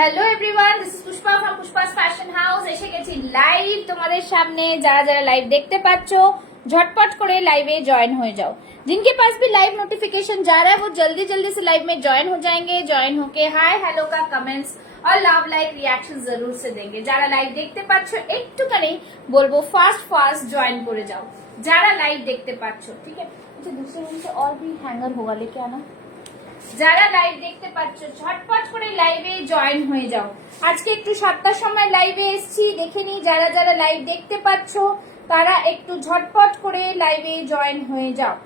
Hello everyone, this is Pushpa from Pushpa's fashion house. এসে গেছি live তোমাদের সামনে। যারা যারা লাইভ দেখতে পাচ্ছ झटपट করে लाइव ज्वाइन हो जाओ। जिनके पास भी लाइव नोटिफिकेशन जा रहा है वो जल्दी जल्दी से लाइव में ज्वाइन हो जाएंगे। ज्वाइन होके हाय हेलो का कमेंट्स और लव लाइक रिएक्शन जरूर से देंगे। যারা লাইভ দেখতে পাচ্ছ একটুখানি বলবো फास्ट फास्ट ज्वाइन করে যাও যারা লাইভ দেখতে পাচ্ছ, ঠিক আছে? अच्छा दूसरे रूम से और भी हैंगर होगा, लेके आना। যারা লাইভ দেখতে পাচ্ছ ঝটপট করে লাইভে জয়েন হয়ে যাও। আজকে একটু 7টার সময় লাইভে এসেছি, দেখে নি যারা যারা লাইভ দেখতে পাচ্ছ তারা একটু ঝটপট করে লাইভে জয়েন হয়ে যাও।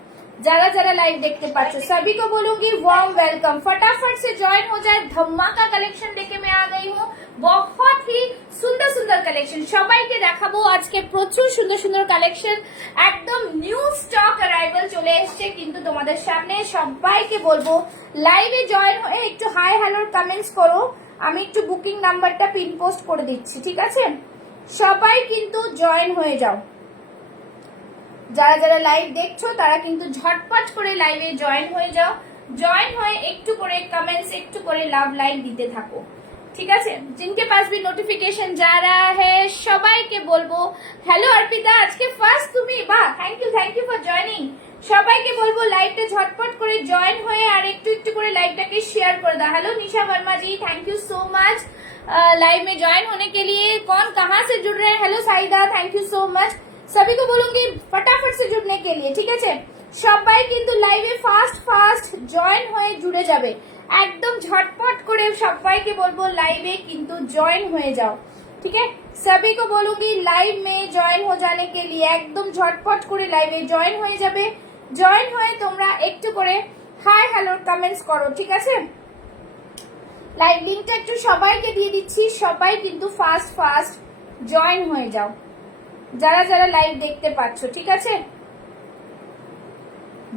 যারা যারা लाइव देखते पाচ্ছ सभी को बोलूंगी वार्म वेलकम। फटाफट से ज्वाइन हो जाए। धमाका कलेक्शन लेके मैं आ गई हूँ, बहुत ही সুন্দর সুন্দর কালেকশন সবাইকে দেখাবো আজকে। প্রচুর সুন্দর সুন্দর কালেকশন, একদম নিউ স্টক অ্যারাইভাল চলে এসেছে কিন্তু তোমাদের সামনে। সবাইকে বলবো লাইভে জয়েন হয়ে একটু হাই হ্যালোর কমেন্টস করো। আমি একটু বুকিং নাম্বারটা পিন পোস্ট করে দিচ্ছি, ঠিক আছে? সবাই কিন্তু জয়েন হয়ে যাও। যারা যারা লাইভ দেখছো তারা কিন্তু ঝটপট করে লাইভে জয়েন হয়ে যাও। জয়েন হয়ে একটু করে কমেন্টস, একটু করে লাভ লাইক দিতে থাকো, ঠিক আছে? जिनके पास भी नोटिफिकेशन जा रहा है সবাইকে বলবো হ্যালো অর্পিতা, আজকে ফার্স্ট তুমি, বাহ, থ্যাংক ইউ ফর জয়েনিং। সবাইকে বলবো লাইভটা ঝটপট করে জয়েন হয়ে আর একটু একটু করে লাইভটাকে শেয়ার করে দাও। Hello Nisha Verma ji, thank you so much live में ज्वाइन होने के लिए। कौन कहां से जुड़ रहे हैं? Hello Saida, thank you so much. सभी को बोलूंगी फटाफट से जुड़ने के लिए, ठीक है? সবাই কিন্তু লাইভে ফাস্ট ফাস্ট জয়েন হয়ে জুড়ে যাবে। একদম ঝটপট করে সবাইকে বলবো লাইভে কিন্তু জয়েন হয়ে যাও, ठीक है? सभी को बोलूंगी लाइव में ज्वाइन हो जाने के लिए একদম ঝটপট করে লাইভে জয়েন হয়ে যাবে। জয়েন হয়ে তোমরা একটু করে হাই হ্যালো কমেন্টস করো, ঠিক আছে? লাইভ লিংকটা একটু সবাইকে দিয়ে দিচ্ছি, সবাই কিন্তু ফাস্ট ফাস্ট জয়েন হয়ে যাও যারা যারা লাইভ দেখতে পাচ্ছ, ঠিক আছে?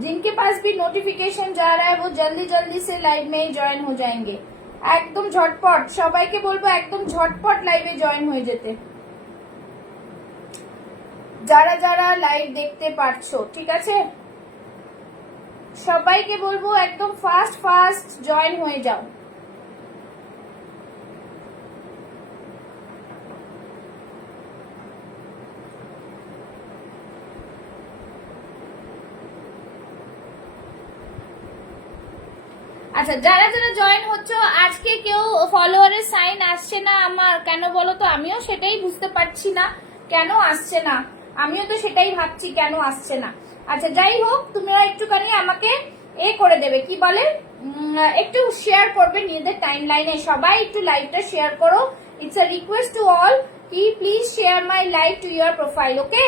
जिनके पास भी नोटिफिकेशन जा रहा है वो जल्दी जल्दी से लाइव में ज्वाइन हो जाएंगे। একদম ঝটপট সবাইকে বলবো একদম ঝটপট লাইভে জয়েন হয়ে যেতে যারা যারা লাইভ দেখতে পারছো, ঠিক আছে? সবাইকে বলবো একদম ফাস্ট ফাস্ট জয়েন হয়ে যাও। আচ্ছা, যারা যারা জয়েন হচ্ছ আজকে কেউ ফলোয়ারের সাইন আসছে না আমার, কেন বলো তো? আমিও সেটাই বুঝতে পারছি না কেন আসছে না, আমিও তো সেটাই ভাবছি কেন আসছে না। আচ্ছা যাই হোক, তোমরা একটুখানি আমাকে এ করে দেবে, কি বলে, একটু শেয়ার করবে নিজেদের টাইম লাইনে। সবাই একটু লাইভটা শেয়ার করো। It's a request to all কি please share my live to your profile, okay?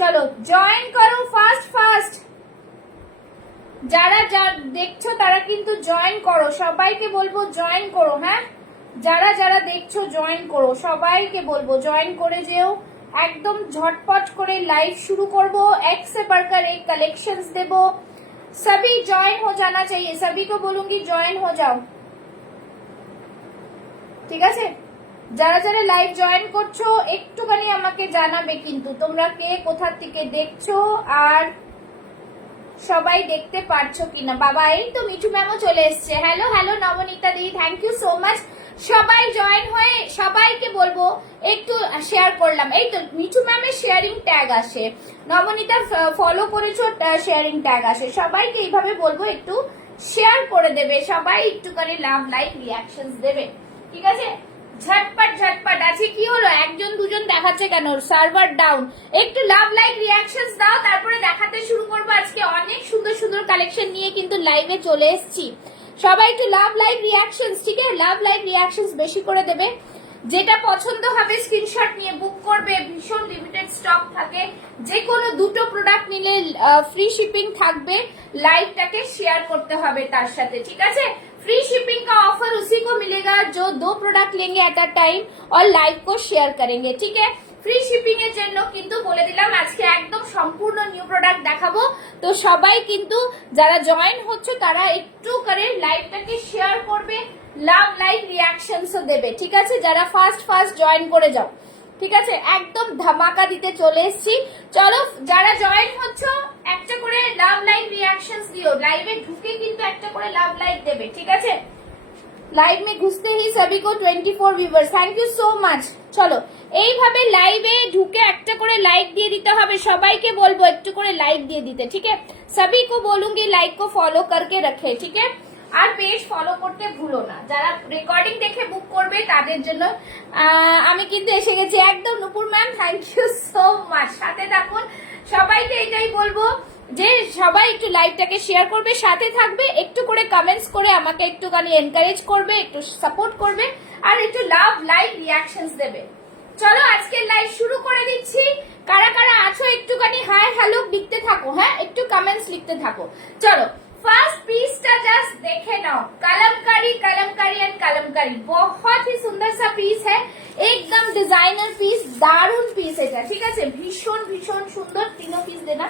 চলো জয়েন করো ফাস্ট ফাস্ট। যারা যা দেখছো তারা কিন্তু জয়েন করো, সবাইকে বলবো জয়েন করো। হ্যাঁ, যারা যারা দেখছো জয়েন করো, সবাইকে বলবো জয়েন করে যেও। একদম ঝটপট করে লাইভ শুরু করব। एक से बढ़कर एक कलेक्शंस देबो। सभी ज्वाइन हो जाना चाहिए, सभी को बोलूंगी ज्वाइन हो जाओ, ঠিক আছে? যারা যারা লাইভ জয়েন করছো একটুখানি আমাকে জানাবে কিন্তু তোমরা কে কোথা থেকে দেখছো আর সবাই দেখতে পারছো কিনা। বাবা, এই তো মিঠু ম্যামও চলে এসছে। Hello hello Nabanita di, thank you so much. সবাই জয়েন হয়ে সবাইকে বলবো একটু শেয়ার করলাম। এই তো মিঠু ম্যামের শেয়ারিং ট্যাগ আসে, নবনীতা ফলো করেছো শেয়ারিং ট্যাগ আসে। সবাইকে এইভাবে বলবো একটু শেয়ার করে দেবে, সবাই একটু করে লাভ লাইক রিয়াকশনস দেবে, ঠিক আছে? ঝটপট ঝটপট। আছে কি হলো, একজন দুজন দেখাচ্ছে কেন? Server down. একটু লাভ লাইক রিয়াকশনস দাও, তারপরে দেখাতে শুরু করবো। আজকে অনেক সুন্দর সুন্দর কালেকশন নিয়ে কিন্তু লাইভে চলে এসেছি। সবাই একটু লাভ লাইক রিয়াকশনস, ঠিক আছে? লাভ লাইক রিয়াকশনস বেশি করে দেবে। যেটা পছন্দ হবে স্ক্রিনশট নিয়ে বুক করবে। ভীষণ লিমিটেড স্টক থাকে, যে কোনো দুটো প্রোডাক্ট নিলে ফ্রি শিপিং থাকবে। লাইভটাকে শেয়ার করতে হবে তার সাথে, ঠিক আছে? फ्री शिपिंग का ऑफर उसी को मिलेगा जो 2 प्रोडक्ट लेंगे एट अ टाइम और लाइव को शेयर करेंगे, ठीक है? ফ্রি শিপিং এর জন্য কিন্তু বলে দিলাম আজকে একদম সম্পূর্ণ নিউ প্রোডাক্ট দেখাবো। তো সবাই কিন্তু যারা জয়েন হচ্ছে তারা একটু করে লাইভটাকে শেয়ার করবে, লাভ লাইক রিয়াকশনসও দেবে, ঠিক আছে? যারা ফার্স্ট ফার্স্ট জয়েন করে যাও, ঠিক আছে? একদম ধামাকা দিতে চলে এসেছি। চলো যারা জয়েন হচ্ছ একটা করে লাভ লাইক রিয়াকশনস দিও। লাইভে ঢুকে কিন্তু একটা করে লাভ লাইক দেবে, ঠিক আছে? লাইভ মে ঘুষতে হি সবই কো 24 viewers, thank you so much. চলো এইভাবে লাইভে ঢুকে একটা করে লাইক দিয়ে দিতে হবে, সবাইকে বলবো একটু করে লাইক দিয়ে দিতে, ঠিক আছে? সবই কো বলুঙ্গি লাইক কো ফলো করকে রাখে, ঠিক আছে? আর পেজ ফলো করতে ভুলো না, যারা রেকর্ডিং দেখে বুক করবে তাদের জন্য। আমি কিন্তু এসে গেছি একদম। Nupur ma'am thank you so much, সাথে থাকুন। সবাইকে এটাই বলবো যে সবাই একটু লাইভটাকে শেয়ার করবে, সাথে থাকবে, একটু করে কমেন্টস করে আমাকে একটুখানি এনকারেজ করবে, একটু সাপোর্ট করবে, আর একটু লাভ লাইক রিয়াকশনস দেবে। চলো আজকের লাইভ শুরু করে দিচ্ছি। কারা কারা আছো একটুখানি হাই হ্যালো লিখতে থাকো, হ্যাঁ একটু কমেন্টস লিখতে থাকো। চলো फर्स्ट पीसটা জাস্ট দেখে নাও, कलमकारी कलमकारी एंड कलमकारी, बहुत ही सुंदर सा पीस है, एकदम डिजाइनर पीस, দারুন পিস এটা, ঠিক আছে? ভীষণ ভীষণ সুন্দর। তিনও পিস দেনা,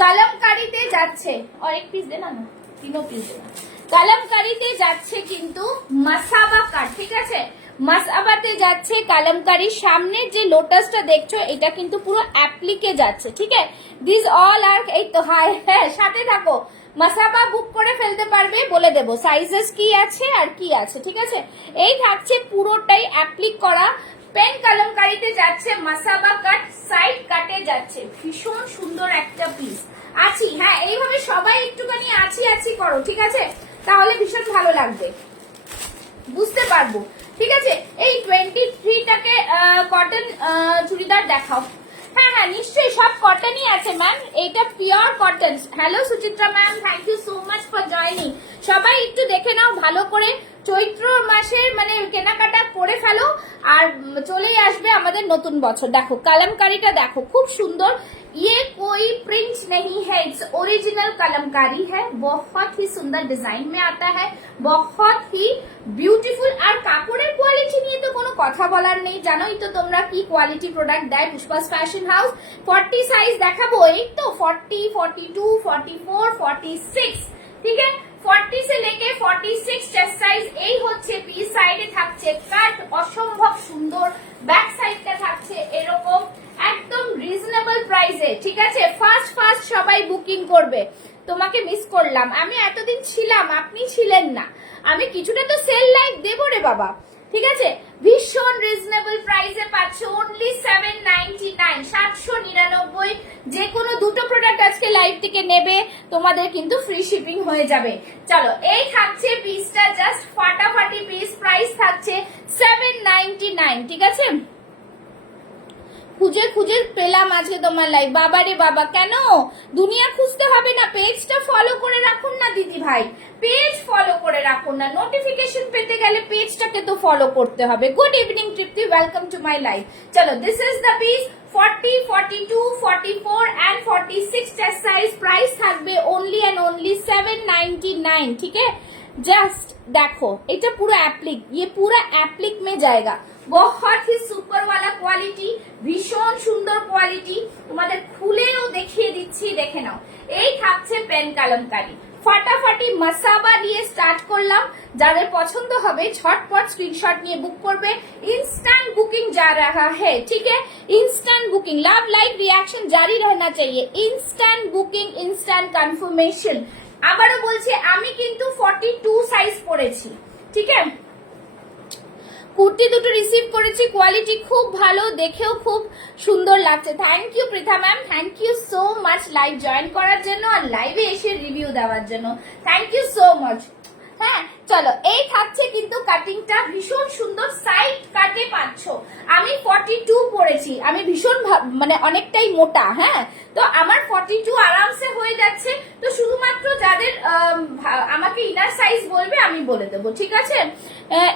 कलमकारीতে যাচ্ছে, और एक पीस देना ना, तीनों पीस देना। कलमकारीতে যাচ্ছে কিন্তু মাসাবা কাট, ঠিক আছে? মাসাবাতে যাচ্ছে কালামকারি। সামনে যে লোটাসটা দেখছো এটা কিন্তু পুরো অ্যাপ্লিকে যাচ্ছে, ঠিক আছে? দিস অল আর, এই তো হাই, হ্যাঁ সাথে থাকো। মাসাবা বুক করে ফেলতে পারবে, বলে দেবো সাইজেস কি আছে আর কি আছে, ঠিক আছে? এই থাকছে পুরোটাই অ্যাপ্লিক করা। পেন কালামকারিতে যাচ্ছে মাসাবা কাট, সাইড কাটে যাচ্ছে, ভীষণ সুন্দর একটা পিস। আছি, হ্যাঁ এইভাবে সবাই একটুখানি আছি আছি করো, ঠিক আছে? তাহলে ভীষণ ভালো লাগবে, বুঝতে পারবো, ঠিক আছে? এই 23টাকে কটন চুড়িদার দেখাও। হ্যাঁ হ্যাঁ নিশ্চয়ই সব কটনই আছে ম্যাম, এইটা pure cotton. Hello Suchitra ma'am, thank you so much for joining. সবাই একটু দেখে নাও ভালো করে, চৈত্র মাসের মানে কেনাকাটা করে ফেলো, আর চলেই আসবে আমাদের নতুন বছর। দেখো কালামকারিটা দেখো, খুব সুন্দর। ये कोई प्रिंट नहीं है, इट्स ओरिजिनल कलमकारी है, बहुत ही सुंदर डिजाइन में आता है, बहुत ही বিউটিফুল। আর কাপড়ের কোয়ালিটি নিয়ে তো কোনো কথা বলার নেই, জানোই তো তোমরা কি কোয়ালিটি প্রোডাক্ট দেয় পুষ্পাস ফ্যাশন হাউস। 40 সাইজ দেখাবো, এই তো 40, 42, 44, 46, ঠিক আছে? 40 से लेके 46 চেস্ট সাইজ। এই হচ্ছে পিস। সাইডে থাকছে কাট, অসম্ভব সুন্দর। ব্যাক সাইডটা থাকছে এরকম, একদম রিজনেবল প্রাইসে, ঠিক আছে? ফার্স্ট ফার্স্ট সবাই বুকিং করবে। তোমাকে মিস করলাম, আমি এতদিন ছিলাম, আপনি ছিলেন না। আমি কিছুটা তো সেল লাইভ দেবো রে বাবা, ঠিক আছে? ভীষণ রিজনেবল প্রাইসে পাচ্ছ, অনলি 799, 799। যে কোনো দুটো প্রোডাক্ট আজকে লাইভ থেকে নেবে তোমাদের কিন্তু ফ্রি শিপিং হয়ে যাবে। চলো এই থাকছে পিসটা, জাস্ট ফাটাফাটি পিস। প্রাইস থাকছে 799, ঠিক আছে? খুঁজে খুঁজে পেলাম আজকে তোমার লাইভ। বাবা রে বাবা, কেন দুনিয়া খুঁজতে হবে না, পেজটা ফলো করে রাখুন না দিদি ভাই, পেজ ফলো করে রাখুন না। নোটিফিকেশন পেতে গেলে পেজটাকে তো ফলো করতে হবে। Good evening Tripti, welcome to my live. চলো this is the piece, 40, 42, 44 and 46 chest size. Price থাকবে অনলি এন্ড অনলি 799, ठीक है? जस्ट देखो এটা পুরো অ্যাপ্লিক, ये पूरा एप्लिक में जाएगा, बहुत ही सुपर वाला क्वालिटी, ভীষণ সুন্দর কোয়ালিটি। তোমাদের খুলেও দেখিয়ে দিচ্ছি, দেখে নাও। এই থাকছে পেন কালামকারি, ফাটাফাটি মাসাবা দিয়ে স্টার্ট করলাম। যাদের পছন্দ হবে ঝটপট স্ক্রিনশট নিয়ে বুক করবে। इंस्टेंट बुकिंग जा रहा है, ठीक है? Instant booking, love like reaction जारी रहना चाहिए। Instant booking, instant confirmation. আবারও বলছি আমি কিন্তু 42 সাইজ পরেছি, ঠিক আছে? কুর্তি দুটো রিসিভ করেছি, কোয়ালিটি খুব ভালো, দেখেও খুব সুন্দর লাগছে। Thank you Pritha ma'am, thank you so much live join করার জন্য আর লাইভে এসে রিভিউ দেওয়ার জন্য, থ্যাংক ইউ সো মাচ। হ্যাঁ চলো এই থাকছে কিন্তু কাটিংটা ভীষণ সুন্দর, সাইড কাটে পাচ্ছ। আমি 42 পরেছি, আমি ভীষণ মানে অনেকটাই মোটা, হ্যাঁ তো আমার 42 আরামসে হয়ে যাচ্ছে। তো শুধুমাত্র যাদের আমাকে ইনার সাইজ বলবে আমি বলে দেবো, ঠিক আছে?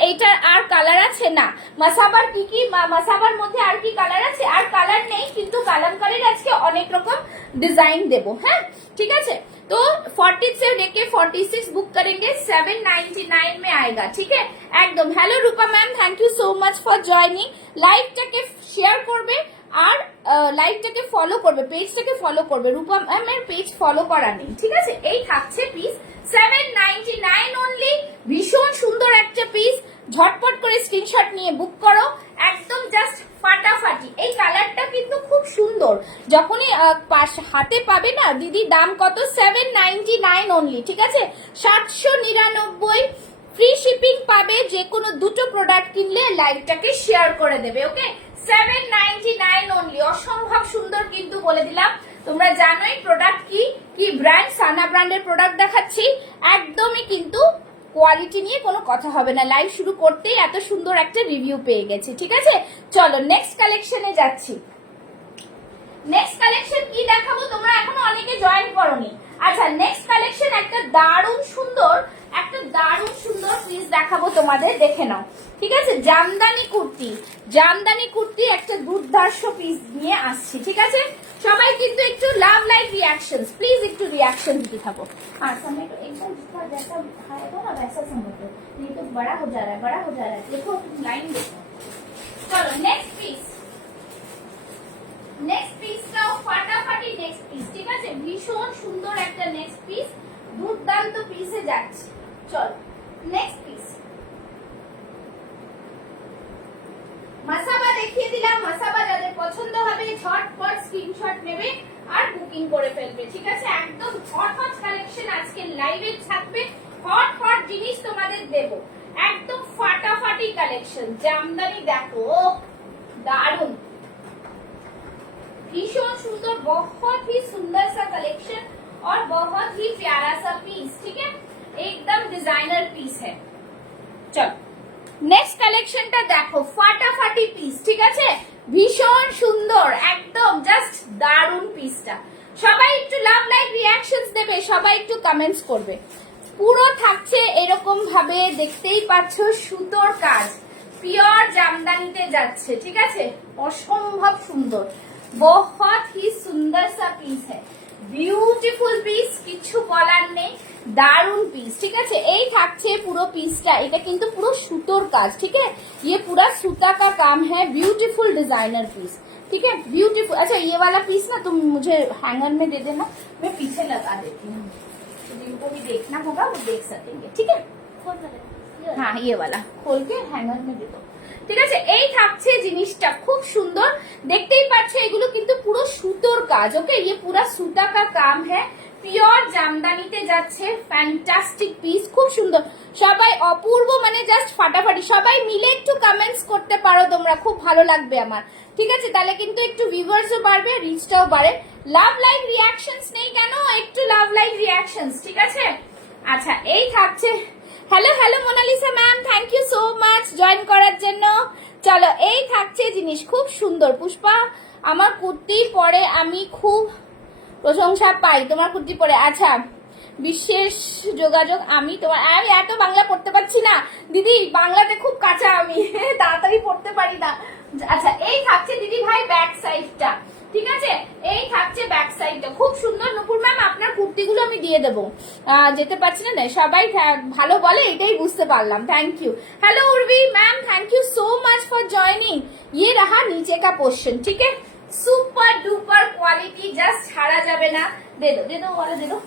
এইটার আর কালার আছে না? মাসাবার কি কি, মাসাবার মধ্যে আর কি কালার আছে? আর কালার নেই, কিন্তু কালামকারীর আজকে অনেক রকম ডিজাइन দেবো, হ্যাঁ ঠিক আছে? तो 40 से लेके 46 बुक करेंगे, 799 में आएगा, ठीक है? एकदम। Hello Rupa ma'am, thank you so much for joining. লাইভটাকে শেয়ার করবে আর লাইভটাকে ফলো করবে, পেজটাকে ফলো করবে। রূপা ম্যামের পেজ ফলো করা নেই, ঠিক আছে? এই থাকছে পিস 799 অনলি, ভীষণ সুন্দর একটা পিস। ঝটপট করে স্ক্রিনশট নিয়ে বুক করো, একদম জাস্ট ফাটাফাটি। এই কালারটা কিন্তু খুব সুন্দর, যখনই হাতে পাবে না দিদি। দাম কত? 799 অনলি, ঠিক আছে? 799। ফ্রি শিপিং পাবে, যে কোনো দুটো প্রোডাক্ট কিনলে লাইভটাকে শেয়ার করে দেবে। ওকে, 799 অনলি, অসম্ভব সুন্দর কিন্তু বলে দিলাম। তোমরা জানোই প্রোডাক্ট কি কি ব্র্যান্ড, সানা ব্র্যান্ডের প্রোডাক্ট দেখাচ্ছি, একদমই কিন্তু কোয়ালিটি নিয়ে কোনো কথা হবে না। লাইভ শুরু করতেই এত সুন্দর একটা রিভিউ পেয়ে গেছি, ঠিক আছে। চলো নেক্সট কালেকশনে যাচ্ছি। নেক্সট কালেকশন কি দেখাবো, তোমরা এখনো অনেকে জয়েন করোনি। আচ্ছা, নেক্সট কালেকশন একটা দারুণ সুন্দর পিস দেখাবো তোমাদের, দেখে নাও, ঠিক আছে। জামদানি কুর্তি একটা দুর্ধর্ষ পিস নিয়ে আসছি, ঠিক আছে। সবাই কিন্তু একটু লাভ লাইক রিঅ্যাকশন, প্লিজ একটু রিঅ্যাকশন দিতে থাকো। আর समय तो एकदम जितना जैसा खाएगा ना वैसा समझो, नहीं तो बड़ा हो जा रहा है। देखो तुम लाइन देखो। चलो नेक्स्ट পিসটাও ফাটাফাটি নেক্সট পিস, ঠিক আছে। ভীষণ সুন্দর একটা নেক্সট পিস, দুর্দান্ত পিসে যাচ্ছে। চলো নেক্সট পিস, মাসাবা দেখিয়ে দিলাম। মাসাবা যাদের পছন্দ হবে ঝটপট স্ক্রিনশট নেবে আর বুকিং করে ফেলবে, ঠিক আছে। একদম হট কালেকশন আজকে লাইভে থাকবে, হট জিনিস তোমাদের দেব, একদম ফাটাফাটি কালেকশন। জামদানি দেখো, দারুণ, भीषण सुंदर, बहुत ही सुंदर सा कलेक्शन और बहुत ही प्यारा सा पीस, ठीक है, एकदम डिजाइनर पीस है। चलो नेक्स्ट কালেকশনটা দেখো, ফাটাফাটি পিস, ঠিক আছে, ভীষণ সুন্দর, একদম জাস্ট দারুণ পিসটা। সবাই একটু লাভ লাইক রিঅ্যাকশনস দেবে, সবাই একটু কমেন্টস করবে। পুরো থাকছে এরকম ভাবে, দেখতেই পাচ্ছ সুতোর কাজ, পিওর জামদানিতে যাচ্ছে, ঠিক আছে, অসম্ভব সুন্দর, बहुत ही সুন্দর সা পিস है, বিউটিফুল পিস, কিছু বলার নেই, দারুন পিস, ঠিক আছে। এই থাকছে পুরো পিসটা, এটা কিন্তু পুরো সুতোর কাজ, ঠিক है, ये पूरा सूता का काम है, ब्यूटीफुल डिजाइनर पीस, ठीक है, ब्यूटीफुल। अच्छा ये वाला पीस ना तुम मुझे हैंगर में दे देना, मैं पीछे लगा देती हूँ, तो जिनको भी देखना होगा वो देख सकेंगे, ठीक है। हाँ ये वाला खोल के हैंगर में दे दो, ঠিক আছে। এই থাকছে জিনিসটা, খুব সুন্দর, দেখতেই পাচ্ছ এগুলো কিন্তু পুরো সুতোর কাজ। ওকে, ये पूरा सूता का काम है, পিওর জামদানিতে যাচ্ছে, ফ্যান্টাস্টিক পিস, খুব সুন্দর। সবাই অপূর্ব, মানে জাস্ট ফাটাফাটি। সবাই মিলে একটু কমেন্টস করতে পারো তোমরা, খুব ভালো লাগবে আমার, ঠিক আছে। তাহলে কিন্তু একটু ভিউয়ার্সও বাড়বে, রিচটাও বাড়ে। লাভ লাইক রিঅ্যাকশনস নেই কেন, একটু লাভ লাইক রিঅ্যাকশনস, ঠিক আছে। আচ্ছা এই থাকছে, hello Monalisa ma'am, thank you so much join করার জন্য। চলো এই থাকছে জিনিস, খুব সুন্দর। পুষ্পা আমার কুর্তি পরে আমি খুব প্রশংসা পাই, তোমার কুর্তি পরে। আচ্ছা বিশেষ যোগাযোগ, আমি এত বাংলা পড়তে পারছি না দিদি, বাংলাতে খুব কাঁচা আমি, তাড়াতাড়ি পড়তে পারি না। আচ্ছা এই থাকছে দিদি ভাই ব্যাক সাইডটা, ঠিক আছে, এই থাকছে ব্যাক সাইডটা, খুব সুন্দর। নুপুর ম্যাম আপনার কুর্তিগুলো আমি দিয়ে দেবো, যেতে পারছি না, সবাই ভালো বলে, এটাই বুঝতে পারলাম, thank you. Hello Urbi ma'am, thank you so much for joining. ये रहा नीचे का पोर्शन, ठीक है, सुपर डुपर क्वालिटी, जस्ट छाड़ा जाबे ना। दे दो वाला दे दो,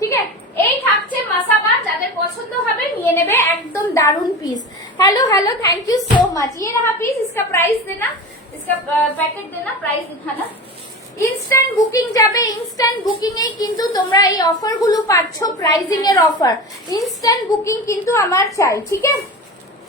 ঠিক আছে। এই থাকছে মাসাবা, যাদের পছন্দ হবে নিয়ে নেবে, একদম দারুন piece. Hello thank you so much. ये रहा पीस, इसका प्राइस देना, इसका पैकेट देना, प्राइस दिखाना। ইনস্ট্যান্ট বুকিং যাবে, ইনস্ট্যান্ট বুকিং এই কিন্তু তোমরা এই অফার গুলো পাচ্ছ, প্রাইজিং এর অফার, ইনস্ট্যান্ট বুকিং কিন্তু আমার চাই, ঠিক আছে।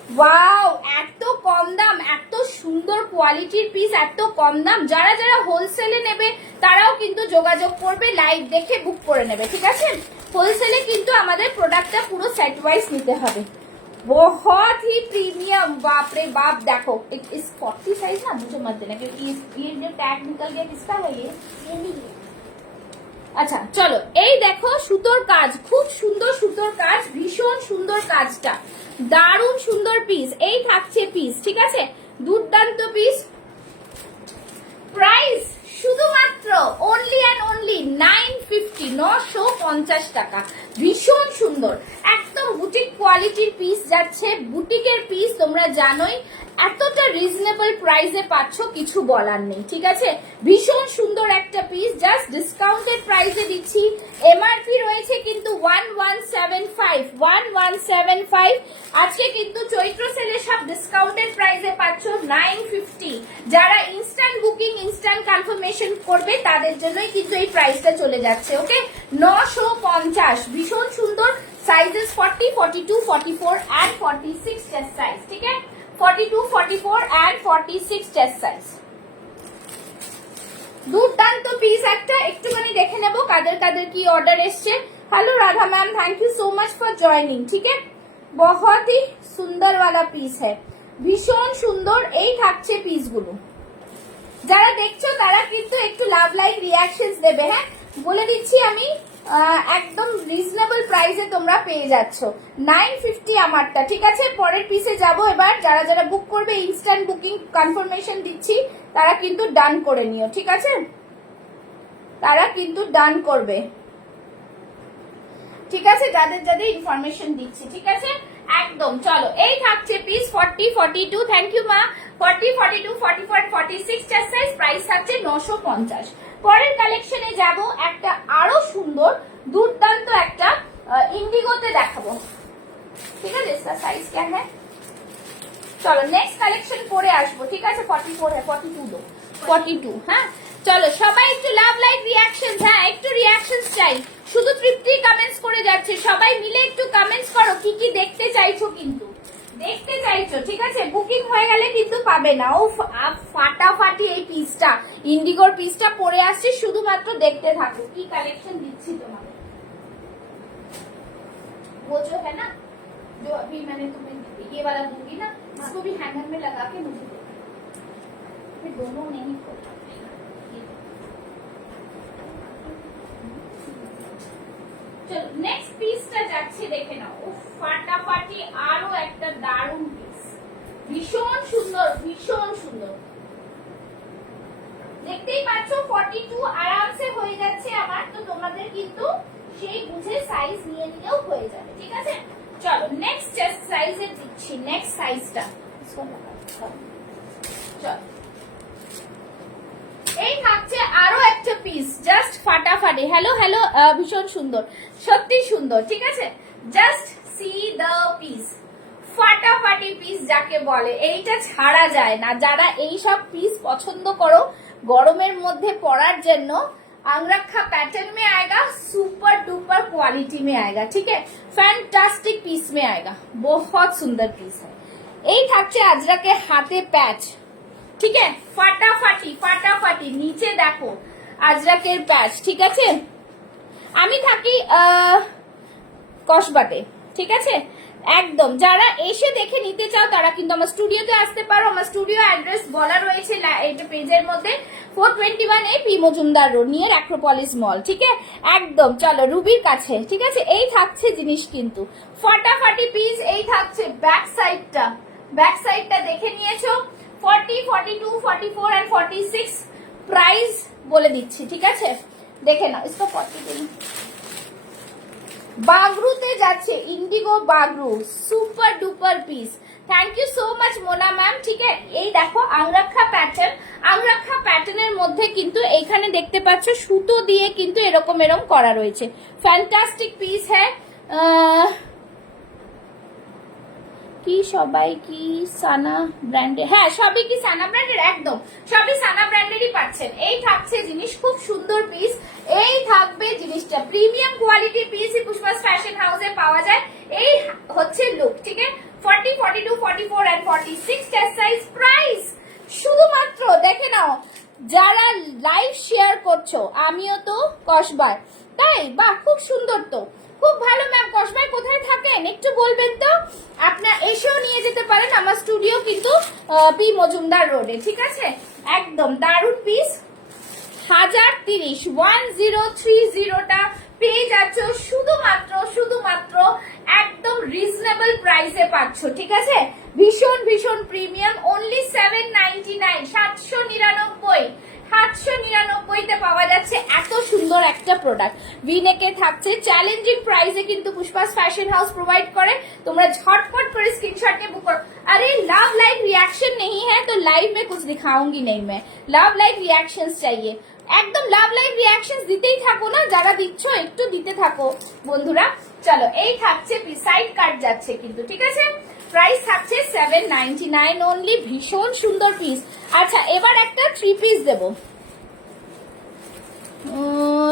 ওয়াও, এত কম দাম, এত সুন্দর কোয়ালিটির পিস, এত কম দাম। যারা যারা হোলসেলে নেবে তারাও কিন্তু যোগাযোগ করবে, লাইভ দেখে বুক করে নেবে, ঠিক আছে। হোলসেলে কিন্তু আমাদের প্রোডাক্টটা পুরো সেট ওয়াইজ নিতে হবে। बहुत ही प्रीमियम, बाप रे बाप। देखो इस 40 साइज ना मुझे मत देना, क्योंकि ये जो टैग निकल गया, किसका है ये नहीं है। আচ্ছা চলো এই দেখো সুতোর কাজ, খুব সুন্দর সুতোর কাজ, ভীষণ সুন্দর কাজটা, দারুণ সুন্দর পিস। এই থাকছে পিস, ঠিক আছে, দুর্দান্ত পিস। প্রাইস শুধুমাত্র অনলি অ্যান্ড অনলি 950, 950 টাকা। ভীষণ সুন্দর, একদম বুটিক কোয়ালিটির পিস যাচ্ছে, বুটিকের পিস, তোমরা জানোই এতটা রিজনেবল প্রাইসে পাচ্ছ, কিছু বলার নেই, ঠিক আছে। ভীষণ সুন্দর একটা পিস, জাস্ট ডিসকাউন্টেড প্রাইসে দিচ্ছি। এমআরপি রয়েছে কিন্তু 1175, আজকে কিন্তু চৈত্র সেলে সব ডিসকাউন্টেড প্রাইসে পাচ্ছ 950। যারা ইনস্ট্যান্ট বুকিং, ইনস্ট্যান্ট কনফার্মেশন করবে তাদের জন্যই কিন্তু এই প্রাইসটা চলে যাচ্ছে, ওকে। 950 950 ভীষণ সুন্দর সাইজেস 40 42 44 and 46 চেস্ট সাইজ ঠিক আছে 42 44 and 46 চেস্ট সাইজ দুর্দান্ত পিস একটা একটুখানি দেখে নেব কাদের কাদের কি অর্ডার এসছে hello Radha ma'am thank you so much for joining ठीक है बहुत ही सुंदर वाला पीस है ভীষণ সুন্দর এই থাকছে পিসগুলো যারা দেখছো তারা কিন্তু একটু লাভ লাইক রিঅ্যাকশনস দেবে হ্যাঁ বলে দিচ্ছি আমি একদম রিজনেবল প্রাইসে তোমরা পেয়ে যাচ্ছ 950 আমারটা ঠিক আছে পরের পিসে যাব এবার যারা যারা বুক করবে ইনস্ট্যান্ট বুকিং কনফার্মেশন দিচ্ছি তারা কিন্তু ডান করে নিও ঠিক আছে তারা কিন্তু ডান করবে ঠিক আছে যাদের যাদের ইনফরমেশন দিচ্ছি ঠিক আছে একদম চলো এই থাকছে পিস 40 42 থ্যাংক ইউ মা 40 42 44 46 চার সাইজ প্রাইস থাকছে 950 পরের কালেকশনে যাব একটা আরো সুন্দর দুর্দান্ত একটা ইন্ডিগোতে দেখাবো ঠিক আছে इसका साइज क्या है চলো নেক্সট কালেকশন পরে আসবো ঠিক আছে 44 है 42 দো 42 হ্যাঁ চলো সবাই একটু লাভ লাইক রিঅ্যাকশনস হ্যাঁ একটু রিঅ্যাকশনস চাই শুধু তৃপ্তি কমেন্টস করে যাচ্ছে সবাই মিলে একটু কমেন্টস করো কি কি দেখতে চাইছো কিন্তু দেখতে চাইছো ঠিক আছে বুকিং হয়ে গেলে কিন্তু পাবে না ও ফাটাফাটি এই পিসটা ইন্ডিগোর পিসটা পরে আসছে শুধুমাত্র দেখতে থাকো কি কালেকশন দিচ্ছি তোমাদের वो जो है ना जो अभी मैंने तुम्हें ये वाला दूंगी ना इसको भी हैंगर में लगा के मुझे दो मैं दोनों नहीं खोल চলো নেক্সট পিসটা যাচ্ছে দেখে নাও ও ফাটাফাটি আরো একটা দারুণ পিস ভীষণ সুন্দর দেখতেই পাচ্ছ 42 আরামসে হয়ে যাচ্ছে আমার তো তোমাদের কিন্তু সেই বুঝে সাইজ নিয়ে নিলেও হয়ে যাবে ঠিক আছে চলো নেক্সট চেস্ট সাইজে দিচ্ছি নেক্সট সাইজটা চলো এই থাকছে আরো একটা পিস জাস্ট ফাটাফাটি হ্যালো হ্যালো ভীষণ সুন্দর সত্যি সুন্দর ঠিক আছে জাস্ট সি দ্য পিস ফাটাফাটি পিস যাকে বলে এইটা ছাড়া যায় না যারা এই সব পিস পছন্দ করো গরমের মধ্যে পরার জন্য अंगरखा पैटर्न में आएगा सुपर डुपर क्वालिटी में आएगा ठीक है फैंटास्टिक पीस में आएगा बहुत सुंदर पीस है এই থাকছে আজরাকে হাতে প্যাচ ঠিক আছে ফাটাফাটি নিচে দেখো আজরাকের প্যাচ ঠিক আছে আমি থাকি কসবাতে ঠিক আছে একদম যারা এসে দেখে নিতে চাও তারা কিন্তু আমার স্টুডিওতে আসতে পারো আমার স্টুডিও অ্যাড্রেস বলা রয়েছে এটা পেজের মধ্যে 421 A P Majumdar road near Acropolis মল ঠিক আছে একদম চলো রুবির কাছে ঠিক আছে এই থাকছে জিনিস কিন্তু ফাটাফাটি পিস এই থাকছে ব্যাক সাইডটা দেখে নিয়েছো 40 42 44 and 46 প্রাইস বলে দিচ্ছি ঠিক আছে দেখে নাও इसको 40 দিন বাগরুতে যাচ্ছে indigo Bagru super duper piece thank you so much Mona ma'am ঠিক আছে এই দেখো আংরাক্ষা প্যাটার্নের মধ্যে কিন্তু এখানে দেখতে পাচ্ছ সুতো দিয়ে কিন্তু এরকম করা রয়েছে ফ্যান্টাস্টিক পিস হ্যাঁ কি সবাই কি সানা ব্র্যান্ডের হ্যাঁ সবই কি সানা ব্র্যান্ডের একদম সবই সানা ব্র্যান্ডেরই পাচ্ছেন এই থাকছে জিনিস খুব সুন্দর পিস এই থাকবে জিনিসটা প্রিমিয়াম কোয়ালিটি পিস পুষ্পাস ফ্যাশন হাউসে পাওয়া যায় এই হচ্ছে লুক ঠিক আছে 40 42 44 and 46 চেস্ট সাইজ প্রাইস শুধুমাত্র দেখে নাও যারা লাইভ শেয়ার করছো আমিও তো কসবার তাই বাহ খুব সুন্দর তো খুব ভালো ম্যাম কসবাই কোথায় থাকেন একটু বলবেন তো আপনার এসেও নিয়ে যেতে পারেন আমার স্টুডিও কিন্তু পি মজুমদার রোডে ঠিক আছে একদম দারুণ পিস 1030 1030 টা পেয়ে যাচ্ছ শুধুমাত্র একদম রিজনেবল প্রাইসে পাচ্ছ ঠিক আছে ভীষণ প্রিমিয়াম অনলি 799 799 তে পাওয়া যাচ্ছে এত সুন্দর একটা প্রোডাক্ট ভিনেকে থাকছে চ্যালেঞ্জিং প্রাইসে কিন্তু পুষ্পাস ফ্যাশন হাউস প্রোভাইড করে তোমরা झटपट করে স্ক্রিনশট নিয়ে বুক করো अरे लव लाइक रिएक्शन नहीं है तो लाइव में कुछ दिखाऊंगी नहीं मैं लव लाइक रिएक्शंस चाहिए একদম লাভ লাইভ রিঅ্যাকশনস দিতেই থাকো না যারা দিচ্ছ একটু দিতে থাকো বন্ধুরা চলো এই থাকছে সাইড কাট যাচ্ছে কিন্তু ঠিক আছে প্রাইস থাকছে 799 অনলি ভীষণ সুন্দর পিস আচ্ছা এবার একটা 3 পিস দেব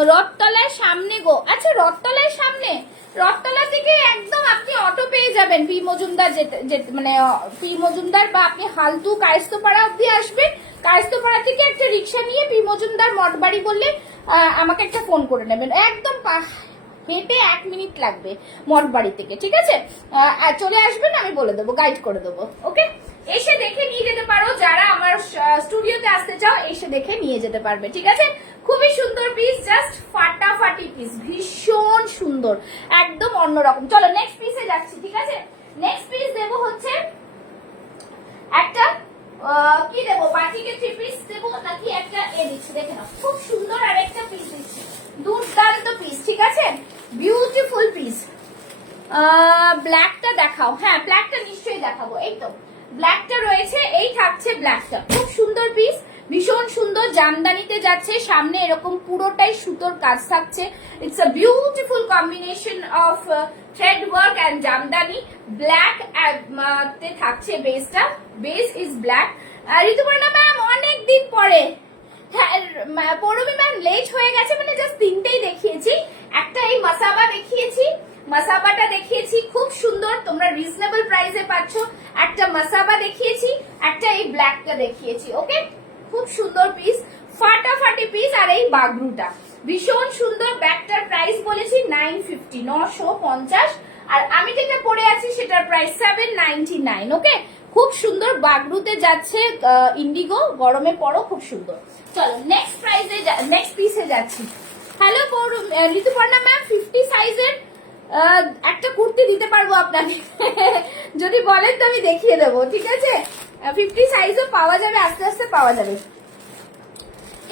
রথতলার সামনে গো। আচ্ছা রথতলার সামনে, রথতলা থেকে একদম আপনি অটো পেয়ে যাবেন পি মজুমদার যেতে মানে পি মজুমদার, বা আপনি হালতু কায়স্থপাড়া অব্দি আসবেন। কায়স্থপাড়া থেকে একটা রিক্সা নিয়ে পি মজুমদার মঠবাড়ি বললে আমাকে একটা ফোন করে নেবেন, একদম হেঁটে 1 মিনিট লাগবে মঠবাড়ি থেকে, ঠিক আছে? চলে আসবেন, আমি বলে দেবো, গাইড করে দেবো। ওকে, এসে দেখে নিয়ে যেতে পারো, যারা আমার স্টুডিওতে আসতে চাও এসে দেখে নিয়ে যেতে পারবে, ঠিক আছে? খুবই সুন্দর পিস, জাস্ট ফাটাফাটি পিস, ভীষণ সুন্দর, একদম অন্যরকম। চলো নেক্সট পিসে যাচ্ছি, ঠিক আছে? নেক্সট পিস দেবো হচ্ছে একটা কি দেবো, বাটিকে 3 পিস দেবো নাকি একটা দিচ্ছি, দেখে নাও। খুব সুন্দর আর একটা পিস দিচ্ছি, দুর্দান্ত পিস, ঠিক আছে? Beautiful piece. ব্ল্যাকটা দেখাও। হ্যাঁ ব্ল্যাকটা নিশ্চয়ই দেখাবো, এই তো ব্ল্যাকটা রয়েছে, এই থাকছে ব্ল্যাকটা। খুব সুন্দর পিস, ভীষণ সুন্দর, জামদানিতে যাচ্ছে, সামনে এরকম পুরোটাই সুতোর কাজ থাকছে। It's a beautiful combination of thread work and jamdani. Black তে থাকছে বেসটা, base is black. Rituparna ma'am অনেক দিন পরে, হ্যাঁ পৌরবী ম্যাম লেট হয়ে গেছে, মানে জাস্ট 3টেই দেখিয়েছি। একটা এই মাসাবা দেখিয়েছি, মাসাবাটা দেখিয়েছি, খুব সুন্দর, তোমরা রিজনেবল প্রাইসে পাচ্ছ। একটা মাসাবা দেখিয়েছি, একটা এই ব্ল্যাকটা দেখিয়েছি। ওকে, খুব সুন্দর পিস, ফাটাফাটি পিস। আর এই বাগরুটা ভীষণ সুন্দর, ব্যাগটার প্রাইস বলেছি 950, 950, আর আমি যেটা পরে আছি সেটার প্রাইস 799। ওকে, খুব সুন্দর, বাগরুতে যাচ্ছে, ইন্ডিগো, গরমে পরো, খুব সুন্দর। চলো নেক্সট প্রাইসে, নেক্সট পিসে যাচ্ছি। হ্যালো ঋতুপর্ণা ম্যাম, 50 সাইজের একটা কুর্তি দিতে পারবো আপনাকে, যদি বলেন তো আমি দেখিয়ে দেবো, ঠিক আছে? 50 সাইজও পাওয়া যাবে, আস্তে আস্তে পাওয়া যাবে।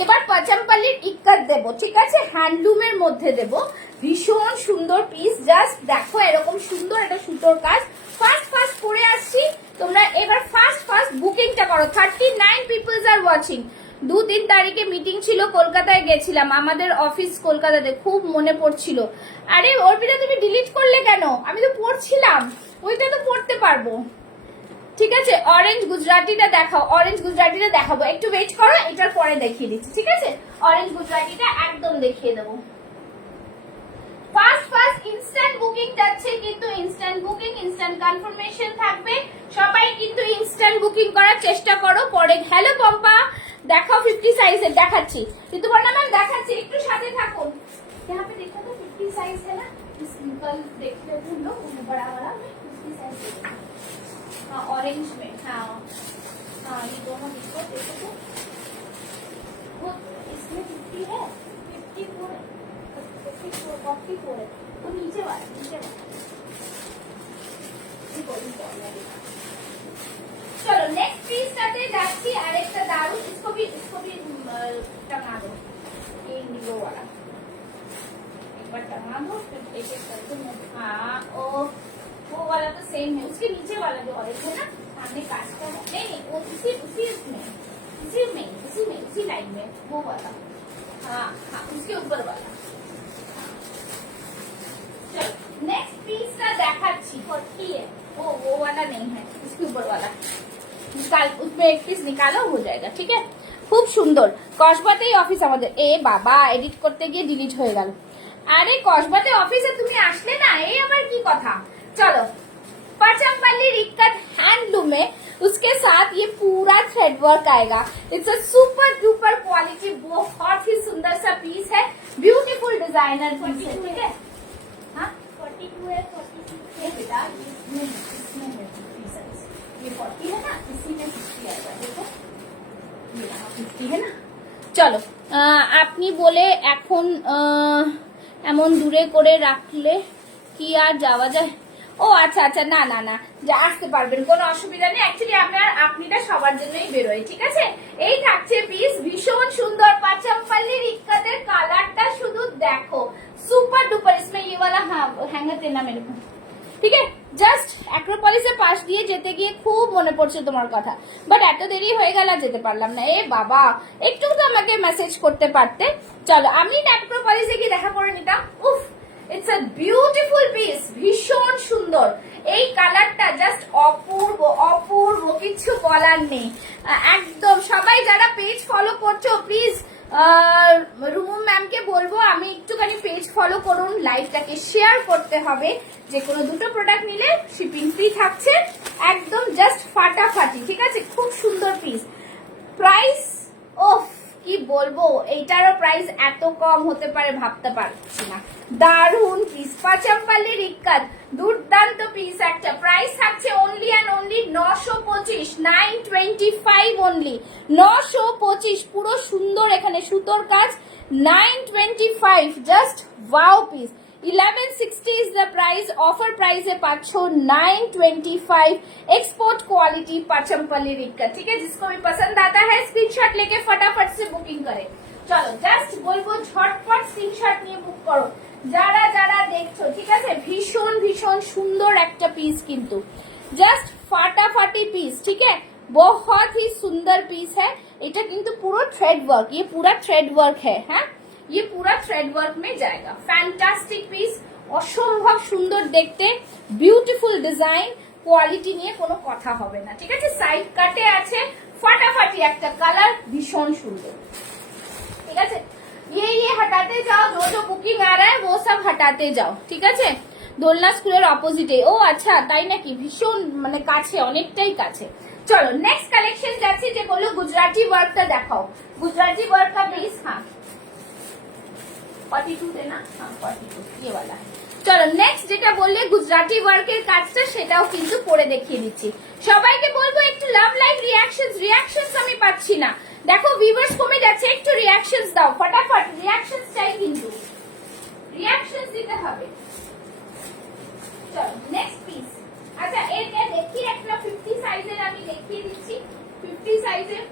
এবার পচামপাল্লির ইক্কাত দেবো, ঠিক আছে? হ্যান্ডলুমের মধ্যে দেবো, ভীষণ সুন্দর পিস, জাস্ট দেখো এরকম সুন্দর একটা সুতোর কাজ। ফার্স্ট পরে আসছি, তোমরা এবার ফার্স্ট বুকিংটা করো। 39 পিপলস আর ওয়াচিং। 2-3 তারিখে মিটিং ছিল, কলকাতায় গেছিলাম, আমাদের অফিস কলকাতাতে, খুব মনে পড়ছিল। আরে অর্পিতা তুমি ডিলিট করলে কেন? আমি তো পড়ছিলাম, ওইটা তো পড়তে পারবো, ঠিক আছে? অরেঞ্জ গুজরাটিটা দেখাও, অরেঞ্জ গুজরাটিটা দেখাবো, একটু ওয়েট করো, এটার পরে দেখিয়ে দিচ্ছি, ঠিক আছে? অরেঞ্জ গুজরাটিটা একদম দেখিয়ে দেবো। ফার্স্ট ইনস্ট্যান্ট বুকিং যাচ্ছে, কিন্তু ইনস্ট্যান্ট বুকিং, ইনস্ট্যান্ট কনফার্মেশন থাকবে, সবাই কিন্তু ইনস্ট্যান্ট বুকিং করার চেষ্টা করো। পরে হ্যালো পম্পা, দেখাও 50 সাইজের দেখাচ্ছি। ঋতুপর্ণা ম্যাম দেখাচ্ছি, একটু সাথে থাকুন। यहाँ पे देखो तो 50 साइज है ना, इस कल देखते हो तुम लोग, बड़ा वाला 50 साइज है। हाँ ऑरेंज में, हाँ हाँ ये दोनों देखो तो वो इसमें 50 है, 54 है, 44 है, वो नीचे वाला चलो नेक्स्ट पीस करते जाती, आरेकटा दारू, इसको भी टंगा दो, ये नीलो वाला एक बार टंगा दो, फिर एक करके। हाँ वो वाला तो सेम है, उसके नीचे वाला जो ऑरेंज है ना, सामने कांच का है, नहीं वो उसी लाइन में वो वाला। हाँ उसके ऊपर वाला। चलो नेक्स्ट पीस का देखाচ্ছি, 40 है, वो वाला नहीं है, इसके ऊपर वाला निकाल, उसमें एक पीस निकालो, हो जाएगा, ठीक है? খুব সুন্দর, কসবাতেই অফিস আমাদের। এ বাবা, এডিট করতে গিয়ে ডিলিট হয়ে গেল। আরে কসবাতে অফিসে তুমি আসলে না, এই আমার কি কথা। चलो पचमपल्ली इक्कत हैंडलूम में, उसके साथ ये पूरा थ्रेड वर्क आएगा। It's a super duper quality, बहुत ही सुंदर सा पीस है, ब्यूटीफुल डिजाइनर पीस है, ठीक है? हाँ 42 है, 46 है बेटा, इसमें है 50 साइज, ये 40 है ना, इसी में 50 आएगा, देखो ये 50 है ना। চলো আপনি বলে এখন এমন দূরে করে রাখলে কি আর যাওয়া যায়? ও আচ্ছা আচ্ছা, না না না, যা আসতে পারবেন, কোনো অসুবিধা নেই। অ্যাকচুয়ালি আপনিটা সবার জন্যই বেরোয়, ঠিক আছে? এই থাকছে পিস, ভীষণ সুন্দর পাচমপল্লির ইক্কাতের কালারটা শুধু দেখো, সুপার ডুপার। इसमें ये वाला हाँ हैंगर देना मेरे को, ঠিক আছে? জাস্ট অ্যাক্রোপলিসের পাশ দিয়ে যেতে গিয়ে খুব মনে পড়ছে তোমার কথা, বাট এত দেরি হয়ে গেল যেতে পারলাম না। এ বাবা, একটু তো আমাকে মেসেজ করতে পারতে। চলো আমি অ্যাক্রোপলিসে গিয়ে দেখা করে নিতাম। উফ, ইটস আ বিউটিফুল পিস, ভীষণ সুন্দর, এই কালারটা জাস্ট অপূর্ব অপূর্ব, কিছু বলার নেই একদম। সবাই যারা পেজ ফলো করছো প্লিজ রুমু ম্যামকে বলবো আমি একটুখানি পেজ ফলো করুন, লাইভটাকে শেয়ার করতে হবে। যে কোনো দুটো প্রোডাক্ট নিলে শিপিং ফ্রি থাকছে, একদম জাস্ট ফাটাফাটি, ঠিক আছে? খুব সুন্দর পিস। প্রাইস ওফ কি বলবো, এইটারও প্রাইস এত কম হতে পারে ভাবতে পারছি না। দারুন পিস, পাচাম্পালির ইক্কাত, দুর্দান্ত পিস একটা। প্রাইস থাকছে অনলি অ্যান্ড অনলি 925, 925 অনলি, 925। পুরো সুন্দর এখানে সুতোর কাজ, 925, just wow piece. 1160 is the price, offer price है पाँच 925, एक्सपोर्ट क्वालिटी पाचमपल्ली रिक्का, ठीक है? जिसको भी पसंद आता है स्क्रीनशॉट लेके फटाफट से बुकिंग करे। चलो জাস্ট বলবো ঝটপট স্ক্রিনশট নিয়ে বুক করো যারা যারা দেখছো, ঠিক আছে? ভীষণ ভীষণ সুন্দর একটা পিস, কিন্তু জাস্ট ফাটাফাটি পিস, ठीक है? बहुत ही सुंदर पीस है। এটা কিন্তু পুরো থ্রেড ওয়ার্ক, ये पूरा थ्रेड वर्क है, हाँ ये पूरा थ्रेड वर्क में जाएगा। फैंटास्टिक पीस, অসম্ভব সুন্দর দেখতে, বিউটিফুল ডিজাইন, কোয়ালিটি নিয়ে কোনো কথা হবে না, ঠিক আছে? সাইড কাটে আছে, ফাটাফাটি একটা কালার, ভীষণ সুন্দর, ঠিক আছে? ये हटाते जाओ, जो बुकिंग आ रहा है वो सब हटाते जाओ, ঠিক আছে? দোলনা স্কুলের অপোজিটে। ও আচ্ছা, তাই নাকি? ভীষণ মানে কাছে, অনেকটাই কাছে। চলো নেক্সট কালেকশন যাচ্ছি, যে বললো গুজরাটি ওয়ার্কটা দেখাও। গুজরাটি ওয়ার্ক का प्लीज, हाँ 42 देना, हाँ 42 ये वाला। চলো নেক্সট যেটা বললে গুজরাটি ওয়ার্কের কাজটা, সেটাও কিন্তু পরে দেখিয়ে দিচ্ছি। সবাইকে বলবো একটু লাভ লাইক রিয়াকশনস আমি পাচ্ছি না। দেখো ভিউয়ার্স কমে যাচ্ছে, একটু রিয়াকশনস দাও ফটাফট, রিয়াকশনস চাই, কিন্তু রিয়াকশনস দিতে হবে। চলো নেক্সট পিস। আচ্ছা এরকে দেখি একটা 50 সাইজের আমি দেখিয়ে দিচ্ছি, 50 সাইজের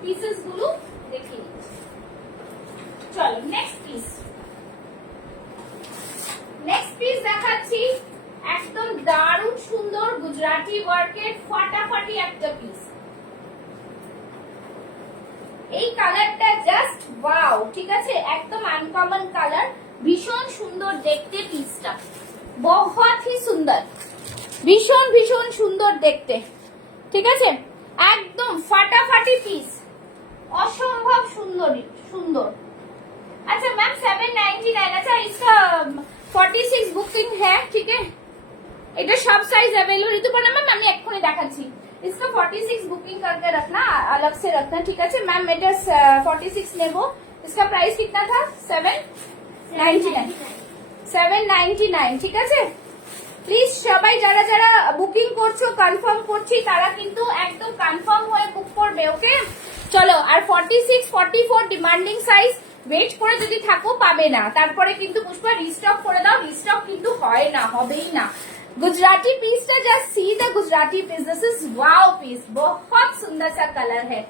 পিসেস গুলো দেখিয়ে দিচ্ছি। চলো নেক্সট পিস দেখাচ্ছি, একদম দারুণ সুন্দর গুজরাটি ওয়ার্কের ফাটাফাটি একটা পিস। এই কালারটা জাস্ট ওয়াও, ঠিক আছে? একদম আনকমন কালার, ভীষণ সুন্দর দেখতে পিসটা, বহুত হি সুন্দর, ভীষণ ভীষণ সুন্দর দেখতে, ঠিক আছে? একদম ফাটাফাটি পিস, অসম্ভব সুন্দর। अच्छा मैम 799, अच्छा इसका 46 बुकिंग है, ठीक है? এটা সব সাইজ अवेलेबल ঋতুপর্ণা ম্যাম, আমি এক্ষুনি দেখাচ্ছি। इसका 46 बुकिंग करके रखना, अलग से रखना, ठीक है? मैम এটা 46 নেবো। इसका प्राइस कितना था? 799, ঠিক আছে? প্লিজ সবাই যারা যারা বুকিং করছো, কনফার্ম করছি, তারা কিন্তু একদম কনফার্ম হয়ে বুক করবে, ওকে? চলো, আর 46 44 ডিমান্ডিং সাইজ, ওয়েট করে যদি থাকো পাবে না, তারপরে কিন্তু পুষ্পা রিস্টক করে দাও, রিস্টক কিন্তু হয় না, হবেই না। गुजराती पीसটা just see the Gujarati piece, this is wow piece, বহুত সুন্দর সা কালার है।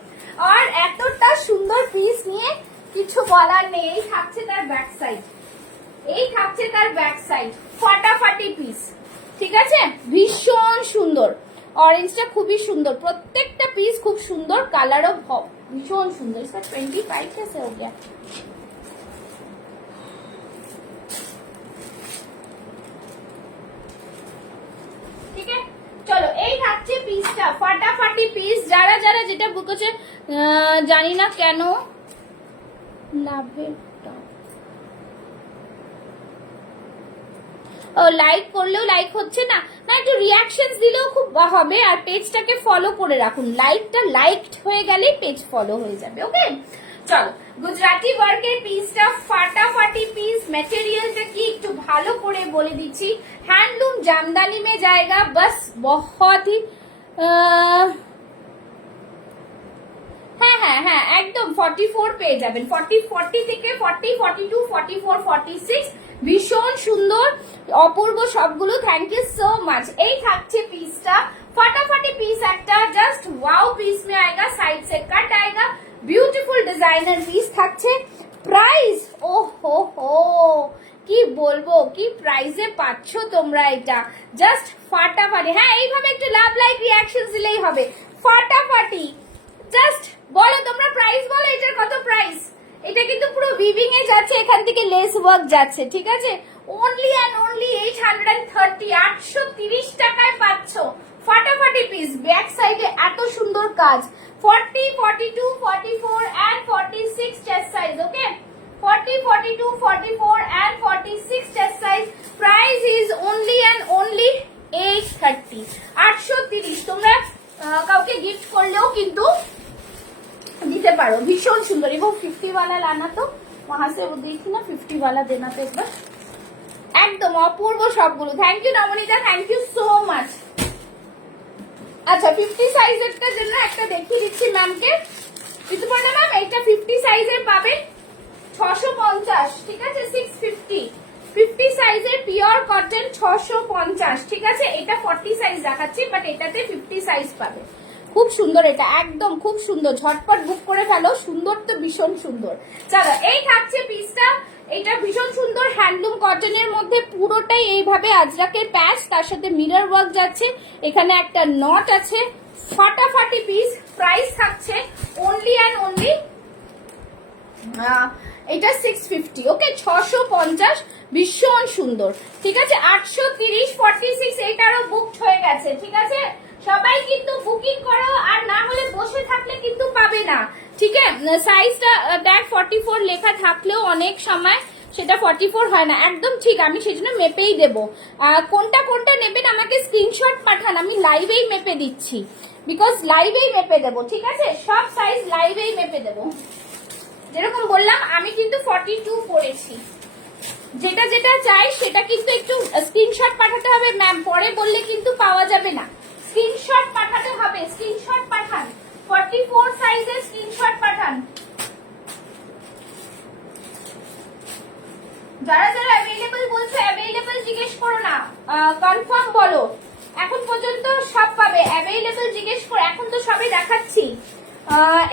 আর এতটা সুন্দর পিস নিয়ে কিছু বলার নেই। এই থাকছে তার ব্যাক সাইড, ফাটাফাটি পিস, ঠিক আছে? ভীষণ সুন্দর, অরেঞ্জটা খুবই সুন্দর, প্রত্যেকটা পিস খুব সুন্দর, কালারও ভীষণ সুন্দর। इसका 25 कैसे हो गया? ঠিক আছে, চলো এই থাকছে পিসটা, ফাটাফাটি পিস। যারা যারা যেটা বুক করছে, জানি না কেন লাভের ও লাইক করলেও লাইক হচ্ছে না, না একটু রিয়াকশনস দিলেও খুব হবে। আর পেজটাকে ফলো করে রাখুন, লাইকটা লাইকড হয়ে গেলেই পেজ ফলো হয়ে যাবে, ওকে? চলো গুজরাটি ওয়ার্কের পিসটা ফাটাফাটি পিস। মেটেরিয়ালটা কি একটু ভালো করে বলে দিচ্ছি, হ্যান্ডলুম জামদানি মে জায়গা, বাস বহুত হি হ্যাঁ একদম 44 পেয়ে যাবেন, 40 থেকে 40 42 44 46, ভীষণ সুন্দর অপূর্ব সবগুলো। Thank you so much. এই থাকছে পিসটা, फटाफटी पीस একটা, জাস্ট ওয়াও পিস মে আয়েগা, সাইড সে কাট আয়েগা, বিউটিফুল ডিজাইনার পিস থাকছে। প্রাইস ও হো কি বলবো, কি প্রাইসে পাচ্ছ তোমরা এটা, জাস্ট ফাটাফাটি। হ্যাঁ এইভাবে একটু লাভ লাইক রিয়াকশন দিলেই হবে, ফাটাফাটি। জাস্ট বলো তোমরা প্রাইস বলো, এটার কত প্রাইস? এটা কিন্তু পুরো উইভিং এ যাচ্ছে, এখান থেকে লেস ওয়ার্ক যাচ্ছে, ঠিক আছে? অনলি অ্যান্ড অনলি 830, 830 টাকায় পাচ্ছ ফাটাফাটি পিস, ব্যাক সাইডে এত সুন্দর কাজ। 40, 42, 44 and 46 chest size, okay? 40, 42, 44 and 46 chest size. Price is only and only 830, 830। তোমরা কাউকে গিফট করলেও কিন্তু দিতে পারো, ভীষণ সুন্দর। এবং 50 वाला लाना तो वहां से वो देखी ना, 50 वाला देना तो एक बार। একদম অপূর্ব সবগুলো। Thank you Nabanita, thank you so much. আচ্ছা 50 সাইজেরটার জন্য একটা দেখিয়ে দিচ্ছি ম্যামকে। ঋতুপর্ণা ম্যাম এটা 50 সাইজের পাবেন 650, ঠিক আছে? 650, 50 সাইজের পিওর কটন 650, ঠিক আছে? এটা 40 সাইজ দেখাচ্ছি, বাট এটাতে 50 সাইজ পাবে। খুব সুন্দর, এটা একদম খুব সুন্দর, ঝটপট বুক করে ফেলো। সুন্দর তো ভীষণ সুন্দর। চলো এই থাকছে পিসটা, এটা ভীষণ সুন্দর হ্যান্ডলুম কটনের মধ্যে, পুরোটাই এইভাবে আজরাকের প্যাচ, তার সাথে মিরর ওয়ার্ক যাচ্ছে, এখানে একটা নট আছে, ফাটাফাটি পিস। প্রাইস থাকছে অনলি অ্যান্ড অনলি এটা 650, ওকে? 650, ভীষণ সুন্দর, ঠিক আছে? 830, 46 এইটারও বুকড হয়ে গেছে, ঠিক আছে? সবাই কিন্তু বুকিং করো, আর না হলে বসে থাকলে কিন্তু পাবে না, ঠিক আছে? সাইজটা দেখ 44 লেখা থাকলেও অনেক সময় সেটা 44 হয় না, একদম ঠিক। আমি সেজন্য মেপেই দেবো। কোনটা কোনটা নেবেন আমাকে স্ক্রিনশট পাঠান, আমি লাইভেই মেপে দিচ্ছি, বিকজ লাইভেই মেপে দেবো, ঠিক আছে? সব সাইজ লাইভেই মেপে দেবো। যেরকম বললাম আমি কিন্তু 42 পড়েছি। যেটা যেটা চাই সেটা কিন্তু একটু স্ক্রিনশট পাঠাতে হবে ম্যাম, পরে বললে কিন্তু পাওয়া যাবে না। স্ক্রিনশট পাঠাতে হবে, স্ক্রিনশট পাঠান, 44 সাইজের স্ক্রিনশট পাঠান। যারা যারা অ্যাভেলেবল বলছো, অ্যাভেলেবল জিজ্ঞেস করো না, কনফার্ম বলো। এখন পর্যন্ত সব পাবে, অ্যাভেলেবল জিজ্ঞেস করো, এখন তো সবই দেখাচ্ছি।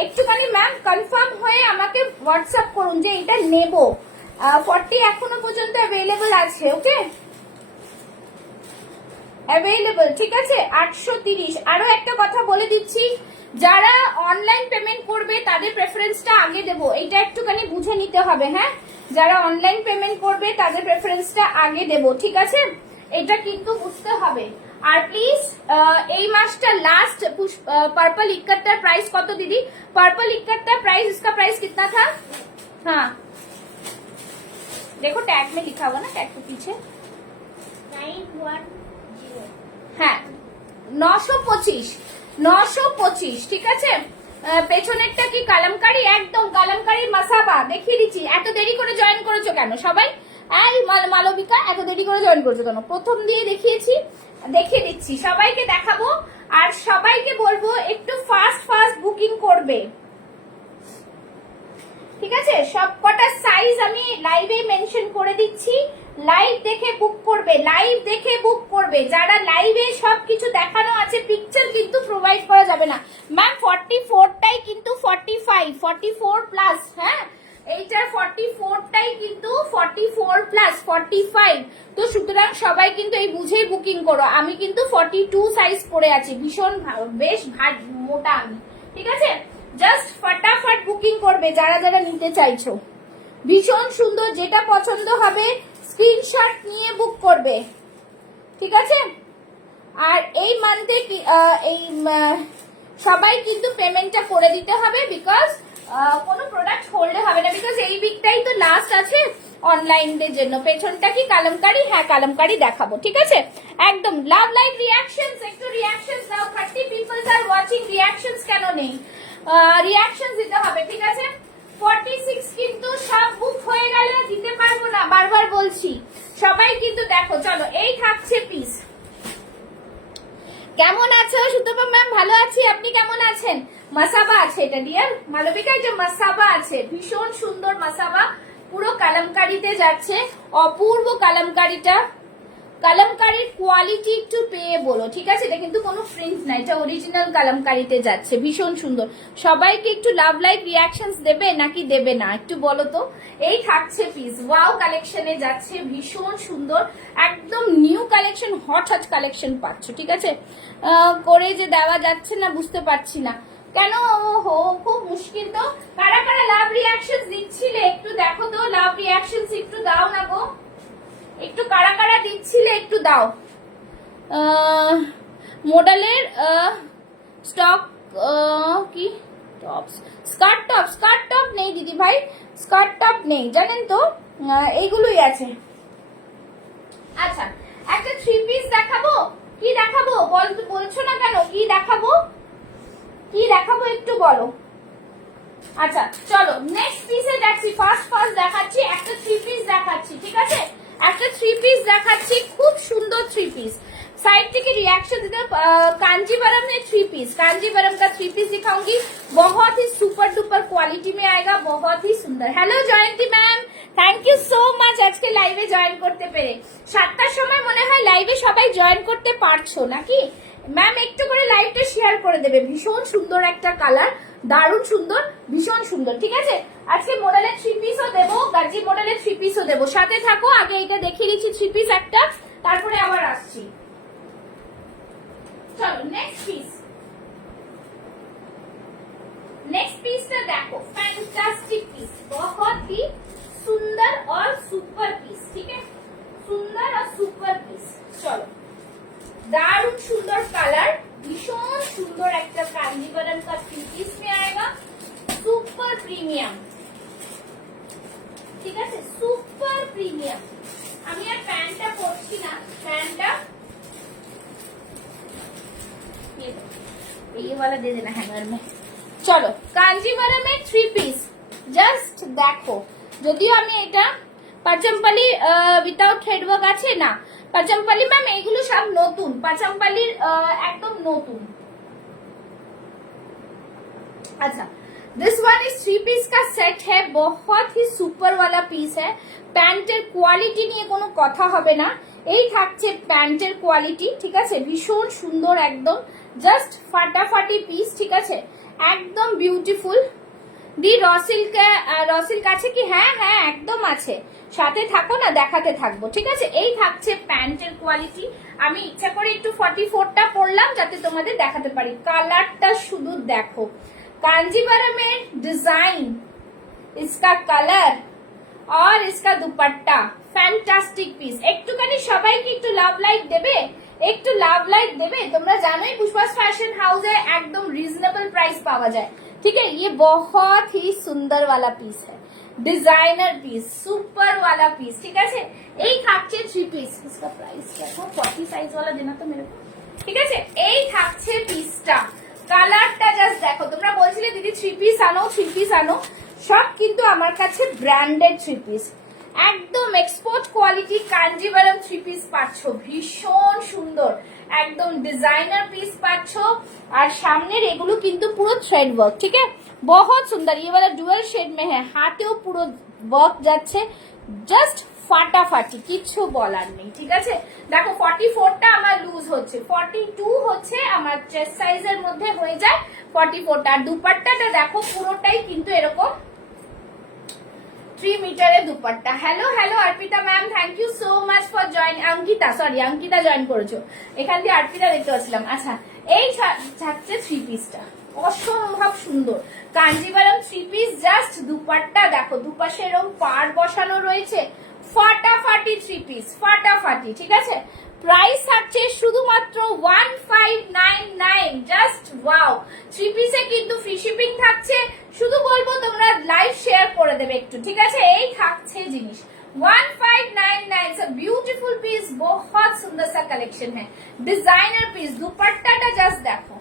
একটুখানি ম্যাম কনফার্ম হয়ে আমাকে হোয়াটসঅ্যাপ করুন যে এটা নেব। 40 এখনো পর্যন্ত অ্যাভেলেবল আছে, ওকে? অ্যাভেলেবল, ঠিক আছে? 830। আরো একটা কথা বলে দিচ্ছি, যারা অনলাইন পেমেন্ট করবে তাদের প্রেফারেন্সটা আগে দেবো, এইটা একটুখানি বুঝে নিতে হবে, হ্যাঁ? যারা অনলাইন পেমেন্ট করবে তাদের প্রেফারেন্সটা আগে দেবো, ঠিক আছে? এটা কিন্তু বুঝতে হবে। আর প্লিজ এই মাসটা লাস্ট पर्पल इक्कत्तर प्राइस কত दीदी? पर्पल 71 प्राइस, इसका प्राइस कितना था? हाँ देखो टैग में लिखा हुआ ना, टैग के पीछे 910, হ্যাঁ 925, 925, ঠিক আছে? পেছনেরটা কি কালামকারি? একদম কালামকারি মাসাবা দেখিয়ে দিচ্ছি। এত দেরি করে জয়েন করেছো কেন সবাই? এই মালবিকা এত দেরি করে জয়েন করেছো কেন? প্রথম দিয়ে দেখিয়েছি, দেখিয়ে দিচ্ছি, সবাইকে দেখাবো। আর সবাইকে বলবো একটু ফাস্ট ফাস্ট বুকিং করবে, ঠিক আছে? সব কটা সাইজ আমি লাইভে মেনশন করে দিচ্ছি, লাইভ দেখে বুক করবে, লাইভ দেখে বুক করবে। যারা লাইভে সবকিছু দেখানো আছে, পিকচার কিন্তু প্রোভাইড করা যাবে না ম্যাম। 44টাই কিন্তু 45, 44 প্লাস, হ্যাঁ? এইটার 44টাই কিন্তু 44 প্লাস 45, তো সুতরাং সবাই কিন্তু এই বুঝেই বুকিং করো। আমি কিন্তু 42 সাইজ পরে আছি, ভীষণ বেশ মোটা আমি, ঠিক আছে? জাস্ট ফটাফট বুকিং করবে যারা যারা নিতে চাইছো। ভীষণ সুন্দর, যেটা পছন্দ হবে স্ক্রিনশট নিয়ে বুক করবে, ঠিক আছে? আর এই মান্থে এই সবাই কিন্তু পেমেন্টটা করে দিতে হবে, বিকজ কোনো প্রোডাক্ট হোল্ডে হবে না, বিকজ এই উইকটাই তো লাস্ট আছে অনলাইনদের জন্য। পেছনটা কি কালামকারি? হ্যাঁ কালামকারি দেখাবো, ঠিক আছে? একদম লাভ লাইভ রিঅ্যাকশনস, একটু রিঅ্যাকশনস দাও। 30 পিপলস আর ওয়াচিং, রিঅ্যাকশনস কেন নেই? রিঅ্যাকশনস দিতে হবে, ঠিক আছে? 46 কিন্তু সব বুক হয়ে গেলে দিতে পারবো না, বারবার বলছি। সবাই কিন্তু দেখো, চলো এই থাকছে পিস। কেমন আছো সুতপা ম্যাম? ভালো আছি, আপনি কেমন আছেন? মাসাবা আছে এটা ডিয়ার মালবিকা, এটা মাসাবা আছে, ভীষণ সুন্দর মাসাবা, পুরো কালামকারিতে যাচ্ছে, অপূর্ব কালামকারিটা। কালামকারির কোয়ালিটি একটু পেয়ে বলো, ঠিক আছে? এটা কিন্তু কোনো প্রিন্ট না, এটা অরিজিনাল কালামকারিতে যাচ্ছে, ভীষণ সুন্দর। সবাইকে একটু লাভ লাইভ রিঅ্যাকশনস দেবে নাকি দেবে না একটু বলো তো। এই থাকছে পিস, ওয়াও কালেকশনে যাচ্ছে, ভীষণ সুন্দর, একদম new collection, hot hot collection পাচ্ছ, ঠিক আছে? করে যে দেওয়া যাচ্ছে না বুঝতে পারছি না কেন, হো খুব মুশকিল তো। কারা কারা লাভ রিঅ্যাকশনস দিচ্ছিলে একটু দেখো তো, লাভ রিঅ্যাকশনস একটু দাও না গো, একটু কারা কারা দিচ্ছিলে একটু দাও। মডেলের স্টক কি টপস, স্কার্ট টপ নেই দিদি ভাই, স্কার্ট টপ নেই জানেন তো, এইগুলোই আছে। আচ্ছা একটা 3 পিস দেখাবো, কি দেখাবো বলছো না কেন, কি দেখাবো একটু বলো। আচ্ছা চলো নেক্সট পিসে যাচ্ছি, ফার্স্ট দেখাচ্ছি একটা 3 পিস দেখাচ্ছি, ঠিক আছে একটা 3 পিস দেখাচ্ছি, খুব সুন্দর 3 পিস। साइड থেকে रिएक्शन देते कांजीवरम में 3 पीस, कांजीवरम का 3 पीस दिखाऊंगी, बहुत ही सुपर डुपर क्वालिटी में आएगा, बहुत ही सुंदर। Hello Jayanti ma'am, thank you so much আজকে লাইভে জয়েন করতে পেরে। 7টার সময় মনে হয় লাইভে সবাই জয়েন করতে পারছো নাকি ম্যাম? একটু করে লাইভটা শেয়ার করে দেবে। ভীষণ সুন্দর একটা কালার, দারুণ সুন্দর, ভীষণ সুন্দর, ঠিক আছে। আজকে মডেলের 3 পিসও দেবো, গাজি মডেলের 3 পিসও দেবো, সাথে থাকো। আগে এটা দেখিয়ে দিচ্ছি 3 পিস একটা, তারপরে আবার আসছি। चलो नेक्स्ट पीस तो देखो, फैंटास्टिक पीस, बहुत ही सुंदर और सुपर पीस, ठीक है सुंदर और सुपर पीस। चलो दारुण सुंदर कलर, भीषण सुंदर एक कांजीवरम का 3 पीस में आएगा, सुपर प्रीमियम, ठीक है सुपर प्रीमियम। আমি আর প্যান্টটা পরছি না, প্যান্টটা ये वाला दे देना हैंगर में। चलो कांजीवरम में 3 পিস জাস্ট দেখো, যদিও আমি এটা পাচমপালি উইদাউট হেডওয়ার্ক আছে না, পাচমপালি ম্যাম এগুলো সব নতুন, পাচমপালির একদম নতুন। अच्छा दिस वन इज 3 पीस का सेट है, बहुत ही सुपर वाला पीस है। প্যান্টের কোয়ালিটি নিয়ে কোনো কথা হবে না, এই থাকছে প্যান্টের কোয়ালিটি, ঠিক আছে ভীষণ সুন্দর একদম, জাস্ট ফাটাফাটি পিস, ঠিক আছে একদম বিউটিফুল। দি রসিল কাছে কি? হ্যাঁ হ্যাঁ একদম আছে, সাথে থাকো না দেখাতে থাকবো, ঠিক আছে। এই থাকছে প্যান্টের কোয়ালিটি, আমি ইচ্ছা করে একটু 44টা পরলাম যাতে তোমাদের দেখাতে পারি। কালারটা শুধু দেখো, कांजीवरमेर डिजाइन, इसका कलर और इसका दुपट्टा, फैंटास्टिक पीस। একটুখানি সবাইকে একটু লাভ লাইক দেবে, একটু লাভ লাইক দেবে। তোমরা জানোই পুষ্পাস ফ্যাশন হাউসে একদম রিজনেবল প্রাইস পাওয়া যায়, ठीक है। ये बहुत ही सुंदर वाला पीस है, डिजाइनर पीस, सुपर वाला पीस, ठीक है। এই থাকছে 3 পিস, इसका प्राइस देखो 40 साइज वाला देना तो मेरे को, ঠিক আছে। এই থাকছে পিসটা, কালারটা জাস্ট দেখো। তোমরা বলছিলে দিদি 3 পিস আনো, 3 পিস আনো, সব কিন্তু আমার কাছে ব্র্যান্ডেড 3 পিস, একদম এক্সপোর্ট কোয়ালিটি কাঞ্জিভারম 3 পিস পাচ্ছ, ভীষণ সুন্দর একদম ডিজাইনার পিস পাচ্ছ। আর সামনের এগুলো কিন্তু পুরো থ্রেড ওয়ার্ক, ঠিক আছে बहुत सुंदर। ये वाला डुअल शेड में है, হাতেও পুরো ওয়ার্ক যাচ্ছে, জাস্ট ফাটাফাটি, কিছু বলার নেই, ঠিক আছে। দেখো 44টা আমার লুজ হচ্ছে, 42 হচ্ছে আমার চেস্ট সাইজের মধ্যে হয়ে যায় 44টা। আর দুপাট্টাটা দেখো পুরোটাই কিন্তু এরকম 3 মিটারের dupatta. Hello hello Arpita ma'am, thank you so much for join. Ankita, sorry Ankita join করেছো, এখান দিয়ে অর্পিতা দেখতে পাচ্ছিলাম। আচ্ছা এই থাকছে 3 পিসটা, অসম্ভব সুন্দর কাঞ্জিভারম 3 পিস, জাস্ট দুপাট্টা দেখো, দুপাশে এরকম পার বসানো রয়েছে, ফাটাফাটি 3 পিস, ফাটাফাটি, ঠিক আছে। প্রাইস থাকছে শুধুমাত্র 1599, জাস্ট ওয়াও। 3 পিসে কিন্তু ফ্রি শিপিং থাকছে, শুধু বলবো তোমরা লাইভ শেয়ার করে দেবে একটু, ঠিক আছে। এই থাকছে জিনিস 1599, সো বিউটিফুল পিস, बहुत सुंदर सा कलेक्शन है, डिजाइनर पीस। दुपट्टाটা জাস্ট দেখো,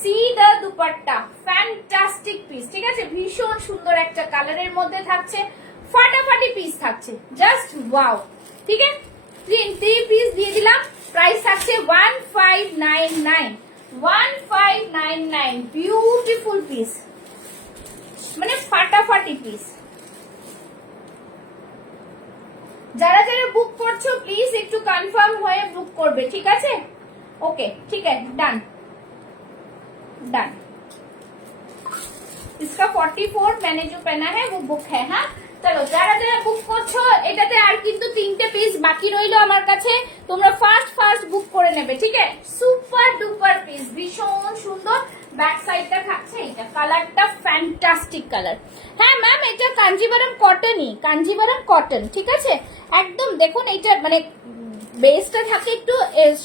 সি দা দুপাট্টা, ফ্যান্টাস্টিক পিস, ঠিক আছে ভীষণ সুন্দর একটা কালারের মধ্যে থাকছে, ফাটাফাটি পিস থাকছে, জাস্ট ওয়াও, ঠিক আছে। 3 পিস দিয়ে দিলাম, প্রাইস থাকছে 1599, বিউটিফুল পিস, মানে ফাটাফাটি পিস। যারা যারা বুক করছো প্লিজ একটু কনফার্ম হয়ে বুক করবে, ঠিক আছে ওকে, ঠিক আছে ডান डन। इसका 44 मैंने जो पहना है वो बुक है। हाँ চলো যারা যারা বুক করছো, এটাতে আর কিন্তু 3টে পিস বাকি রইলো আমার কাছে, তোমরা ফার্স্ট বুক করে নেবে, ঠিক আছে। সুপার ডুপার পিস, ভীষণ সুন্দর। ব্যাক সাইডটা থাকছে এটা, কালারটা ফ্যান্টাস্টিক কালার। হ্যাঁ ম্যাম এটা কাঞ্জিভারম কটনই, কাঞ্জিভারম কটন, ঠিক আছে একদম। দেখুন এইটা মানে বেসটা থাকে একটু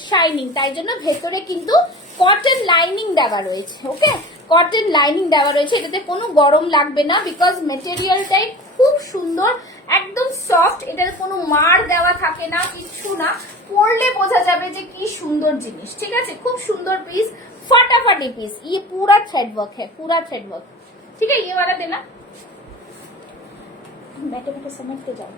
শাইনিং, তাই জন্য ভেতরে কিন্তু কটন লাইনিং দেওয়া রয়েছে। ওকে, কটন লাইনিং দেওয়া রয়েছে, এটাতে কোনো গরম লাগবে না, বিকজ মেটেরিয়ালটাই খুব সুন্দর, একদম সফট, এটার কোনো মার দেওয়া থাকে না, কিচ্ছু না, পরলে বোঝা যাবে যে কি সুন্দর জিনিস। ঠিক আছে, খুব সুন্দর পিস, फटाफटी पीस, ये पूरा थ्रेड वर्क है, पूरा थ्रेड वर्क। ठीक है, ये वाला देना, बैठे बैठे समझते जाओ,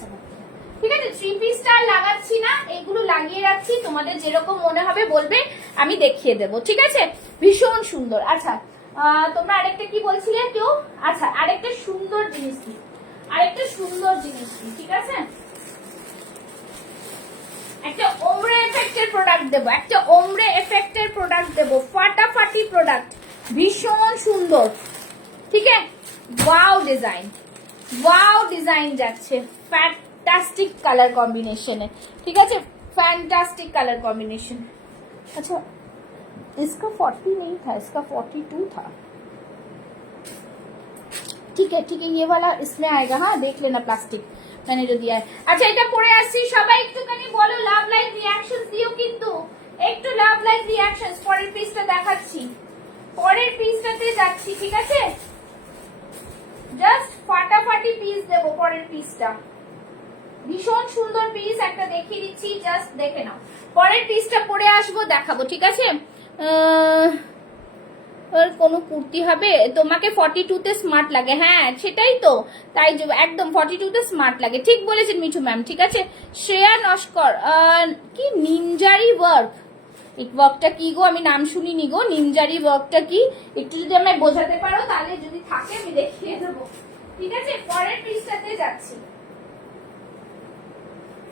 समझते। ঠিক আছে, থ্রি পিসটা লাগাচ্ছি না, এগুলো লাগিয়ে রাখছি, তোমাদের যেরকম মনে হবে বলবে, আমি দেখিয়ে দেব। ঠিক আছে, ভীষণ সুন্দর। আচ্ছা, তোমরা আরেকটা কি বলছিলে কেউ? আচ্ছা, আরেকটা সুন্দর জিনিস কি, আরেকটা সুন্দর জিনিস কি, ঠিক আছে, একটা ওমরে এফেক্টের প্রোডাক্ট দেবো, একটা ওমরে এফেক্টের প্রোডাক্ট দেবো, ফাটাফাটি প্রোডাক্ট, ভীষণ সুন্দর। ঠিক আছে, ওয়াও ডিজাইন, ওয়াও ডিজাইন যাচ্ছে, फैंटास्टिक कलर कॉम्बिनेशन है। ठीक है, फैंटास्टिक कलर कॉम्बिनेशन। अच्छा, इसका 40 नहीं था, इसका 42 था। ठीक है ठीक है, ये वाला इसमें आएगा। हाँ, देख लेना प्लास्टिक मैंने जो दिया है। अच्छा, এটা পরে আসছি, সবাই একটুখানি বলো লাভ লাইক রিঅ্যাকশনস দিও, কিন্তু একটু লাভ লাইক রিঅ্যাকশনস। পরের পিসটা দেখাচ্ছি, পরের পিসটাতে যাচ্ছি। ঠিক আছে, জাস্ট ফাটাফাটি পিস দেবো পরের পিসটা, ভীষণ সুন্দর পিস একটা দেখিয়ে দিচ্ছি, জাস্ট দেখে নাও। পরের পিসটা পরে আসবো, দেখাবো। ঠিক আছে, কোন কুর্তি হবে তোমাকে 42 তে স্মার্ট লাগে? হ্যাঁ, সেটাই তো, তাই একদম 42 তে স্মার্ট লাগে, ঠিক বলেছেন মিঠু ম্যাম। ঠিক আছে, শ্রেয়া নস্কর, কি নিনজারি ওয়ার্ক, এই ওয়ার্কটা কি গো, আমি নাম শুনিনি গো, নিনজারি ওয়ার্কটা কি, একটু যদি আমায় বোঝাতে পারো তাহলে যদি থাকে আমি দেখিয়ে দেবো। ঠিক আছে, পরের পিসটাতে যাচ্ছি,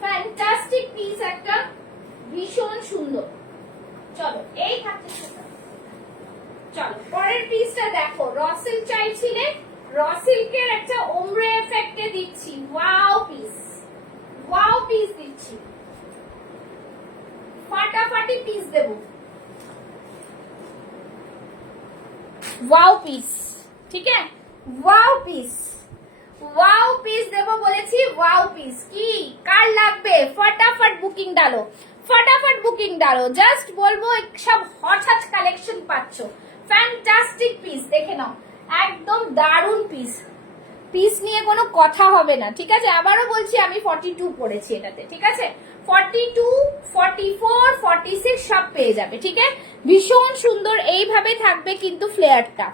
ফ্যান্টাস্টিক পিস একটা, ভীষণ সুন্দর। চলো, এই থাকছে, চলো পরের পিসটা দেখো। রসিল চাইছিলে, রসিলকের একটা ওমরে এফেক্টে দিচ্ছি, ওয়াও পিস, ওয়াও পিস দিচ্ছি, ফাটাফাটি পিস দেব, ওয়াও পিস। ঠিক আছে, ওয়াও পিস, ওয়াও পিস দেবো বলেছি, ওয়াও পিস। কি কার লাগবে ফটাফট বুকিং ডালো, ফটাফট বুকিং ডালো, জাস্ট বলবো সব হঠাৎ কালেকশন পাচ্ছ, ফ্যান্টাস্টিক পিস, দেখে নাও, একদম দারুণ পিস, পিস নিয়ে কোনো কথা হবে না। ঠিক আছে, আবারও বলছি আমি 42 পড়েছি এটাতে। ঠিক আছে, 42, 44, 46 সব পেয়ে যাবে। ঠিক আছে, ভীষণ সুন্দর, এইভাবে থাকবে কিন্তু ফ্লেয়ারটা,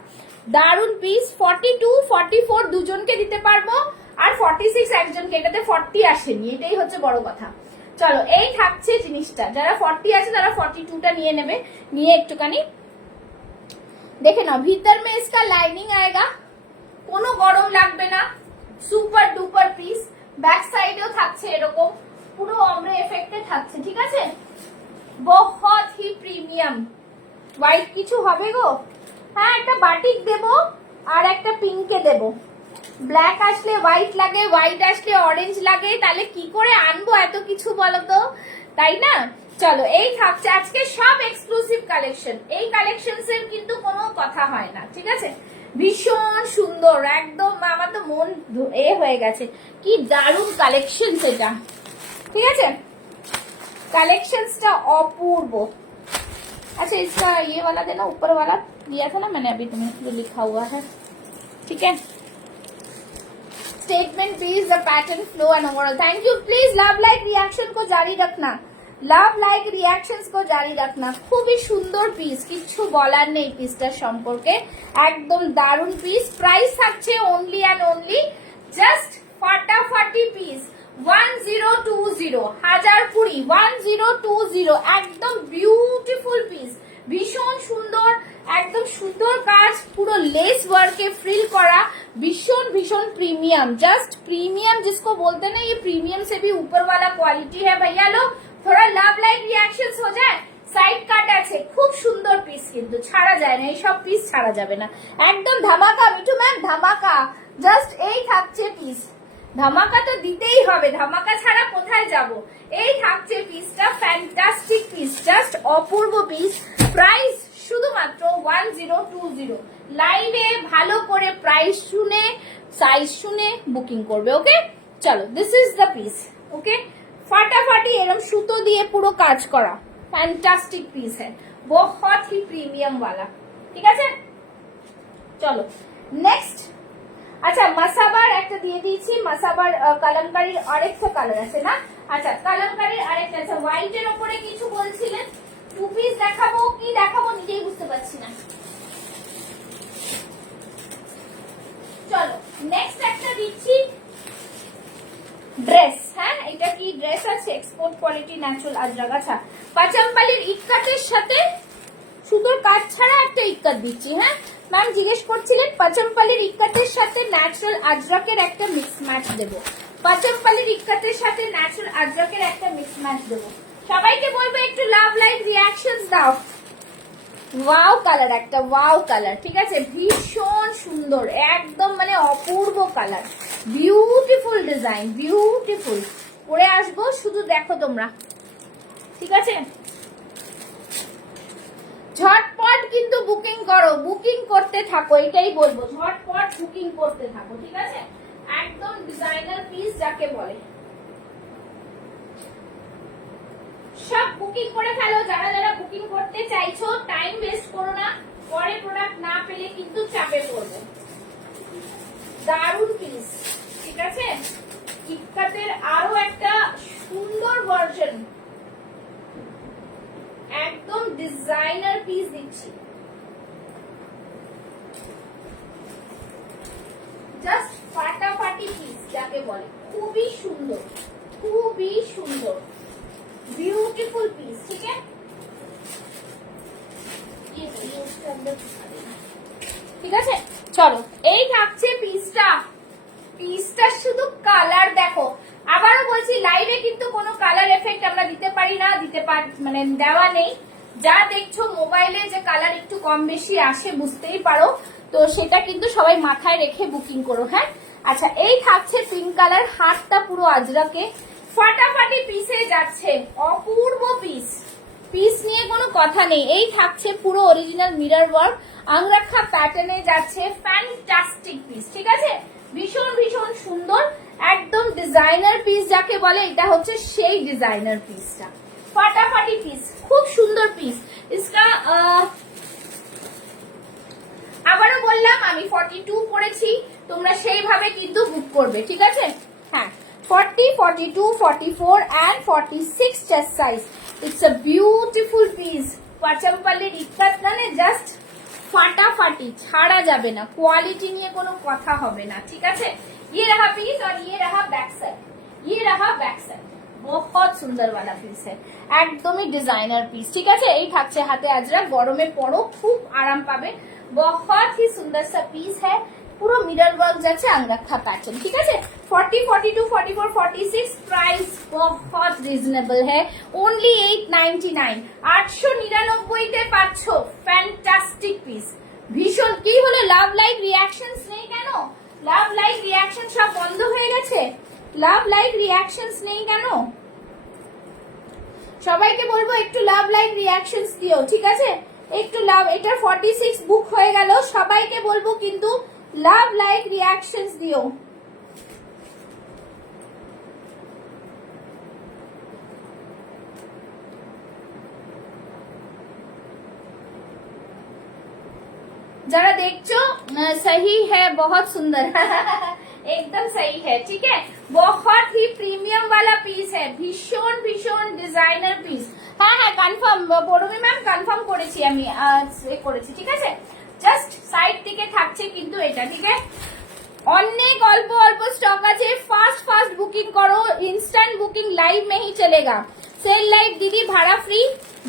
দারুণ পিস। 42, 44 দুজনকে দিতে পারবো, আর 46 একজনকে, এটাতে 40 আসেনি, এটাই হচ্ছে বড় কথা। চলো, এই থাকছে জিনিসটা, যারা 40 আছে তারা 42টা নিয়ে নেবে, নিয়ে একটুখানি দেখে নাও। ভিতর में इसका लाइनिंग आएगा, কোনো গরম লাগবে না, সুপার ডুপার পিস। ব্যাক সাইডেও থাকছে এরকম, পুরো ombre এফেক্টে থাকছে। ঠিক আছে, বহুত হি প্রিমিয়াম। হোয়াইট কিছু হবে গো? হ্যাঁ, একটা বাটিক দেব আর একটা পিঙ্কে দেব। ব্ল্যাক আসলে হোয়াইট লাগে, হোয়াইট আসলে অরেঞ্জ লাগে, তাহলে কি করে আনবো এত কিছু বলো তো, তাই না? চলো, এই থাকছে আজকে সব এক্সক্লুসিভ কালেকশন, এই কালেকশনস এর কিন্তু কোনো কথা হয় না। ঠিক আছে, ভীষণ সুন্দর, একদম আমার তো মন হয়ে গেছে, কি দারুণ কালেকশন এটা। ঠিক আছে, कलेक्शंसটা অপূর্ব। अच्छा, इसका ये वाला देना, ऊपर वाला दिया था ना मैंने अभी तुम्हें, जो लिखा हुआ है। ठीक है, statement please, the pattern flow and overall. Thank you. Please love like reaction को जारी रखना, লাভ লাইক রিঅ্যাকশনস কো জারি রাখনা। খুবই সুন্দর পিস, কিছু বলার নেই পিসটার সম্পর্কে, একদম দারুণ পিস। প্রাইস থাকছে অনলি অ্যান্ড অনলি জাস্ট ফাটাফাটি পিস 1020, 1020, 1020, একদম বিউটিফুল পিস, ভীষণ সুন্দর, একদম সুন্দর কাজ, পুরো लेस वर्क फ्रिल करा, भीषण भीषण प्रीमियम, जस्ट प्रीमियम जिसको बोलते हैं ना, ये प्रीमियम से भी ऊपर वाला क्वालिटी है भैया लोग। थोड़ा लाभ लाइक रिएक्शंस हो जाए, সাইড কাট আছে, খুব সুন্দর পিস, কিন্তু ছাড়া যায় না, এই সব পিস ছাড়া যাবে না, একদম ধামাকা মিঠু ম্যাম, ধামাকা। জাস্ট এই থাকছে পিস, ধামাকা তো দিতেই হবে, ধামাকা ছাড়া কোথায় যাব। এই থাকছে পিসটা, ফ্যান্টাস্টিক পিস, জাস্ট অপূর্ব পিস। প্রাইস শুধুমাত্র 1020। লাইভে ভালো করে প্রাইস শুনে, সাইজ শুনে বুকিং করবে। ওকে, চলো, দিস ইজ দ্য পিস। ওকে, ফাটাফাটি এরকম সুতো দিয়ে পুরো কাজ করা, ফ্যান্টাস্টিক পিস হ্যাঁ, বহুত হি প্রিমিয়াম वाला। ঠিক আছে, চলো নেক্সট। আচ্ছা মাসাবার একটা দিয়ে দিয়েছি, মাসাবার কালামকারীর আরেকটা কালার আছে না? আচ্ছা কালামকারীর আরেকটা আছে, হোয়াইটের উপরে কিছু বলছিলেন, টু পিস দেখাবো কি দেখাবো নিজেই বুঝতে পারছি না। চলো নেক্সট একটা দিচ্ছি ড্রেস, হ্যাঁ এটা কি ড্রেস আছে, এক্সপোর্ট কোয়ালিটি ন্যাচারাল আজরাক। আচ্ছা পাচামপালির ইটকাটের সাথে সুতোর কাজ ছাড়া একটা ইটকাট দিচ্ছি। হ্যাঁ ম্যাম জিজ্ঞেস করছিলেন, পাচামপালির ইটকাটের সাথে ন্যাচারাল আজরাকের একটা মিক্স ম্যাচ দেবো, পাচামপালির ইটকাটের সাথে ন্যাচারাল আজরাকের একটা মিক্স ম্যাচ দেবো। সবাইকে বলবো একটু লাভ লাইক রিয়াকশনস দাও। ওয়াও কালার, একটা ওয়াও কালার, ঠিক আছে ভীষণ সুন্দর, একদম মানে অপূর্ব কালার, বিউটিফুল ডিজাইন, বিউটিফুল। পরে আসবো শুধু দেখো তোমরা, ঠিক আছে। ঝটপট কিন্তু বুকিং করো, বুকিং করতে থাকো, এটাই বলবো, ঝটপট বুকিং করতে থাকো, ঠিক আছে। একদম ডিজাইনার পিস যাকে বলে, সব বুকিং করে ফেলো। যারা যারা বুকিং করতে চাইছো টাইম ওয়েস্ট করো না, পরে প্রোডাক্ট না পেলে কিন্তু চাপে পড়বে। দারুন পিস, ঠিক আছে। ইটকাটের আরো একটা সুন্দর ভার্সন, একদম ডিজাইনার পিস দিচ্ছি, জাস্ট ফাটাফাটি পিস যাকে বলে, খুবই সুন্দর, খুবই সুন্দর, বিউটিফুল পিস, ঠিক আছে। ঠিক আছে চলো, এই থাকছে পিসটা, পিসটা শুধু কালার দেখো। আবারও বলছি লাইভে কিন্তু কোনো কালার এফেক্ট আমরা দিতে পারি না, মানে দেওয়া নেই। যা দেখছো মোবাইলে যে কালার একটু কম বেশি আসে বুঝতেই পারো, তো সেটা কিন্তু সবাই মাথায় রেখে বুকিং করো, হ্যাঁ। আচ্ছা এই থাকছে পিঙ্ক কালার, হাতটা পুরো আজরাকে, ফাটাফাটি পিসে যাচ্ছে, অপূর্ব পিস, পিস নিয়ে কোনো কথা নেই। এই থাকছে পুরো অরিজিনাল মিরর ওয়ার্ক, আংরাক্ষা প্যাটার্নে যাচ্ছে, ফ্যান্টাস্টিক পিস, ঠিক আছে ভীষণ ভীষণ সুন্দর, একদম ডিজাইনার পিস যাকে বলে, এটা হচ্ছে সেই ডিজাইনার পিসটা, ফাটাফাটি পিস, খুব সুন্দর পিস। ইসকা আবারও বললাম আমি 42 করেছি, তোমরা সেইভাবে কিন্তু বুক করবে, ঠিক আছে। হ্যাঁ 40, 42, 44 and 46 chest size. It's a beautiful piece. পাচামপাল্লির ইটকাট মানে জাস্ট ফাটাফাটি, ছাড়া যাবে না, কোয়ালিটি নিয়ে কোনো কথা হবে না, ঠিক আছে। ये रहा पीस और ये रहा बैक साइड, ये रहा बैक साइड, बहुत सुंदर वाला पीस है, একদমই ডিজাইনার পিস, ঠিক আছে। এই থাকছে হাতে আজরা, গরমে পরো খুব আরাম পাবে, बहुत ही सुंदर सा पीस है, পুরো মিরর ওয়ার্ক যাচ্ছে, আংরাক্ষা প্যাটার্ন, ঠিক আছে। 40, 42, 44, 46 प्राइस बहुत রিজনেবল है, ओनली 899, 899 তে পাচ্ছ, ফ্যান্টাস্টিক পিস, ভীষণ। কি হলো, লাভ লাইক রিঅ্যাকশনস নেই কেন? লাভ লাইক রিঅ্যাকশন সব বন্ধ হয়ে গেছে? লাভ লাইক রিঅ্যাকশনস নেই কেন? সবাইকে বলবো একটু লাভ লাইক রিঅ্যাকশনস দিও, ঠিক আছে। একটু লাভ, এটা 46 বুক হয়ে গেল, সবাইকে বলবো কিন্তু লাভ লাইক রিঅ্যাকশনস দিও। जरा देखो सही है, बहुत सुंदर एकदम सही है, ठीक है। बहुत ही प्रीमियम वाला पीस है, भीषण भीषण डिजाइनर पीस। हाँ हाँ कनफार्म পরমি ম্যাম, কনফার্ম করেছি আমি, করেছি, ঠিক আছে। জাস্ট সাইড থেকে থাকছে কিন্তু এটা, ঠিক আছে। অনেক অল্প অল্প স্টক আছে, ফাস্ট ফাস্ট বুকিং করো, ইনস্ট্যান্ট বুকিং লাইভ में ही चलेगा। সেল লাইভ দিদি ভাড়া ফ্রি,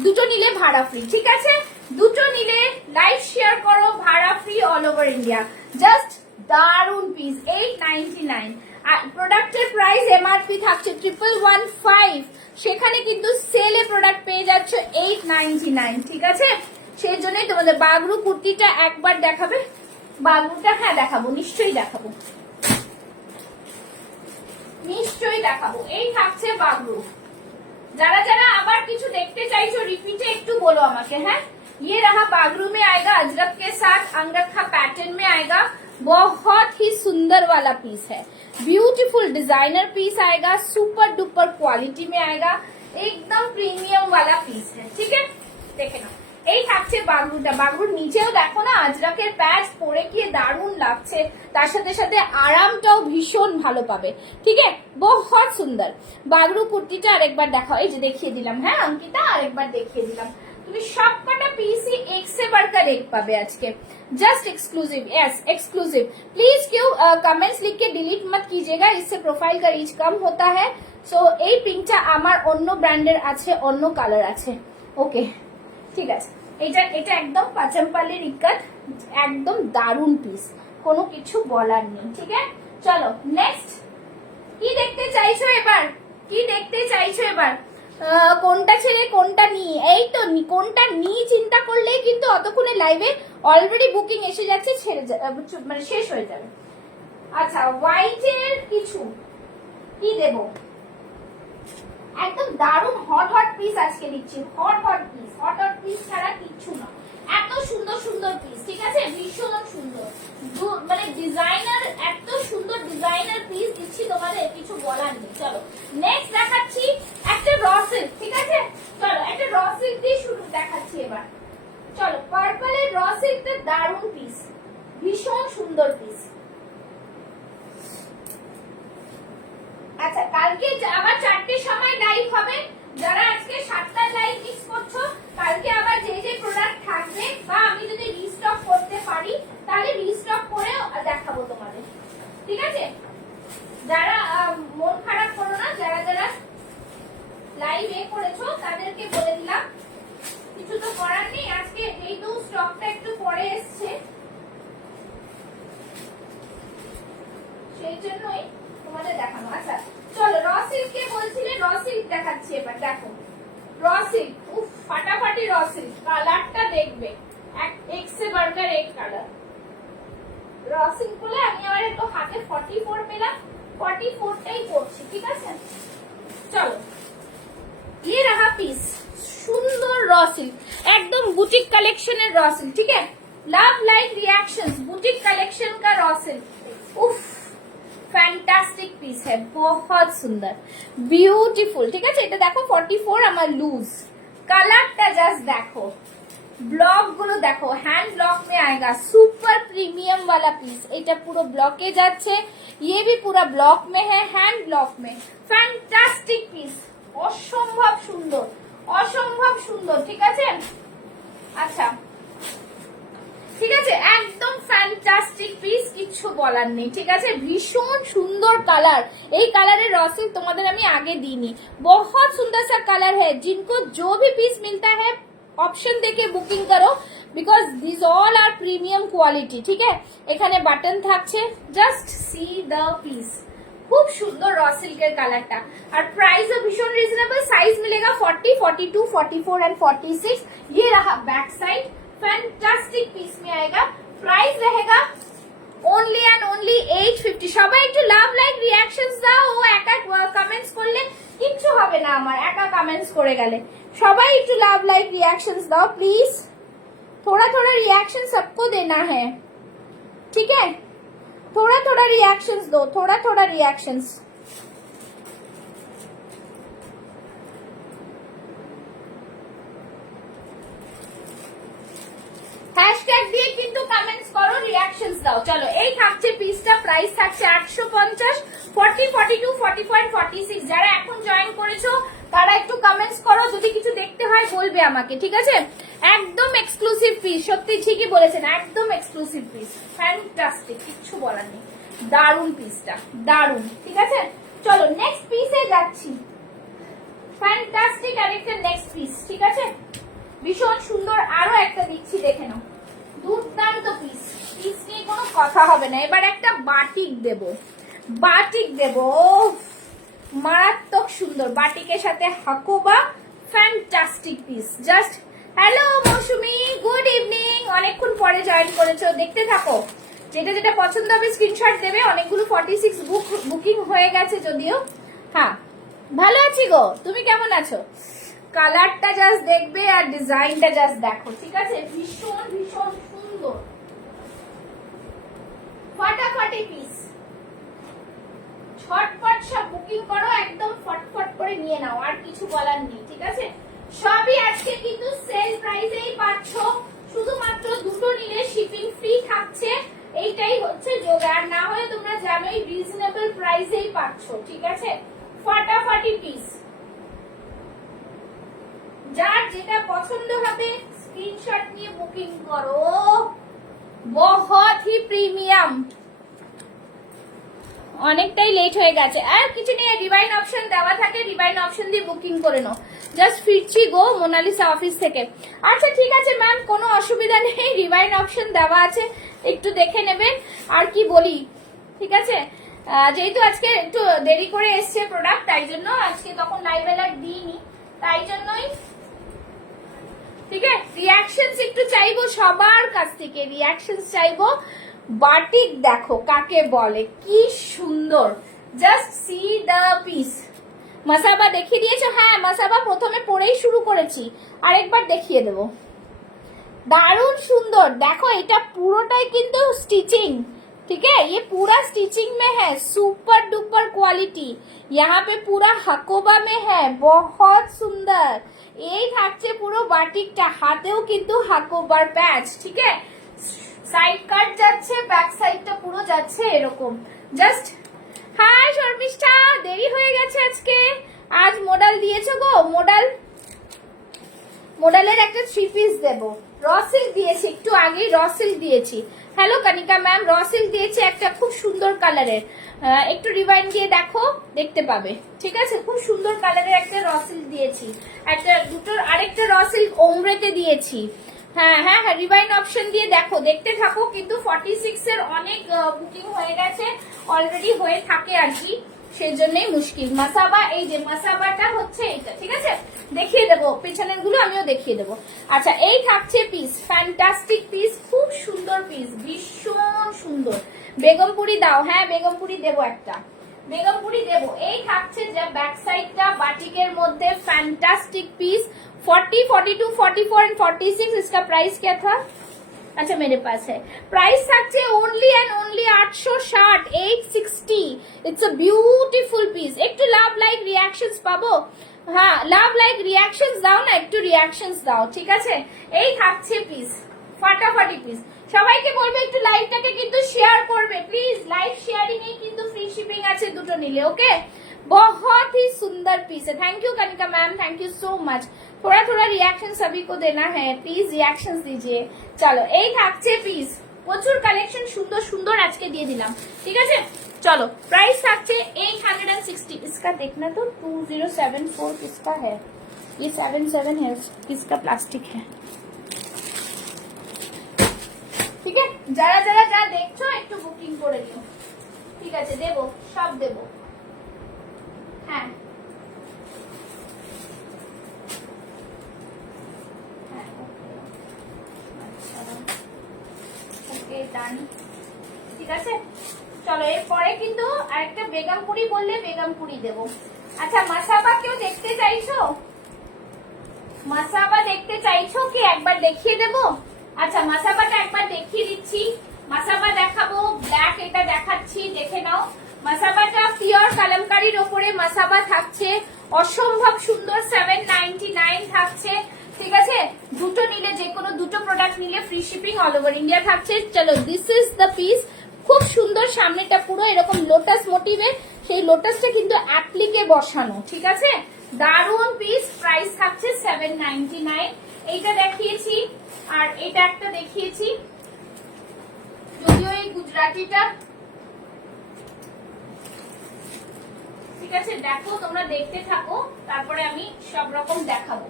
দুটো নিলে ভাড়া ফ্রি, ঠিক আছে। দুটো নিলে লাইভ শেয়ার করো, ভাড়া free all over India. Just দারুন পিস, 899। আর প্রোডাক্টের প্রাইস এমআরপি থাকছে 1115, সেখানে কিন্তু সেলে প্রোডাক্ট পেয়ে যাচ্ছে 899, ঠিক আছে। সেই জন্যই তোমাদের বাগরু কুর্তিটা একবার দেখাবে, বাগরুটা হ্যাঁ দেখাবো, নিশ্চয়ই দেখাবো, নিশ্চয়ই দেখাবো। এই থাকছে বাগরু, যারা যারা আবার কিছু দেখতে চাইছো রিপিটে একটু বলো আমাকে, হ্যাঁ। ये रहा बागरू में आएगा, अजरक के साथ अंगरखा पैटर्न में आएगा, बहुत ही सुंदर वाला पीस है, ब्यूटीफुल डिजाइनर पीस आएगा, सुपर डुपर क्वालिटी में आएगा, एकदम प्रीमियम वाला पीस है। ठीक है, देखे ना এই থাকছে বাগরুটা, বাগরুর নিচেও দেখো না আজরাকের প্যাচ পরে কি দারুণ লাগছে, তার সাথে সাথে আরামটাও ভীষণ ভালো পাবে। ঠিক আছে, বহুত সুন্দর বাগরু কুর্তিটা আরেকবার দেখাও, এই যে দেখিয়ে দিলাম। হ্যাঁ অঙ্কিতা আরেকবার দেখিয়ে দিলাম। তুমি সবকটা পিসই এক से बढ़कर एक পাবে আজকে, just exclusive. Yes exclusive. Please क्यों कमेंट्स लिख के डिलीट मत कीजिएगा, इससे प्रोफाइल का रीच कम होता है। सो এই পিঙ্কটা আমার অন্য ব্র্যান্ডের আছে, অন্য কালার আছে। ওকে ঠিক আছে, এটা এটা একদম পাচমপাল্লির ইক্কাত, একদম দারুণ পিস, কোনো কিছু বলার নেই। ঠিক আছে, চলো নেক্সট কি দেখতে চাইছো এবার, কি দেখতে চাইছো এবার, কোনটা ছেড়ে কোনটা নিই, এই তো কোনটা নিই চিন্তা করলেই কিন্তু অতক্ষণে লাইভে অলরেডি বুকিং এসে যাচ্ছে, ছেড়ে মানে শেষ হয়ে যাবে। আচ্ছা হোয়াইটের কিছু কি দেবো, একদম দারুণ হট হট পিস আজকে দিচ্ছি, hot hot piece, hot hot piece ছাড়া কিচ্ছু না, এত সুন্দর সুন্দর পিস। ঠিক আছে, ভীষণ সুন্দর, মানে ডিজাইনার, এত সুন্দর ডিজাইনার পিস দিচ্ছি তোমাদের, কিছু বলার নেই। চলো নেক্সট দেখাচ্ছি একটা র সিল্ক। ঠিক আছে, চলো একটা র সিল্ক দিয়ে শুরু দেখাচ্ছি এবার। চলো পার্পলের র সিল্কটা দারুণ পিস, ভীষণ সুন্দর পিস। আচ্ছা কালকে আবার 4টের সময় লাইভ হবে, যারা আজকে 7টার লাইভ মিস করছো, কালকে আবার যে যে প্রোডাক্ট থাকবে বা আমি যদি রিস্টক করতে পারি তাহলে রিস্টক করে দেখাবো তোমাদের। ঠিক আছে, যারা মন খারাপ করো না, যারা যারা লাইভ করেছো তাদেরকে বলে দিলাম, কিছু তো করার নেই, আজকে এই তো স্টকটা একটু পরে এসছে সেই জন্যই তোমাদের দেখানো। আচ্ছা চলো র সিল্কে বলছিলে, র সিল্ক দেখাচ্ছি এবার। দেখো র সিল্ক, উফ ফাটাফাটি র সিল্ক, কালারটা দেখবে এক से बढ़कर एक কালার। র সিল্ক বলে আমি আবার একটু হাতে 44 পেলাম, 44টাই করছি। ঠিক আছে, চলো ये रहा पीस, সুন্দর র সিল্ক, একদম বুটিক কালেকশনের র সিল্ক। ঠিক আছে, love like reactions boutique collection का रॉ सिल्क, उफ फैंटास्टिक पीस है, बहुत सुंदर ब्यूटीफुल। ठीक है, এটা দেখো 44 আমার लूज, কালারটা জাস্ট দেখো, ব্লক গুলো দেখো, হ্যান্ড ব্লক में आएगा, सुपर प्रीमियम वाला पीस, এটা পুরো ব্লকে যাচ্ছে, ये भी पूरा ब्लॉक में है, हैंड ब्लॉक में, फैंटास्टिक पीस, অসম্ভব সুন্দর, অসম্ভব সুন্দর। ঠিক আছে, আচ্ছা ঠিক আছে, একদম ফ্যান্টাস্টিক পিস, কিছু বলার নেই। ঠিক আছে, ভীষণ সুন্দর কালার, এই কালারের রসিল তোমাদের আমি আগে দিইনি, बहुत सुंदर सा कलर है, जिनको जो भी पीस मिलता है ऑप्शन देके बुकिंग करो, because this all are premium quality. ठीक है, এখানে বাটন থাকছে, জাস্ট সি দ্য পিস, খুব সুন্দর র সিল্কের কালারটা, আর प्राइसও भीषण রিজনেবল, साइज मिलेगा 40, 42, 44 एंड 46। ये रहा बैक साइड, फैंटास्टिक पीस में आएगा, प्राइस रहेगा ओनली एंड ओनली 850। সবাই একটু লাভ লাইক রিঅ্যাকশনস দাও, ও একা কমেন্টস করলে কিচ্ছু হবে না, আমার একা কমেন্টস করে গেলে, সবাই একটু লাভ লাইক রিঅ্যাকশনস দাও প্লিজ, थोड़ा थोड़ा रिएक्शन सबको देना है। ठीक है, थोड़ा थोड़ा रिएक्शंस दो, थोड़ा थोड़ा रिएक्शंस। হ্যাশট্যাগ দিয়ে কিন্তু কমেন্টস করো, রিঅ্যাকশনস দাও। চলো এই থাকছে পিসটা, প্রাইস থাকছে 850, 40, 42, 44 এন্ড 46। যারা এখন জয়েন করেছো তারা একটু কমেন্টস করো, যদি কিছু দেখতে হয় বলবে আমাকে। ঠিক আছে, একদম এক্সক্লুসিভ পিস, সত্যি ঠিকই বলেছেন, একদম এক্সক্লুসিভ পিস, ফ্যান্টাস্টিক, কিচ্ছু বলার নেই, দারুন পিসটা, দারুন। ঠিক আছে, চলো নেক্সট পিসে যাচ্ছি, ফ্যান্টাস্টিক আরেকটা নেক্সট পিস। ঠিক আছে, ভীষণ সুন্দর আরো একটা দিচ্ছি, দেখে নাও, দুর্দান্ত পিস, পিস নিয়ে কোনো কথা হবে না। এবার একটা বাটিক দেব, বাটিক দেব, মারাত্মক সুন্দর, বাটিকের সাথে Hakoba, fantastic piece, just. Hello Mousumi, good evening, অনেকক্ষণ পরে জয়েন করেছো, দেখতে থাকো, যেটা যেটা পছন্দ হবে স্ক্রিনশট দেবে। অনেকগুলো 46 বুকিং হয়ে গেছে যদিও। হ্যাঁ ভালো আছি গো, তুমি কেমন আছো? কালারটা জাস্ট দেখবে আর ডিজাইনটা জাস্ট দেখো। ঠিক আছে, ভীষণ ভীষণ সুন্দর, ফাটাফাটি পিস, ছটপট সব বুকিং করো, একদম ফটফট করে নিয়ে নাও, আর কিছু বলার নেই। ঠিক আছে, সবই আজকে কিন্তু সেল প্রাইসেই পাচ্ছ, শুধুমাত্র দুটো নিলে শিপিং ফ্রি থাকছে, এইটাই হচ্ছে জোগাড়। আর না হলে তোমরা জানোই রিজনেবল প্রাইসেই পাচ্ছ। ঠিক আছে, ফাটাফাটি পিস, যার যেটা পছন্দ হবে স্ক্রিনশট নিয়ে বুকিং করো। বহুত হি প্রিমিয়াম, অনেকটাই লেট হয়ে গেছে, আর কিছু নেই, রিভাইন অপশন দেওয়া থাকে, রিভাইন অপশন দিয়ে বুকিং করে নাও। জাস্ট ফিরছি গো মোনালিসা অফিস থেকে। আচ্ছা ঠিক আছে ম্যাম, কোনো অসুবিধা নেই, রিভাইন অপশন দেওয়া আছে, একটু দেখে নেবেন। আর কি বলি, ঠিক আছে, যেহেতু আজকে একটু দেরি করে এসছে প্রোডাক্ট, তাই জন্য আজকে তখন লাইভ অ্যালার্ট দিইনি, তাই জন্যই। ঠিক আছে, রিয়াকশনস একটু চাইবো সবার কাছ থেকে, রিয়াকশনস চাইবো। বাটিক দেখো কাকে বলে, কি সুন্দর, just see the piece. Masaba দেখিয়ে দিয়েছো? হ্যাঁ, মাসাবা প্রথমে পরেই শুরু করেছি, আরেকবার দেখিয়ে দেবো। দারুণ সুন্দর, দেখো এটা পুরোটাই কিন্তু স্টিচিং। ठीक है, ये पूरा स्टिचिंग में है, सुपर डुपर क्वालिटी, यहाँ पे पूरा हकोबा में है, बहुत सुंदर। এই থাকছে পুরো বাটিকটা, হাতেও কিন্তু হাকোবার প্যাচ। ঠিক আছে, সাইড কাট যাচ্ছে, ব্যাক সাইডটা পুরো যাচ্ছে এরকম। জাস্ট হাই শর্মিষ্ঠা, দেরি হয়ে গেছে আজকে, আজ মডেল দিয়েছো গো, মডেলের একটা 3 পিস দেবো, র সিল্ক দিয়েছি, একটু আগেই র সিল্ক দিয়েছি। Hello Kanika ma'am, raw silk দিয়েছি একটা খুব সুন্দর কালারের, একটু রিভাইন্ড দিয়ে দেখো, দেখতে পাবে। ঠিক আছে, খুব সুন্দর কালারের একটা র সিল্ক দিয়েছি, একটা দুটোর আরেকটা র সিল্ক ওমরেতে দিয়েছি। হ্যাঁ হ্যাঁ হ্যাঁ, রিভাইন অপশন দিয়ে দেখো, দেখতে থাকো। কিন্তু 46 এর অনেক বুকিং হয়ে গেছে, অলরেডি হয়ে থাকে আর কি, সেই জন্যই মুশকিল। মাসাবা, এই যে মাসাবাটা হচ্ছে এইটা। ঠিক আছে, দেখিয়ে দেবো পেছনের গুলো, আমিও দেখিয়ে দেবো। আচ্ছা, এই থাকছে পিস, ফ্যান্টাস্টিক পিস, খুব সুন্দর পিস, ভীষণ সুন্দর। বেগমপুরি দাও? হ্যাঁ বেগমপুরি দেবো, একটা বেগমপুরি দেবো। এই থাকছে যে ব্যাক সাইডটা বাটিকের মধ্যে, फैंटास्टिक पीस, 40, 42, 44 एंड 46। इसका प्राइस क्या था? अच्छा मेरे पास है, प्राइस থাকছে only and only 860, 860। It's a beautiful piece. একটু লাভ লাইক রিঅ্যাকশনস পাবো? হ্যাঁ, লাভ লাইক রিঅ্যাকশনস দাও না, একটু রিঅ্যাকশনস দাও। ঠিক আছে, এই থাকছে পিস, ফাটাফাটি পিস। সবাইকে বলবে একটু লাইভটাকে কিন্তু শেয়ার করবে প্লিজ, লাইভ শেয়ারিং এ কিন্তু ফ্রি শিপিং আছে দুটো নিলে। ওকে, बहुत ही सुंदर पीस है। Thank you Kanika ma'am, thank you so much. थोड़ा थोड़ा रिएक्शन सभी को देना है, प्लीज रिएक्शन दीजिए। चलो, এই থাকছে পিস, প্রচুর কালেকশন, সুন্দর সুন্দর আজকে দিয়ে দিলাম। ঠিক আছে, चलो प्राइस থাকছে 860। इसका देखना तो 2074 किसका है, ये 77 है, किसका प्लास्टिक है। ঠিক আছে, যারা যারা যা দেখছো একটু বুকিং করে দিও। ঠিক আছে, দেবো, সব দেবো। হ্যাঁ ওকে ডান। ঠিক আছে, চলো এরপরে কিন্তু আরেকটা বেগমপুরি বললে বেগমপুরি দেবো। আচ্ছা, মাসাবা কেউ দেখতে চাইছো? মাসাবা দেখতে চাইছো কি? একবার দেখিয়ে দেবো। আচ্ছা, মাসাবাটা একবার দেখিয়ে দিচ্ছি। মাসাবা দেখাবো, ব্ল্যাক এটা দেখাচ্ছি, দেখে নাও। মাসাবাটা পিওর কালামকারীর ওপরে মাসাবা থাকছে, অসম্ভব সুন্দর, 799 থাকছে। ঠিক আছে, দুটো নিলে, যে কোনো দুটো প্রোডাক্ট নিলে free shipping all over India থাকছে। চলো, দিস ইজ দ্য পিস, খুব সুন্দর। সামনেটা পুরো এরকম লোটাস মোটিভে, সেই লোটাসটা কিন্তু অ্যাপ্লিকে বসানো। ঠিক আছে, দারুণ পিস। প্রাইস থাকছে 799। এইটা দেখিয়েছি, আর এটা একটা দেখিয়েছি, যদিও এই গুজরাটিটা। ঠিক আছে, দেখো তোমরা দেখতে থাকো, তারপরে আমি সব রকম দেখাবো।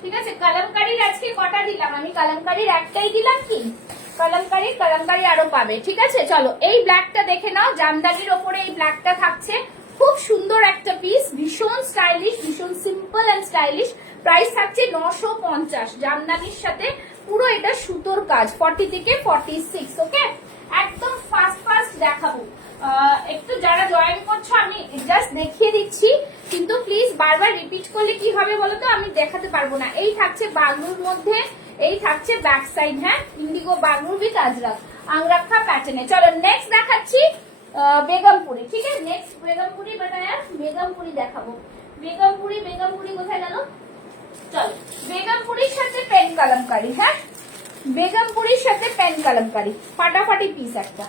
ঠিক আছে, কলমকারীর আজকে কটা দিলাম আমি? কলমকারীর একটাই দিলাম কি? কলমকারী আরো পাবে। ঠিক আছে, চলো এই ব্ল্যাকটা দেখে নাও, জামদানির ওপরে এই ব্ল্যাকটা থাকছে, খুব সুন্দর একটা পিস, ভীষণ স্টাইলিশ, ভীষণ সিম্পল এন্ড স্টাইলিশ। প্রাইস থাকছে 950, জামদানির সাথে পুরো এটা সুতোর কাজ, 40 থেকে 46। ওকে, একদম ফাস্ট ফাস্ট দেখাবো। একটু যারা জয়েন করছো আমি জাস্ট দেখিয়ে দিচ্ছি, কিন্তু প্লিজ বারবার রিপিট করলে কি হবে বলো তো, আমি দেখাতে পারবো না। এই থাকছে বাগলুর মধ্যে, এই থাকছে ব্যাক সাইড, হ্যাঁ ইন্ডিগো বাগলুর উইথ আজরাক। आंगरखा पैटर्न है। चलो नेक्स्ट দেখাচ্ছি বেগমপুরি। ঠিক আছে, নেক্সট বেগমপুরি বানায়া বেগমপুরি দেখাবো। বেগমপুরি কোথায় গেল? চলো বেগমপুরির সাথে পেন কলমকারি। হ্যাঁ, বেগমপুরির সাথে পেন কলমকারি, ফাটাফাটি পিস একটা।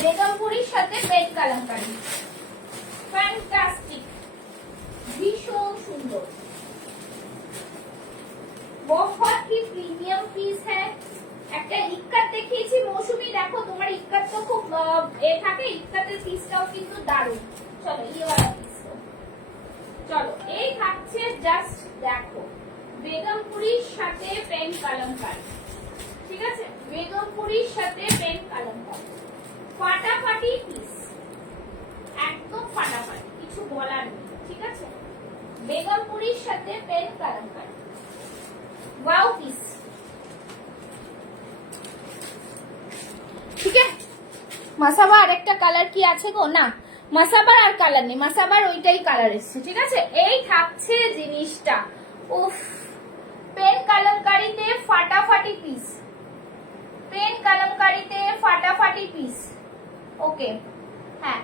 বেগমপুরির সাথে পেন কলমকারি, ফ্যান্টাস্টিক, ভীষণ সুন্দর, बहुत ही प्रीमियम पीस है। একটা ইক্কাত দেখিয়েছি মৌসুমি, দেখো তোমার ইক্কাত তো খুব থাকে, ইক্কাতের পিসটাও কিন্তু দারুণ। চলো এই वाला পিস, চলো এই থাকছে জাস্ট দেখো বেগমপুরির সাথে পেন কলমকারি। ঠিক আছে, বেগমপুরির সাথে পেন কলমকারি, ফাটাফাটি পিস, একদম ফাটাফাটি, কিছু বলার নেই। ঠিক আছে, বেগমপুরির সাথে পেন কলমকারি, वाओ पीस। ठीक है, মাসাবা আরেকটা কালার কি আছে গো? না, মাসাবার আর কালার নেই, মাসাবার ওইটাই কালার এসছে। ঠিক আছে, এই থাকছে জিনিসটা। উফ, পেন কলমকারিতে ফাটাফাটি পিস, পেন কলমকারিতে ফাটাফাটি পিস। ওকে, হ্যাঁ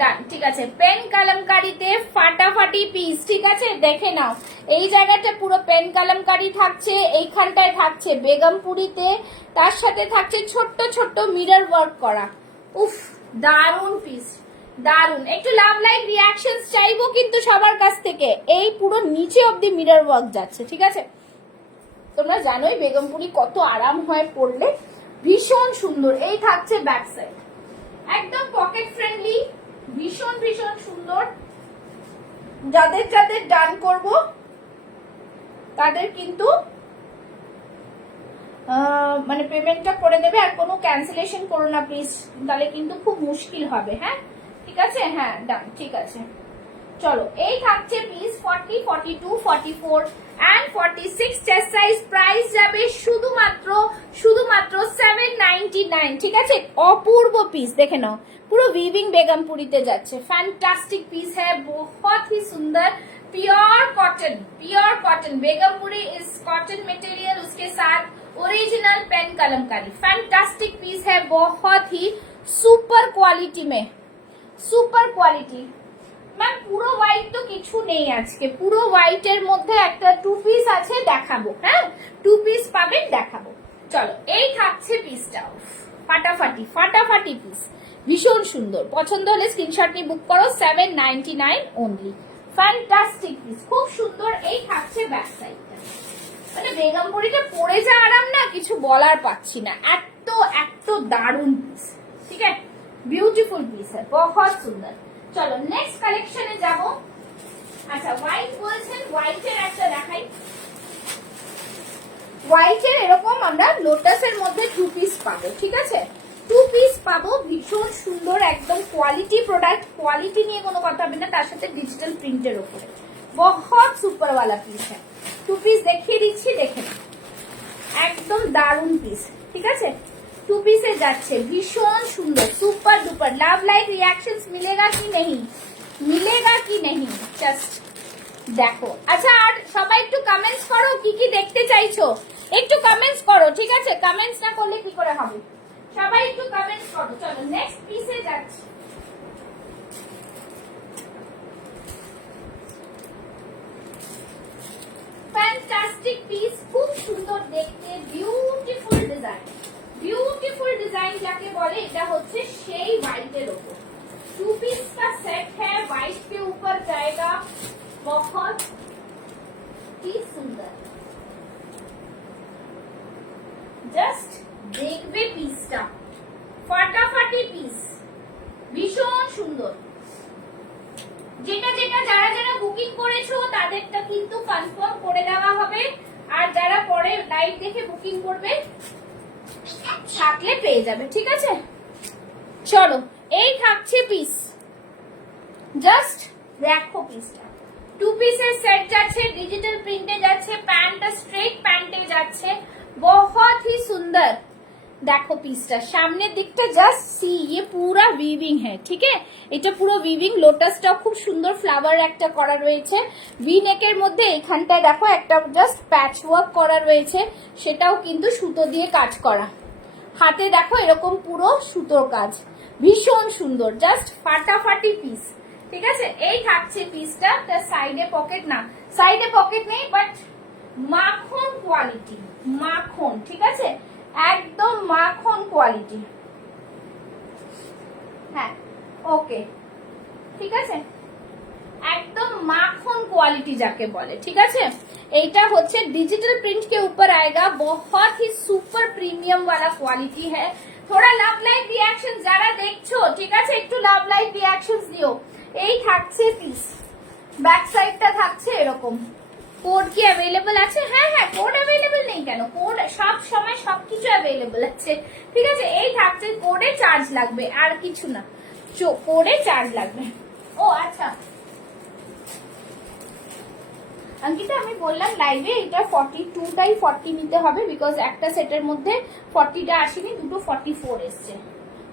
ডান, ঠিক আছে, পেন কলমকারিতে ফাটাফাটি পিস। ঠিক আছে, দেখে নাও এই জায়গাটা পুরো পেন কলমকারি থাকছে, এইখানটায় থাকছে বেগমপুরিতে, তার সাথে থাকছে ছোট্ট ছোট্ট মিরর ওয়ার্ক করা। উফ, দারুন পিস, দারুন। একটু লাভ লাইক রিয়াকশনস চাইবো কিন্তু সবার কাছ থেকে। এই পুরো নিচে অবধি মিরর ওয়ার্ক যাচ্ছে। ঠিক আছে, তোমরা জানোই বেগমপুরি কত আরাম হয় পরলে, ভীষণ সুন্দর। এই থাকছে ব্যাক সাইড, একদম পকেট ফ্রেন্ডলি, ভীষণ ভীষণ সুন্দর। যাদের যাদের ডান করব তাদের কিন্তু মানে পেমেন্টটা করে দেবে, আর কোনো ক্যান্সেলেশন করো না প্লিজ, তাহলে কিন্তু খুব মুশকিল হবে। হ্যাঁ ঠিক আছে, হ্যাঁ ডান, ঠিক আছে। চলো এই থাকছে piece 40, 42, 44 and 46 chest size. Price যাবে শুধুমাত্র 799। ঠিক আছে, অপূর্ব পিস, দেখে নাও पूरा वीविंग बेगमपुरी ते जाच्छे, फैंटास्टिक पीस है, बहुत ही सुंदर, pure cotton. Begumpuri is cotton material, उसके साथ original pen kalamkari, fantastic piece है, बहुत ही सुपर क्वालिटी में, सुपर क्वालिटी। मैम পুরো হোয়াইট তো কিছু নেই আজকে, পুরো হোয়াইটের মধ্যে একটা টু পিস আছে, দেখাবো। হ্যাঁ, টু পিস পাবেন, দেখাবো। চলো এই থাকছে পিসটা, ফাটাফাটি ফাটাফাটি পিস, ভীষণ সুন্দর। পছন্দ হলে স্ক্রিনশট নিয়ে বুক করো, 799 অনলি, ফ্যান্টাস্টিক পিস, খুব সুন্দর। এই থাকছে ব্যাক সাইডটা, মানে বেগমপুরিটা পরে যা আরাম না, কিছু বলার পাচ্ছি না, এত এত দারুণ পিস। ঠিক আছে, বিউটিফুল পিস है, बहुत সুন্দর। চলো নেক্সট কালেকশনে যাব। আচ্ছা হোয়াইট বলছেন, হোয়াইটের একটা দেখাই। হোয়াইটের এরকম আমরা লোটাসের মধ্যে টু পিস পাবো। ঠিক আছে, টু পিস পাবো, ভীষণ সুন্দর, একদম কোয়ালিটি প্রোডাক্ট, কোয়ালিটি নিয়ে কোনো কথা হবে না, তার সাথে ডিজিটাল প্রিন্টের উপরে, বহুত সুপার वाला পিস है। টু পিস দেখিয়ে দিচ্ছি, দেখে একদম দারুণ পিস। ঠিক আছে, टू पीसे যাচ্ছে, ভীষণ সুন্দর, super duper. Love like reactions মিলেগা কি नहीं, মিলেগা কি नहीं, জাস্ট দেখো। আচ্ছা আর সবাই একটু কমেন্টস করো, কি কি দেখতে চাইছো, একটু কমেন্টস করো। ঠিক আছে, কমেন্টস না করলে কি করে হবে, সবাই একটু কমেন্টস করো। চলো নেক্সট পিসে যাচ্ছি। ফ্যান্টাস্টিক পিস, খুব সুন্দর দেখতে, বিউটিফুল ডিজাইন, ब्यूटीफुल डिजाइन जाके बोले, এটা হচ্ছে সেই হোয়াইটের উপর टू पीस का सेट है, व्हाइट के ऊपर जाएगा, बहुत ही सुंदर। जस्ट देखबे পিসটা, ফাটাফাটি পিস, ভীষণ সুন্দর। যেটা যেটা যারা যারা বুকিং করেছো তাদেরটা কিন্তু কনফার্ম করে দেওয়া হবে, আর যারা পরে লাইভ দেখে বুকিং করবে থাকলে পেয়ে যাবে। ঠিক আছে, চলো এই থাকছে পিস, জাস্ট দেখো পিসটা। টু পিসের সেট যাচ্ছে, ডিজিটাল প্রিন্টে যাচ্ছে, প্যান্টটা স্ট্রেট প্যান্টে যাচ্ছে, बहुत ही सुंदर, দেখো পিসটা সামনের দিকটা জাস্ট সি ये पूरा वीविंग है ठीक है এটা পুরো वीविंग লোটাসটা খুব সুন্দর ফ্লাওয়ার একটা করা রয়েছে ভি নেকের মধ্যে এখানটায় দেখো একটা জাস্ট প্যাচ ওয়ার্ক করা রয়েছে সেটাও কিন্তু সুতো দিয়ে কাজ করা হাতে দেখো এরকম পুরো সুতোর কাজ ভীষণ সুন্দর জাস্ট ফাটাফাটি পিস ঠিক আছে এই থাকছে পিসটা তার সাইডে পকেট না সাইডে পকেট নেই বাট মাখন কোয়ালিটি মাখন ঠিক আছে একদম মাখন কোয়ালিটি হ্যাঁ ওকে ঠিক আছে एकदम माखन क्वालिटी जाके बोले ठीक है এইটা হচ্ছে डिजिटल प्रिंट के ऊपर आएगा बहुत ही सुपर प्रीमियम वाला क्वालिटी है थोड़ा লাভ লাইভ রিঅ্যাকশন যারা দেখছো ঠিক আছে একটু লাভ লাইভ রিঅ্যাকশনস দিও এই থাকছে পিস ব্যাক সাইডটা থাকছে এরকম কোড কি अवेलेबल আছে হ্যাঁ হ্যাঁ কোড अवेलेबल নেই কেন কোড সব সময় সবকিছু अवेलेबल আছে ঠিক আছে এই থাকছে কোডে চার্জ লাগবে আর কিছু না কোডে চার্জ লাগবে ও আচ্ছা अंकिता আমি বললাম লাইভে এটা 42 টাই 40 নিতে হবে বিকজ একটা সেটের মধ্যে 40 টা আসেনি দুটো 44 এসেছে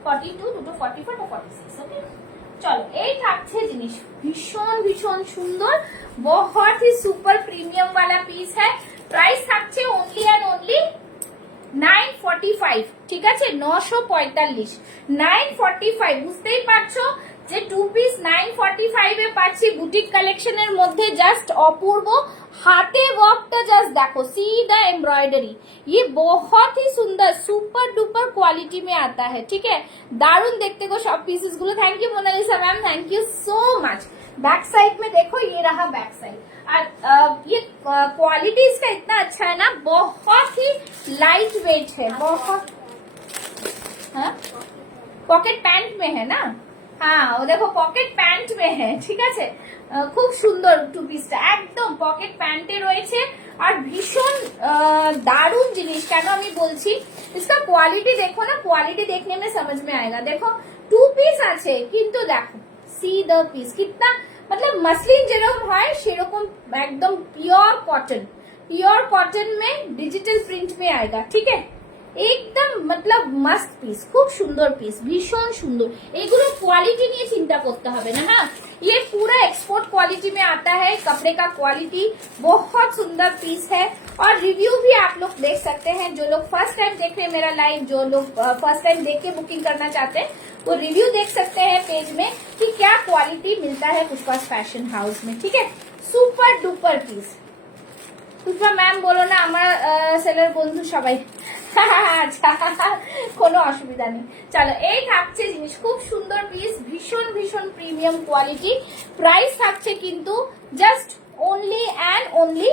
42 দুটো 44 আর 46 ওকে চলো এই থাকছে জিনিস ভীষণ ভীষণ সুন্দর बहुत ही सुपर प्रीमियम वाला पीस है प्राइस থাকছে ओनली एंड ओनली 945 ঠিক আছে 945 945 বুঝতেই পারছো যে টু পিস 945 এ পাচ্ছি বুটিক কালেকশনের মধ্যে জাস্ট অপূর্ব हाथे वर्कটা জাস্ট देखो सीधा एम्ब्रॉयडरी ये बहुत ही सुंदर सुपर डुपर क्वालिटी में आता है ठीक है दारुण देखते को सब पीसेस गुलो thank you Monalisa ma'am thank you so much back side में देखो ये रहा बैक साइड और ये क्वालिटी इसका इतना अच्छा है ना बहुत ही लाइट वेट है बहुत हाँ पॉकेट पैंट में है ना हाँ वो देखो पॉकेट पैंट में है ठीक है खूब सुंदर टू पिसটা একদম পকেট প্যান্টে রয়েছে আর ভীষণ দারুণ জিনিস কেন আমি বলছি इसका क्वालिटी देखो ना क्वालिटी देखने में समझ में आएगा देखो टू পিস আছে কিন্তু দেখো सी द পিস कितना मतलब मसलिन যেরকম হয় সেরকম একদম प्योर कॉटन में डिजिटल प्रिंट में आएगा ठीक है एकदम मतलब मस्त पीस खूब सुंदर पीस भीषण सुंदर एगुलो क्वालिटी नहीं चिंता करते हैं ना हाँ ये पूरा एक्सपोर्ट क्वालिटी में आता है कपड़े का क्वालिटी बहुत सुंदर पीस है और रिव्यू भी आप लोग देख सकते हैं जो लोग फर्स्ट टाइम देख रहे हैं मेरा लाइव जो लोग फर्स्ट टाइम देख के बुकिंग करना चाहते हैं वो रिव्यू देख सकते हैं पेज में कि क्या क्वालिटी मिलता है पुष्पास फैशन हाउस में ठीक है super duper piece Pushpa ma'am बोलो ना আমার সেলার বন্ধু সবাই আচ্ছা কোনো অসুবিধা নেই চলো এই থাকছে জিনিস খুব সুন্দর পিস ভীষণ ভীষণ প্রিমিয়াম কোয়ালিটি প্রাইস থাকছে কিন্তু জাস্ট ओनली एंड ओनली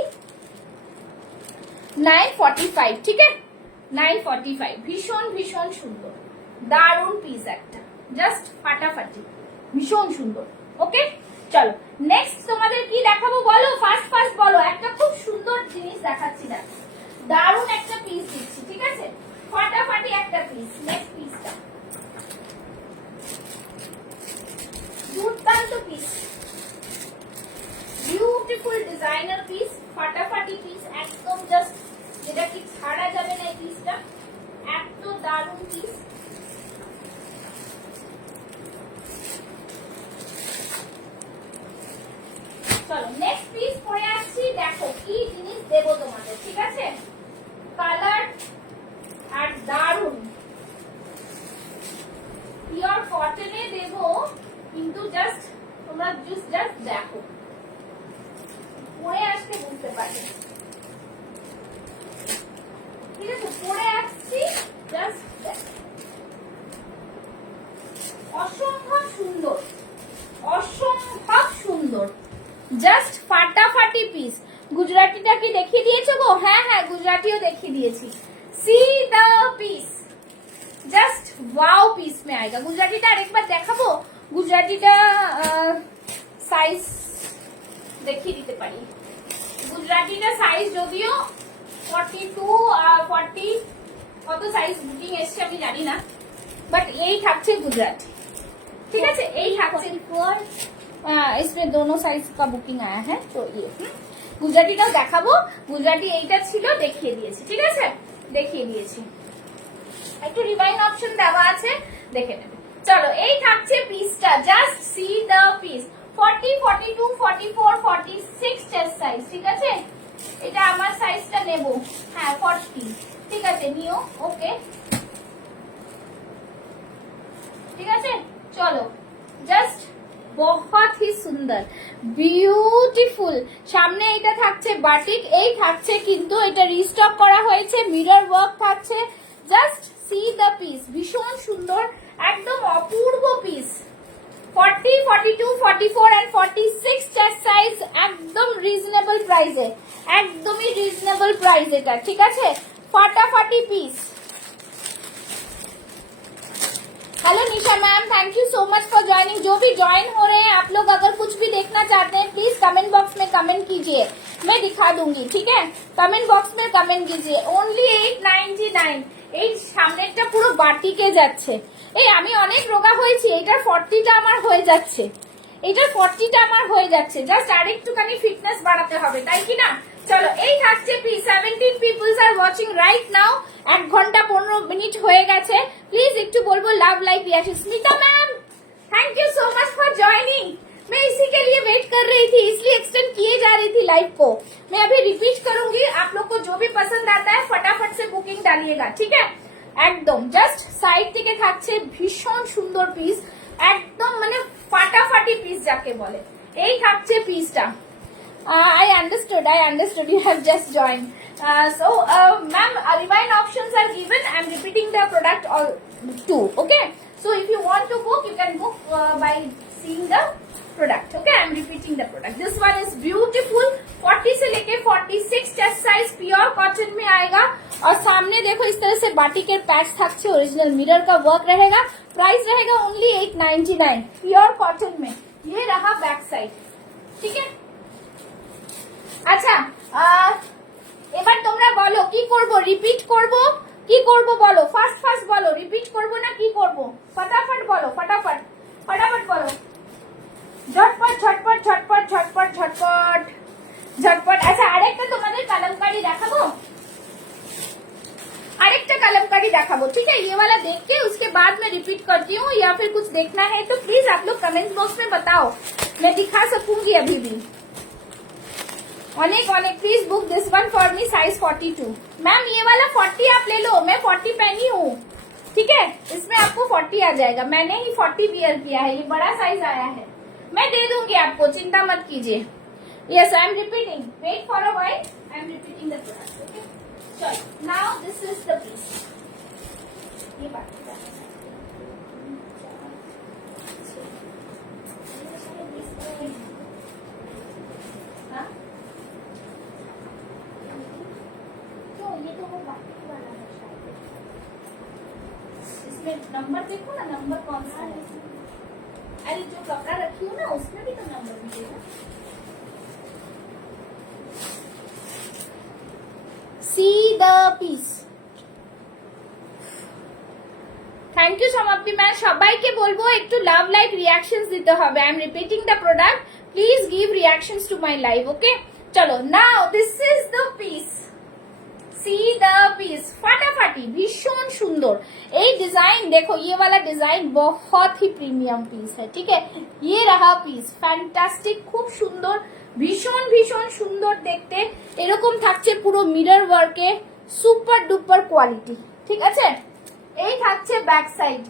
945 ঠিক আছে 945 ভীষণ ভীষণ সুন্দর দারুণ পিস একটা জাস্ট ফাটাফাটি ভীষণ সুন্দর ওকে চলো নেক্সট তোমাদের কি দেখাবো বলো ফাস্ট ফাস্ট বলো একটা খুব সুন্দর জিনিস দেখাচ্ছি না দারুণ একটা পিস দিচ্ছি ঠিক আছে ফাটাফাটি একটা পিস নেক্সট পিসটা দুর্দান্ত পিস বিউটিফুল ডিজাইনার পিস ফাটাফাটি পিস একদম জাস্ট যেটা কি ছাড়া যাবে না এই পিসটা এত দারুণ পিস চলো নেক্সট পিস পরে আসছি দেখো কি জিনিস দেবো তোমাদের ঠিক আছে কালার আর দারুন পিওর কটনে দেবো কিন্তু জাস্ট তোমরা জাস্ট দেখো পরে আসতে বুঝতে পারবে ঠিক আছে পরে আসছি জাস্ট দেখো অসম্ভব সুন্দর অসম্ভব সুন্দর জাস্ট ফাটাফাটি পিস গুজরাটিটা কি দেখিয়ে দিয়েছো গো হ্যাঁ হ্যাঁ গুজরাটিও দেখিয়ে দিয়েছি সি দা পিস জাস্ট ওয়াও পিস में आएगा গুজরাটিটা আরেকবার দেখাবো গুজরাটিটা সাইজ দেখিয়ে দিতে পারি গুজরাটিটা সাইজ যদিও 42 40 কত সাইজ বুকিং এসছে আমি জানি না বাট এই থাকছে গুজরাটি ঠিক আছে এই থাকছে इसमें दोनों साइज का बुकिंग आया है तो ये গুজরাটিটাও দেখাবো গুজরাটি এইটা ছিল দেখিয়ে দিয়েছি ঠিক আছে দেখিয়ে দিয়েছি একটু রিভাইন অপশন দেওয়া আছে, দেখে নেবে। চলো এই থাকছে পিসটা, just see the piece. 40, 42, 44, 46 chest size, ঠিক আছে? এটা আমার সাইজটা নেব, হ্যাঁ 40, ঠিক আছে নিও, ওকে ঠিক আছে। চলো জাস্ট बहुत ही সুন্দর, বিউটিফুল। সামনে এটা থাকছে বাটিক, এই থাকছে কিন্তু এটা রিস্টক করা হয়েছে, মিরর ওয়ার্ক থাকছে। জাস্ট সি দ্য পিস, ভীষণ সুন্দর, একদম অপূর্ব পিস। 40, 42, 44 and 46 চেস্ট সাইজ, একদম রিজনেবল প্রাইসে, একদমই রিজনেবল প্রাইস এটা, ঠিক আছে? ফাটাফাটি piece. Hello Nisha ma'am, thank you so much for joining. जो भी ज्वाइन हो रहे हैं आप लोग, अगर कुछ भी देखना चाहते हैं प्लीज कमेंट बॉक्स में कमेंट कीजिए, मैं दिखा दूंगी, ठीक है? कमेंट बॉक्स में कमेंट कीजिए। ओनली 899। এই সামনেরটা পুরো বাটিকে যাচ্ছে। এই আমি অনেক রোগা হয়েছি, এটার 40টা আমার হয়ে যাচ্ছে, এটার 40টা আমার হয়ে যাচ্ছে। জাস্ট আরেকটুখানি ফিটনেস বাড়াতে হবে, তাই কি না? চলো এই থাকছে please. 17 people's are watching right now. 1 ঘন্টা 15 মিনিট হয়ে গেছে। প্লিজ একটু বলবো love like reaction. Smita ma'am thank you so much for joining. मैं इसी के लिए वेट कर रही थी, इसलिए एक्सटेंड किए जा रही थी लाइव को। मैं अभी रिपीट करूंगी, आप लोग को जो भी पसंद आता है फटाफट से बुकिंग डालिएगा, ठीक है? একদম জাস্ট সাইড থেকে থাকছে ভীষণ সুন্দর পিস, একদম মানে ফাটাফাটি পিস যাকে বলে। এই থাকছে পিসটা। I understood. You have just joined. So, ma'am, rewind options are given. I'm repeating the product all too. Okay. So, if you want to book, you can book by seeing the product. Okay. I'm repeating the product. This one is beautiful. 40 से लेके 46 chest size, pure cotton में आएगा। और सामने देखो इस तरह से बाटिकेर पैच থাকছে, ओरिजिनल मिरर का वर्क रहेगा। प्राइस रहेगा ओनली 899, प्योर कॉटन में। ये रहा बैक साइड, ठीक है? আচ্ছা এবার তোমরা বলো কি করব, রিপিট করব কি করব বলো, ফার্স্ট ফার্স্ট বলো, রিপিট করব না কি করব? फटाफट বলো, फटाफट फटाफट বলো, ঝটপট ঝটপট ঝটপট ঝটপট ঝটপট ঝটপট। আচ্ছা আরেকটা তোমাদের কলমকারি দেখাবো, আরেকটা कलमकारी देखाबो, ठीक है? ये वाला देख के उसके बाद मैं रिपीट करती हूँ, या फिर कुछ देखना है तो प्लीज आप लोग कमेंट बॉक्स में बताओ, मैं दिखा सकूंगी अभी भी। अनेक please book this one for me, size 42। Ma'am ये वाला 40 आप ले लो, मैं 40 पहनी हूँ, ठीक है? इसमें आपको 40 आ जाएगा, मैंने ही 40 वियर किया है, ये बड़ा साइज आया है, मैं दे दूंगी आपको, चिंता मत कीजिए। Yes I am repeating, wait for a while, I am repeating the product, okay? चलो now this is the piece. ये बात ये तो वो बाकी वाला है शायद। इसमें नंबर देखो ना, नंबर कौन सा है? अरे जो कपड़ा रखी हूँ ना उसमें भी तो नंबर मिलेगा। See the piece. Thank you Samapti ma'am, সবাইকে বলবো একটু লাভ লাইক রিঅ্যাকশনস দিতে হবে। I am repeating the product, please give reactions to my live, okay? चलो now this is the piece, see the piece, फटाफटी भीषण सुंदर। ये डिजाइन देखो, ये वाला डिजाइन बहुत ही प्रीमियम पीस है, ठीक है? ये रहा पीस, फैंटास्टिक, खूब सुंदर, भीषण भीषण सुंदर देखते। এরকম থাকছে পুরো মিরর ওয়ার্কে, সুপার ডুপার কোয়ালিটি, ঠিক আছে? এই থাকছে बैक साइड,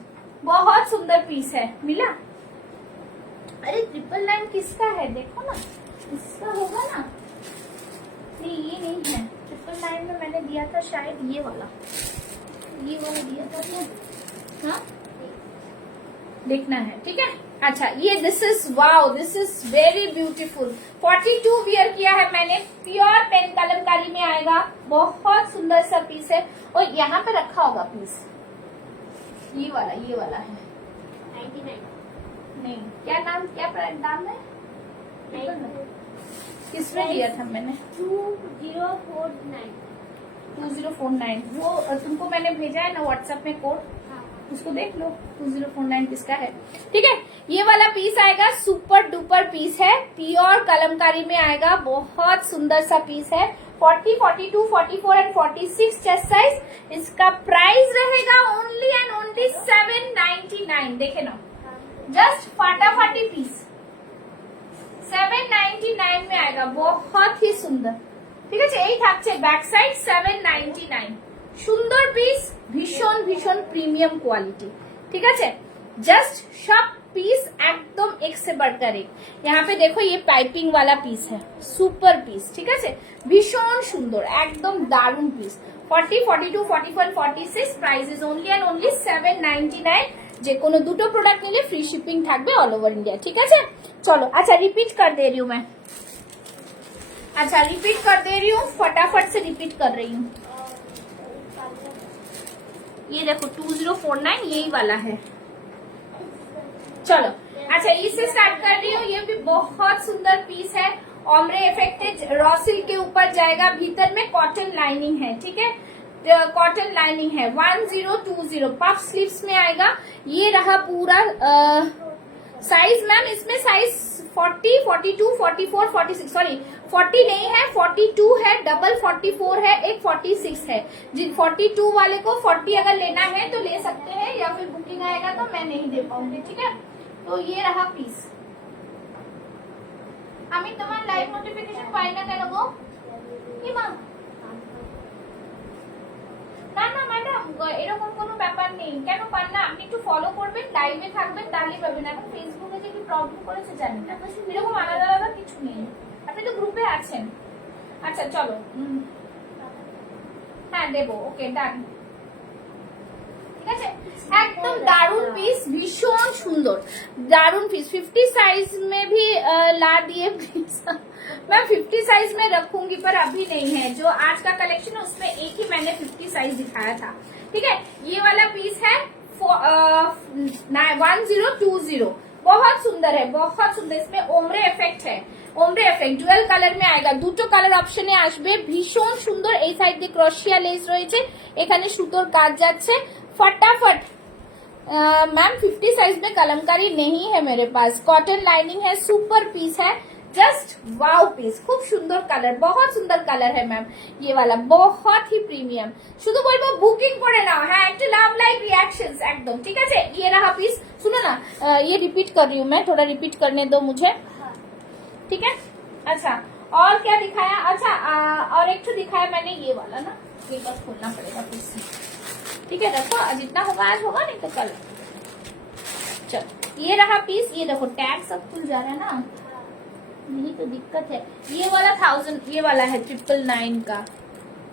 बहुत सुंदर पीस है। मिला? अरे 999 किसका है देखो ना, इसका होगा ना? नहीं ये नहीं है, 999 में मैंने दिया था शायद ये वाला दिया था क्या? हाँ देखना है, ठीक है? अच्छा ये this is wow, this is very beautiful. 42 wear किया है मैंने, प्योर पेन कलमकारी में आएगा, बहुत सुंदर सा पीस है। और यहाँ पे रखा होगा पीस, ये वाला है 99। नहीं क्या नाम, क्या दाम है? किसमें दिया था मैंने? 2049। वो तुमको मैंने भेजा है ना व्हाट्सएप में कोड, उसको देख लो, 2049 किसका है। ठीक है, ये वाला पीस आएगा, सुपर डुपर पीस है, प्योर कलमकारी में आएगा, बहुत सुंदर सा पीस है। 40, 42, 44 एंड 46 चेस्ट साइज। इसका प्राइस रहेगा ओनली एंड ओनली 799। देखे ना, जस्ट फाटाफाटी पीस 799 में आएगा, बहुत ही सुंदर। ঠিক আছে, এই থাকছে ব্যাক সাইড 799। সুন্দর পিস, ভীষণ ভীষণ প্রিমিয়াম কোয়ালিটি। ঠিক আছে, जस्ट सब पीस एकदम एक से बढ़कर एक। यहाँ पे देखो ये पाइपिंग वाला पीस है, सुपर पीस। ठीक है, भीषण सुंदर, एकदम दारुण piece. 40, 42, 44, 46 price is only and only 799। যে কোনো দুটো প্রোডাক্ট নিলে ফ্রি শিপিং থাকবে অল ওভার ইন্ডিয়া। ঠিক আছে, চলো। अच्छा रिपीट कर दे रही हूँ मैं, अच्छा रिपीट कर दे रही हूँ, फटाफट से रिपीट कर रही हूँ। ये देखो 2049 यही वाला है। चलो, अच्छा इससे स्टार्ट कर रही हूँ। ये भी बहुत सुंदर पीस है, ओमरे इफेक्टेड रॉ सिल्क के ऊपर जाएगा, भीतर में कॉटन लाइनिंग है। ठीक है, कॉटन लाइनिंग है, 1020 पफ स्लीव्स में आएगा। ये रहा पूरा साइज मैम, इसमें साइज 40, 42, 44, 46, सॉरी 40 नहीं है, 42 है, डबल 44 है, एक 46 है। जिन 42 वाले को 40 अगर लेना है तो ले सकते हैं, या फिर बुकिंग आएगा तो मैं नहीं दे पाऊंगी। ठीक है, तो ये रहा पीस। আমি তোমার লাইভ নোটিফিকেশন পাই না কেন গো? কি মা? না না ম্যাডাম, এরকম কোনো ব্যাপার নেই। কেন পান না? আপনি একটু ফলো করবেন, লাইভে থাকবেন, তাহলেই পাবেন। এখন ফেসবুকে যে কি প্রবলেম করেছে জানি না, এরকম আলাদা আলাদা কিছু নেই। আপনি তো গ্রুপে আছেন। আচ্ছা চলো, হ্যাঁ দেবো, ওকে ডান। ঠিক আছে, एकदम दारुण पीस, भीषण सुंदर दारुण पीस। 50 साइज में भी ला दिए प्लीज। मैं 50 साइज में रखूंगी पर अभी नहीं है। जो आज का कलेक्शन है उसमें एक ही मैंने 50 साइज दिखाया था। ठीक है, ये वाला पीस है 1020, बहुत सुंदर है, बहुत सुंदर। इसमें ओमरे इफेक्ट है, ओमरे इफेक्ट ডুয়াল কালার में आएगा, দুটো কালার অপশনে আসবে। ভীষণ সুন্দর, এই সাইড দিয়ে ক্রোশিয়া লেস রয়েছে, এখানে সুতোর কাজ যাচ্ছে। फटाफट मैम 50 साइज में कलमकारी नहीं है मेरे पास, कॉटन लाइनिंग है, सुपर पीस है, जस्ट वाओ पीस, खूब सुंदर कलर, बहुत सुंदर कलर है मैम ये वाला, बहुत ही प्रीमियम। শুধু বলবো বুকিং করে নাও, হ্যাঁ একটু লাভ লাইক रिएक्शंस एकदम। ठीक है, ये रहा पीस। सुनो ना, ये रिपीट कर रही हूँ मैं, थोड़ा रिपीट करने दो मुझे। ठीक है, अच्छा और क्या दिखाया? अच्छा और एक तो दिखाया मैंने ये वाला ना, ये बस खोलना पड़ेगा फिर से। ठीक है, देखो जितना होगा आज होगा, नहीं तो कल। चलो, ये रहा पीस। ये देखो टैग सब खुल जा रहा है ना, यही तो दिक्कत है। ये वाला 1000, ये वाला है 999 का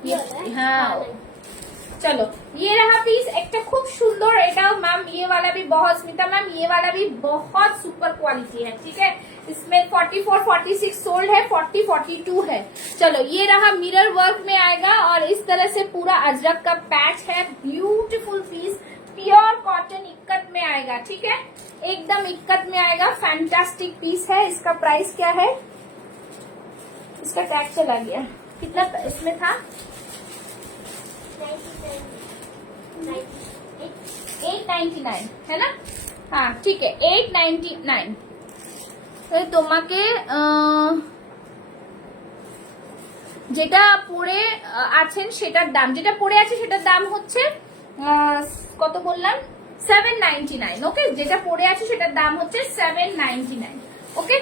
ये। हाँ चलो, ये रहा पीस, एक खूब सुंदर। एटा मैम ये वाला भी बहुत, स्मिता मैम ये वाला भी बहुत सुपर क्वालिटी है। ठीक है, इसमें 44, 46 सोल्ड है, 40, 42 है। चलो, ये रहा मिरर वर्क में आएगा और इस तरह से पूरा अजरक का पैच है, beautiful piece, pure cotton ikat में आएगा। ठीक है, एकदम इक्कत में आएगा, फैंटास्टिक पीस है। इसका प्राइस क्या है? इसका टैग चला गया, कितना इसमें था? 899 है ना? हाँ ठीक है, 899। তোমাকে যেটা পরে আছেন সেটার দাম, যেটা পরে আছে সেটার দাম হচ্ছে কত বললাম? 799। ওকে, যেটা পরে আছে সেটার দাম হচ্ছে 799। ওকে,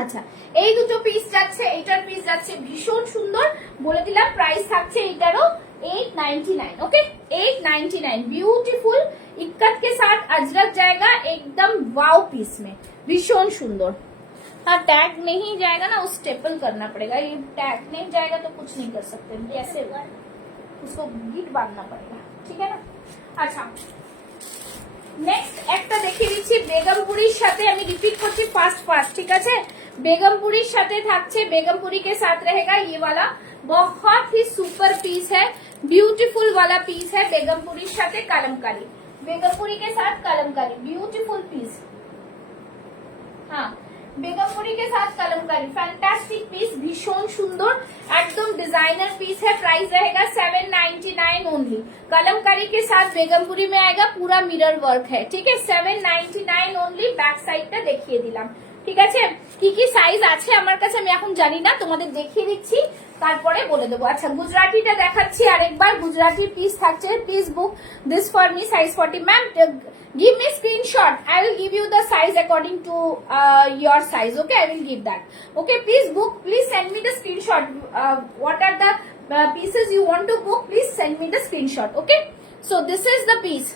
আচ্ছা এই দুটো পিস যাচ্ছে, এইটার পিস যাচ্ছে, ভীষণ সুন্দর। বলে দিলাম প্রাইস থাকছে এইটারও 899। ओके 899, ब्यूटीफुल इक्कत के साथ अजरक जाएगा, एकदम वाव पीस में, भीषण सुंदर। हाँ टैग नहीं जाएगा ना, उस स्टेपल करना पड़ेगा। ये टैग नहीं जाएगा तो कुछ नहीं कर सकते, कैसे उसको गीट बांधना पड़ेगा। ठीक है ना? अच्छा नेक्स्ट একটা দেখিয়ে দিচ্ছি বেগমপুরীর সাথে, আমি রিপিট করছি ফাস্ট ফাস্ট। ঠিক আছে, बेगमपुरी সাথে থাকছে, बेगमपुरी के साथ रहेगा ये वाला, बहुत ही सुपर पीस है, ब्यूटीफुल वाला पीस है। बेगमपुरी সাথে कलमकारी, बेगमपुरी के साथ कलमकारी, ब्यूटीफुल पीस। हाँ बेगमपुरी के साथ कलमकारी, फैंटास्टिक पीस, भीषण सुंदर। एकदम डिजाइनर पीस है। प्राइस रहेगा 799 ओनली। कलमकारी के साथ बेगमपुरी में आएगा, पूरा मिरर वर्क है, ठीक है। 799 ओनली। बैक साइडটা দেখিয়ে দিলাম, ঠিক আছে। কি কি সাইজ আছে আমার কাছে আমি এখন জানি না, তোমাদের দেখিয়ে দিচ্ছি, তারপরে বলে দেবো। আচ্ছা, গুজরাটিটা দেখাচ্ছি আরেকবার। গুজরাটি পিস থাকছে। Please book this for me, size 40। Ma'am give me screenshot, I will give you the size according to your size, okay? I will give that, okay? Please book, please send me the screenshot. What are the pieces you want to book? Please send me the screenshot, okay? So this is the piece,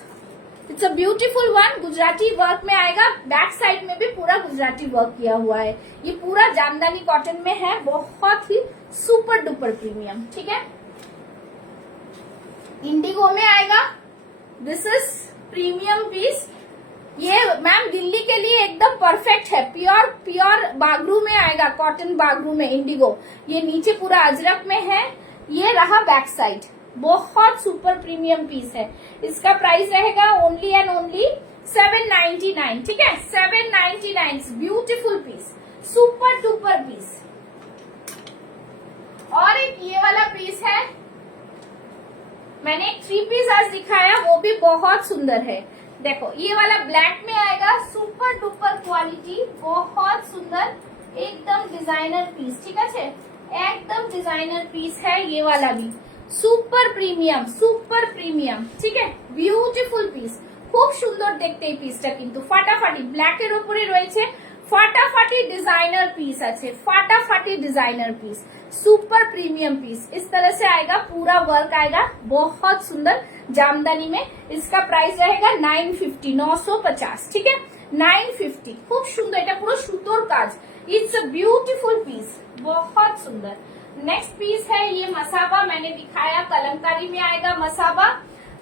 it's a beautiful one। Gujarati work में आएगा। Back side में भी पूरा Gujarati work किया हुआ है। ये पूरा जामदानी कॉटन में है, बहुत ही सुपर डुपर प्रीमियम, ठीक है। इंडिगो में आएगा। This is premium piece. ये मैम दिल्ली के लिए एकदम परफेक्ट है। प्योर प्योर बागरू में आएगा, कॉटन बागरू में इंडिगो। ये नीचे पूरा अजरक में है। ये रहा बैक साइड, बहुत सुपर प्रीमियम पीस है। इसका प्राइस रहेगा ओनली एंड ओनली 799, ठीक है। 799, beautiful piece, super duper piece. और एक ये वाला पीस है, मैंने एक 3 पीस आज दिखाया, वो भी बहुत सुंदर है। देखो ये वाला ब्लैक में आएगा, सुपर डुपर क्वालिटी, बहुत सुंदर, एकदम डिजाइनर पीस, ठीक है। एकदम डिजाइनर पीस है ये वाला भी, সুপার প্রিমিয়াম, সুপার প্রিমিয়াম, ঠিক আছে। বিউটিফুল পিস, খুব সুন্দর দেখতে এই পিসটা, কিন্তু ফাটাফাটি ব্ল্যাকের উপরে রয়েছে। फाटाफाटी डिजाइनर पीस আছে, फाटाफाटी designer piece, super premium piece. इस तरह से आएगा, पूरा वर्क आएगा, बहुत सुंदर जामदानी में। इसका प्राइस रहेगा 950, 950, ठीक है। 950, खूब सुंदर, এটা পুরো সুতোর কাজ। इट्स अ ब्यूटीफुल पीस, बहुत सुंदर। नेक्स्ट पीस है ये मसाबा, मैंने दिखाया। कलमकारी में आएगा मसाबा,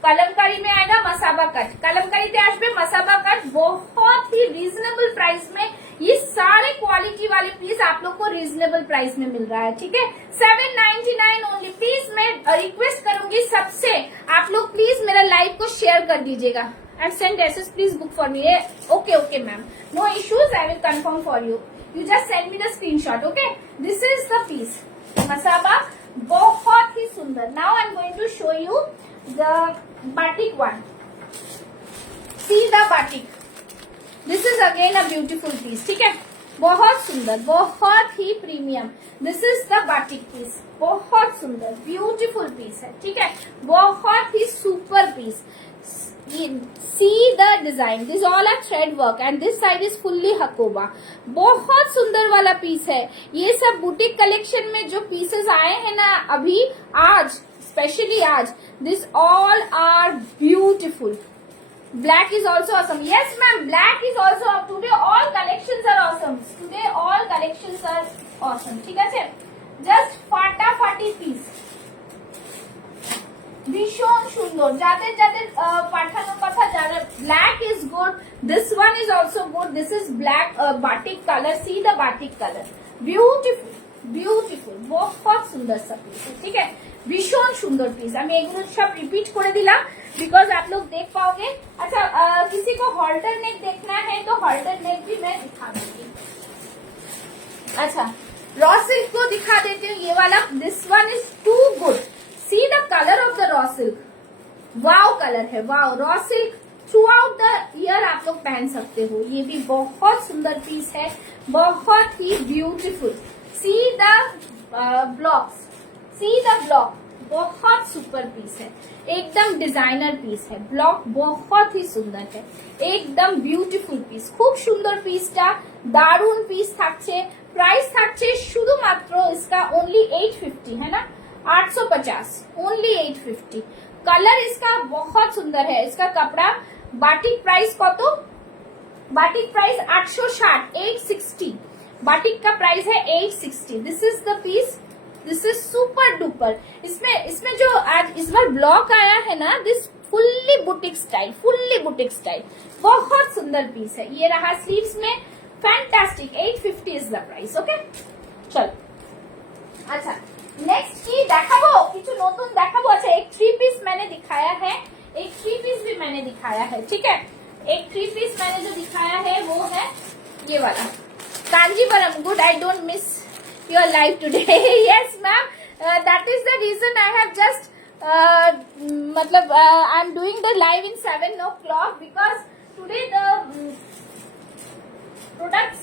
कलमकारी में आएगा मसाबा कट। कलमकारी ते आसबे मसाबा कट, बहुत ही रीजनेबल प्राइस में। ये सारे क्वालिटी वाले पीस आप लोग को रीजनेबल प्राइस में मिल रहा है, ठीक है। 799 ओनली। प्लीज मैं रिक्वेस्ट करूंगी सबसे, आप लोग प्लीज मेरा लाइव को शेयर कर दीजिएगा and send SS, please book for me. Okay okay ma'am, no issues, I will confirm for you. You just send me the screenshot, okay. This is the piece Masaba, बहुत ही सुंदर। Now I am going to show you the batik one. See the batik, this is again a beautiful piece, ठीक है। बहुत सुंदर, बहुत ही premium. This is the batik piece, बहुत सुंदर ब्यूटीफुल पीस है, ठीक है। बहुत ही super piece. See the design, this all are thread work and this side is fully Hakoba. बहुत सुंदर वाला पीस है। ये सब बुटीक कलेक्शन में जो पीसेस आए हैं ना अभी, आज स्पेशली आज, this all are beautiful. Black is also awesome. Yes ma'am, black is also awesome. Today all collections are awesome. Today all collections are awesome, ঠিক আছে। Just ফাটাফাটি piece, ভীষণ সুন্দর। যাদের যাদের পাঠানোর কথা, যারা black is good, this one is also good. This is black batik color. See the batik color, beautiful beautiful, बहुत सुंदर सा पीस है, ठीक है। भीषण सुंदर पीस। আমি এগুলো সব রিপিট করে দিলাম बिकॉज आप लोग देख पाओगे। अच्छा, किसी को हॉल्टर नेक देखना है तो हॉल्टर नेक भी मैं दिखा दूंगी। अच्छा, रॉ सिल्क को दिखा देती हूँ। ये वाला, this one is too good. See the colour of the raw silk, wow colour है, wow. Raw silk throughout the year आप लोग पहन सकते हो। ये भी बहुत सुंदर पीस है, बहुत ही beautiful. See the blocks, see the block, बहुत सुपर पीस है, एकदम डिजाइनर पीस है। ब्लॉक बहुत ही सुंदर है, एकदम ब्यूटीफुल पीस, खूब सुंदर पीसটা, দারুন পিস থাকছে। প্রাইস থাকছে শুধুমাত্র इसका ओनली 850, है ना, 850, ओनली 850। कलर इसका बहुत सुंदर है। इसका कपड़ा बाटिक प्राइस কত? Batik price 860, 860। बाटिक का प्राइस है 860। This is the piece, this is super duper. इसमें जो आज इस बार ब्लॉक आया है ना, this fully boutique style, fully boutique style, बहुत सुंदर पीस है। ये रहा स्लीव्स में, fantastic. 850 is the price, okay. चलो, अच्छा नेक्स्ट की देखाबो, কিছু নতুন দেখাবো। अच्छा, एक 3 पीस मैंने दिखाया है, एक 3 पीस भी मैंने दिखाया है, ठीक है। एक 3 पीस मैंने जो दिखाया है वो है ये वाला Kanjivaram. Good, I don't miss your live today. Yes, ma'am. That is the reason I have just I'm doing the live in 7 o'clock because today the products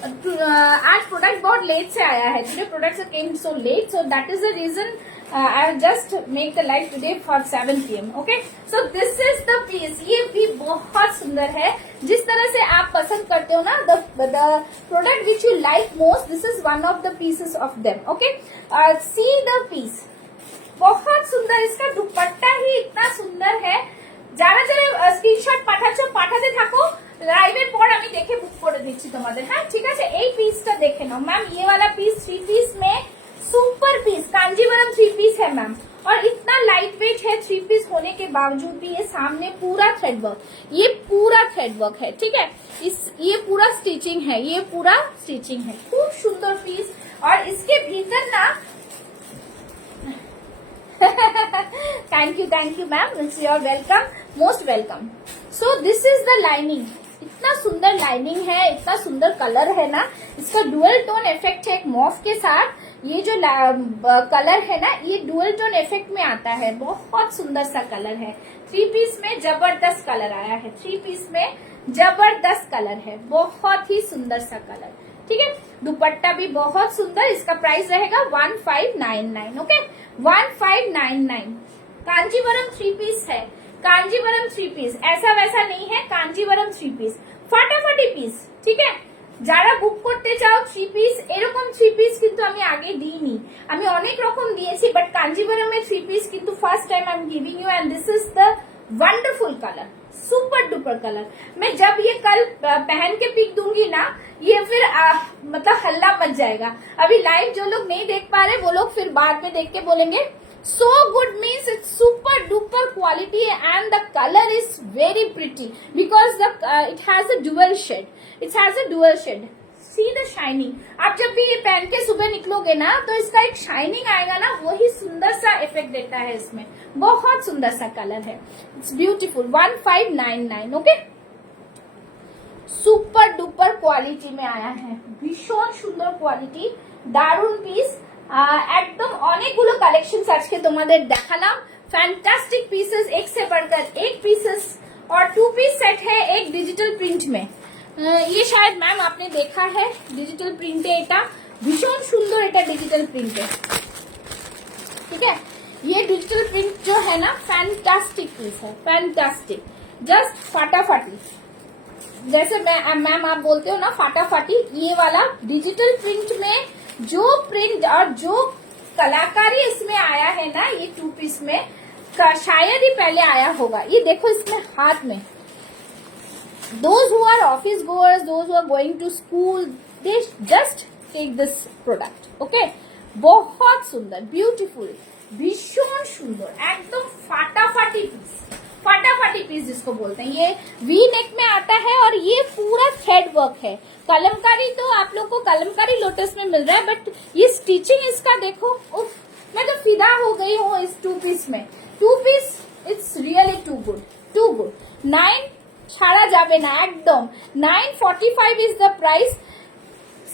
आज प्रोडक्ट बहुत लेट से आया है. Today products came so late, so that is the reason I just make the live today for 7 PM. Okay, so this is the piece. ये भी बहुत सुंदर है. जिस तरह से आप पसंद करते हो ना the product which you like most, this is one of the pieces of them. Okay, see the piece. बहुत सुंदर. इसका दुपट्टा ही इतना सुंदर है. যারা যারা স্ক্রিনশট পাঠাতে থাকো, লাইভের পর আমি দেখে বুক করে দিচ্ছি তোমাদের. হ্যাঁ, ঠিক আছে. এই পিসটা দেখে নাও मैम. ये वाला पीस 3 पीस में सुपर पीस कांजीवरम 3 पीस है मैम, और इतना लाइट वेट है 3 पीस होने के बावजूद भी. ये सामने पूरा थ्रेड वर्क, ये पूरा थ्रेड वर्क है. ठीक है, ये पूरा स्टिचिंग है, ये पूरा स्टिचिंग है. खूब सुंदर पीस. और इसके भीतर ना thank you ma'am. It's your welcome, most welcome. So this is the lining. इतना सुंदर लाइनिंग है, इतना सुंदर कलर है ना. इसका डुअल टोन इफेक्ट है एक मॉफ के साथ. ये जो कलर है ना, ये डुअल टोन इफेक्ट में आता है. बहुत सुंदर सा कलर है. 3 पीस में जबरदस्त कलर आया है. 3 पीस में जबरदस्त कलर है. बहुत ही सुंदर सा कलर. ठीक है, दुपट्टा भी बहुत सुंदर. इसका प्राइस रहेगा 1599. ओके, 1599. कांजीवरम 3 पीस है. कांजीवरम 3 पीस, ऐसा वैसा नहीं है. कांजीवरम 3 पीस ফাটাফাটি পিস. ঠিক আছে, যারা বুক করতে চাও 3 পিস, এরকম 3 পিস কিন্তু আমি আগে দিইনি. আমি অনেক রকম দিয়েছি, বাট কাঞ্জিবরমের 3 পিস কিন্তু first time I am giving you. And this is the wonderful colour, super duper colour. मैं जब ये कल पहन के पिक दूंगी ना, ये फिर मतलब हल्ला मच जाएगा. अभी लाइव जो लोग नहीं देख पा रहे वो लोग फिर बाद में देख के बोलेंगे so good, means it's super duper quality and the color is very pretty because it has a dual shade. It has a dual shade. See the shining. आप जब भी ये पहन के सुबह निकलोगे ना, तो इसका एक शाइनिंग आएगा ना, वही सुंदर सा इफेक्ट देता है इसमें. बहुत सुंदर सा कलर है. It's beautiful. 1599. Okay, super duper quality में आया है. भीषण सुंदर क्वालिटी, दारुण पिस. একদম অনেকগুলো কালেকশন আজকে তোমাদের দেখালাম. फैंटास्टिक पीसेस, एक से बढ़कर एक पीसेस, और 2 पीस सेट है एक डिजिटल प्रिंट में. ये शायद मैम आपने देखा है डिजिटल प्रिंटे. এটা ভীষণ সুন্দর. এটা डिजिटल प्रिंट है. ठीक है, ये डिजिटल प्रिंट जो है ना, फैंटास्टिक पीस है. फैंटास्टिक, जस्ट फाटाफाटी. जैसे मैम आप बोलते हो ना फाटाफाटी, ये वाला डिजिटल प्रिंट में जो प्रिंट और जो कलाकारी इसमें आया है ना, ये 2 पीस में शायद ही पहले आया होगा. ये देखो इसमें हाथ में. Those who are office goers, those who are going to school, they just take this product. Okay, बहुत सुंदर, ब्यूटीफुल, भीषण सुंदर, एकदम फाटाफाटी पीस. फटाफटी पीस जिसको बोलते हैं. ये वी नेक में आता है और ये पूरा थ्रेड वर्क है. कलमकारी तो आप लोग को कलमकारी लोटस में मिल रहा है, बट ये स्टिचिंग इसका देखो. उफ, मैं तो फिदा हो गई हूँ इस 2 पीस में. 2 piece it's really too good, too good. 9 ছাড়া যাবে না একদম. 945 इज द प्राइस.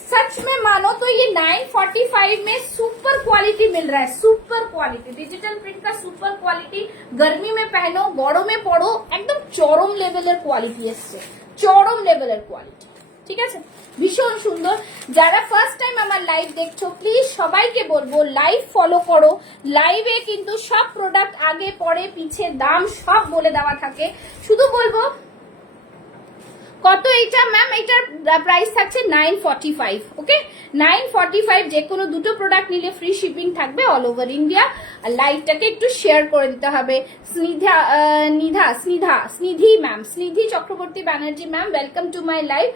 सच में मानो तो ये 945 में सुपर क्वालिटी मिल रहा है. सुपर क्वालिटी, डिजिटल प्रिंट का सुपर क्वालिटी. गर्मी में पहनो, গরমে পড়ো, একদম চরম লেভেলের কোয়ালিটি এসছে. চরম লেভেলের কোয়ালিটি. ঠিক আছে, ভীষণ সুন্দর. যারা ফার্স্ট টাইম আমার লাইভ দেখছো, প্লিজ সবাইকে বলবো লাইভ ফলো করো. লাইভে কিন্তু সব প্রোডাক্ট আগে পরে পিছে দাম সব বলে দেওয়া থাকে. শুধু বলবো কত এইটা ম্যাম, এইটার প্রাইস থাকছে 945. ওকে, 945. যে কোনো দুটো প্রোডাক্ট নিলে ফ্রি শিপিং থাকবে অল ওভার ইন্ডিয়া. আর লাইভটাকে একটু শেয়ার করে দিতে হবে. Snidhi ma'am, Snidhi Chakraborty Banerjee ma'am, welcome to my live.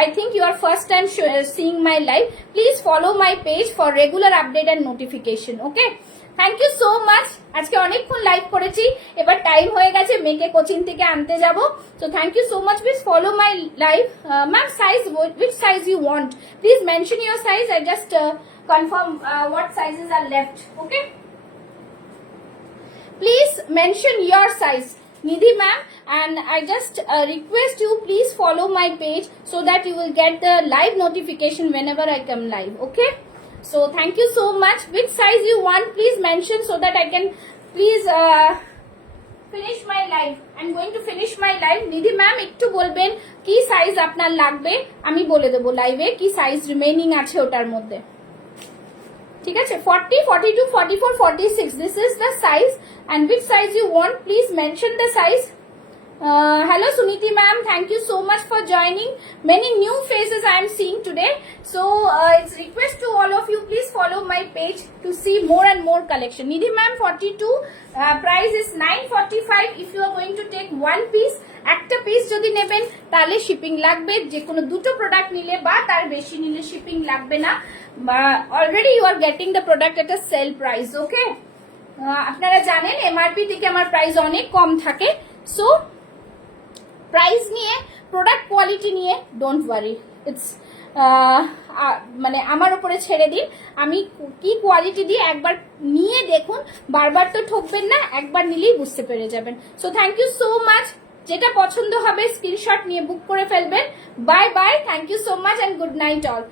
I think you are first time seeing my live. Please follow my page for regular update and notification. Okay, thank you so much. আজকে অনেকক্ষণ live করেছি, এবার time হয়ে গেছে, মেয়েকে coaching থেকে আনতে যাব. So thank you so much. Please follow my live. Ma'am, size, which size you want? Please mention your size. I just confirm what sizes are left. Okay. Please mention your size. Nidhi ma'am, and I just request you please follow my page so that you will get the live notification whenever I come live. Okay, so thank you so much. Which size you want, please mention so that I can please finish my live. I'm going to finish my live. Nidhi ma'am একটু বলবেন কি size আপনার লাগবে, আমি বলে দেব লাইভে কি size remaining আছে ওটার মধ্যে। ঠিক আছে, 40, 42, 44, 46, this is the size, and which size you want, please mention the size. Hello Suniti ma'am, thank you so much for joining. Many new faces I am seeing today, so it's request to all of you, please follow my page to see more and more collection. Nidhi ma'am 42, price is 945. if you are going to take one piece, একটা piece যদি নেবেন তাহলে shipping লাগবে, যে কোনো দুটো product নিলে বা তার বেশি নিলে শিপিং লাগবে না, already you are getting the product at a sale price. Okay, আপনারা জানেন এমআরপি থেকে আমার প্রাইস অনেক কম থাকে, সো প্রাইস নিয়ে প্রোডাক্ট কোয়ালিটি নিয়ে ডোন্ট ওয়ারি, ইটস মানে আমার উপরে ছেড়ে দিন, আমি কি কোয়ালিটি দিয়ে একবার নিয়ে দেখুন, বারবার তো ঠকবেন না, একবার নিলেই বুঝতে পেরে যাবেন। So thank you so much, যেটা পছন্দ হবে স্ক্রিনশট নিয়ে বুক করে ফেলবেন। Bye bye, thank you so much and good night all.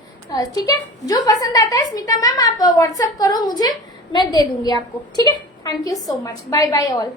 ठीक है, जो पसंद आता है स्मिता मैम आप व्हाट्सएप करो मुझे, मैं दे दूंगी आपको। ठीक है, thank you so much, bye bye all.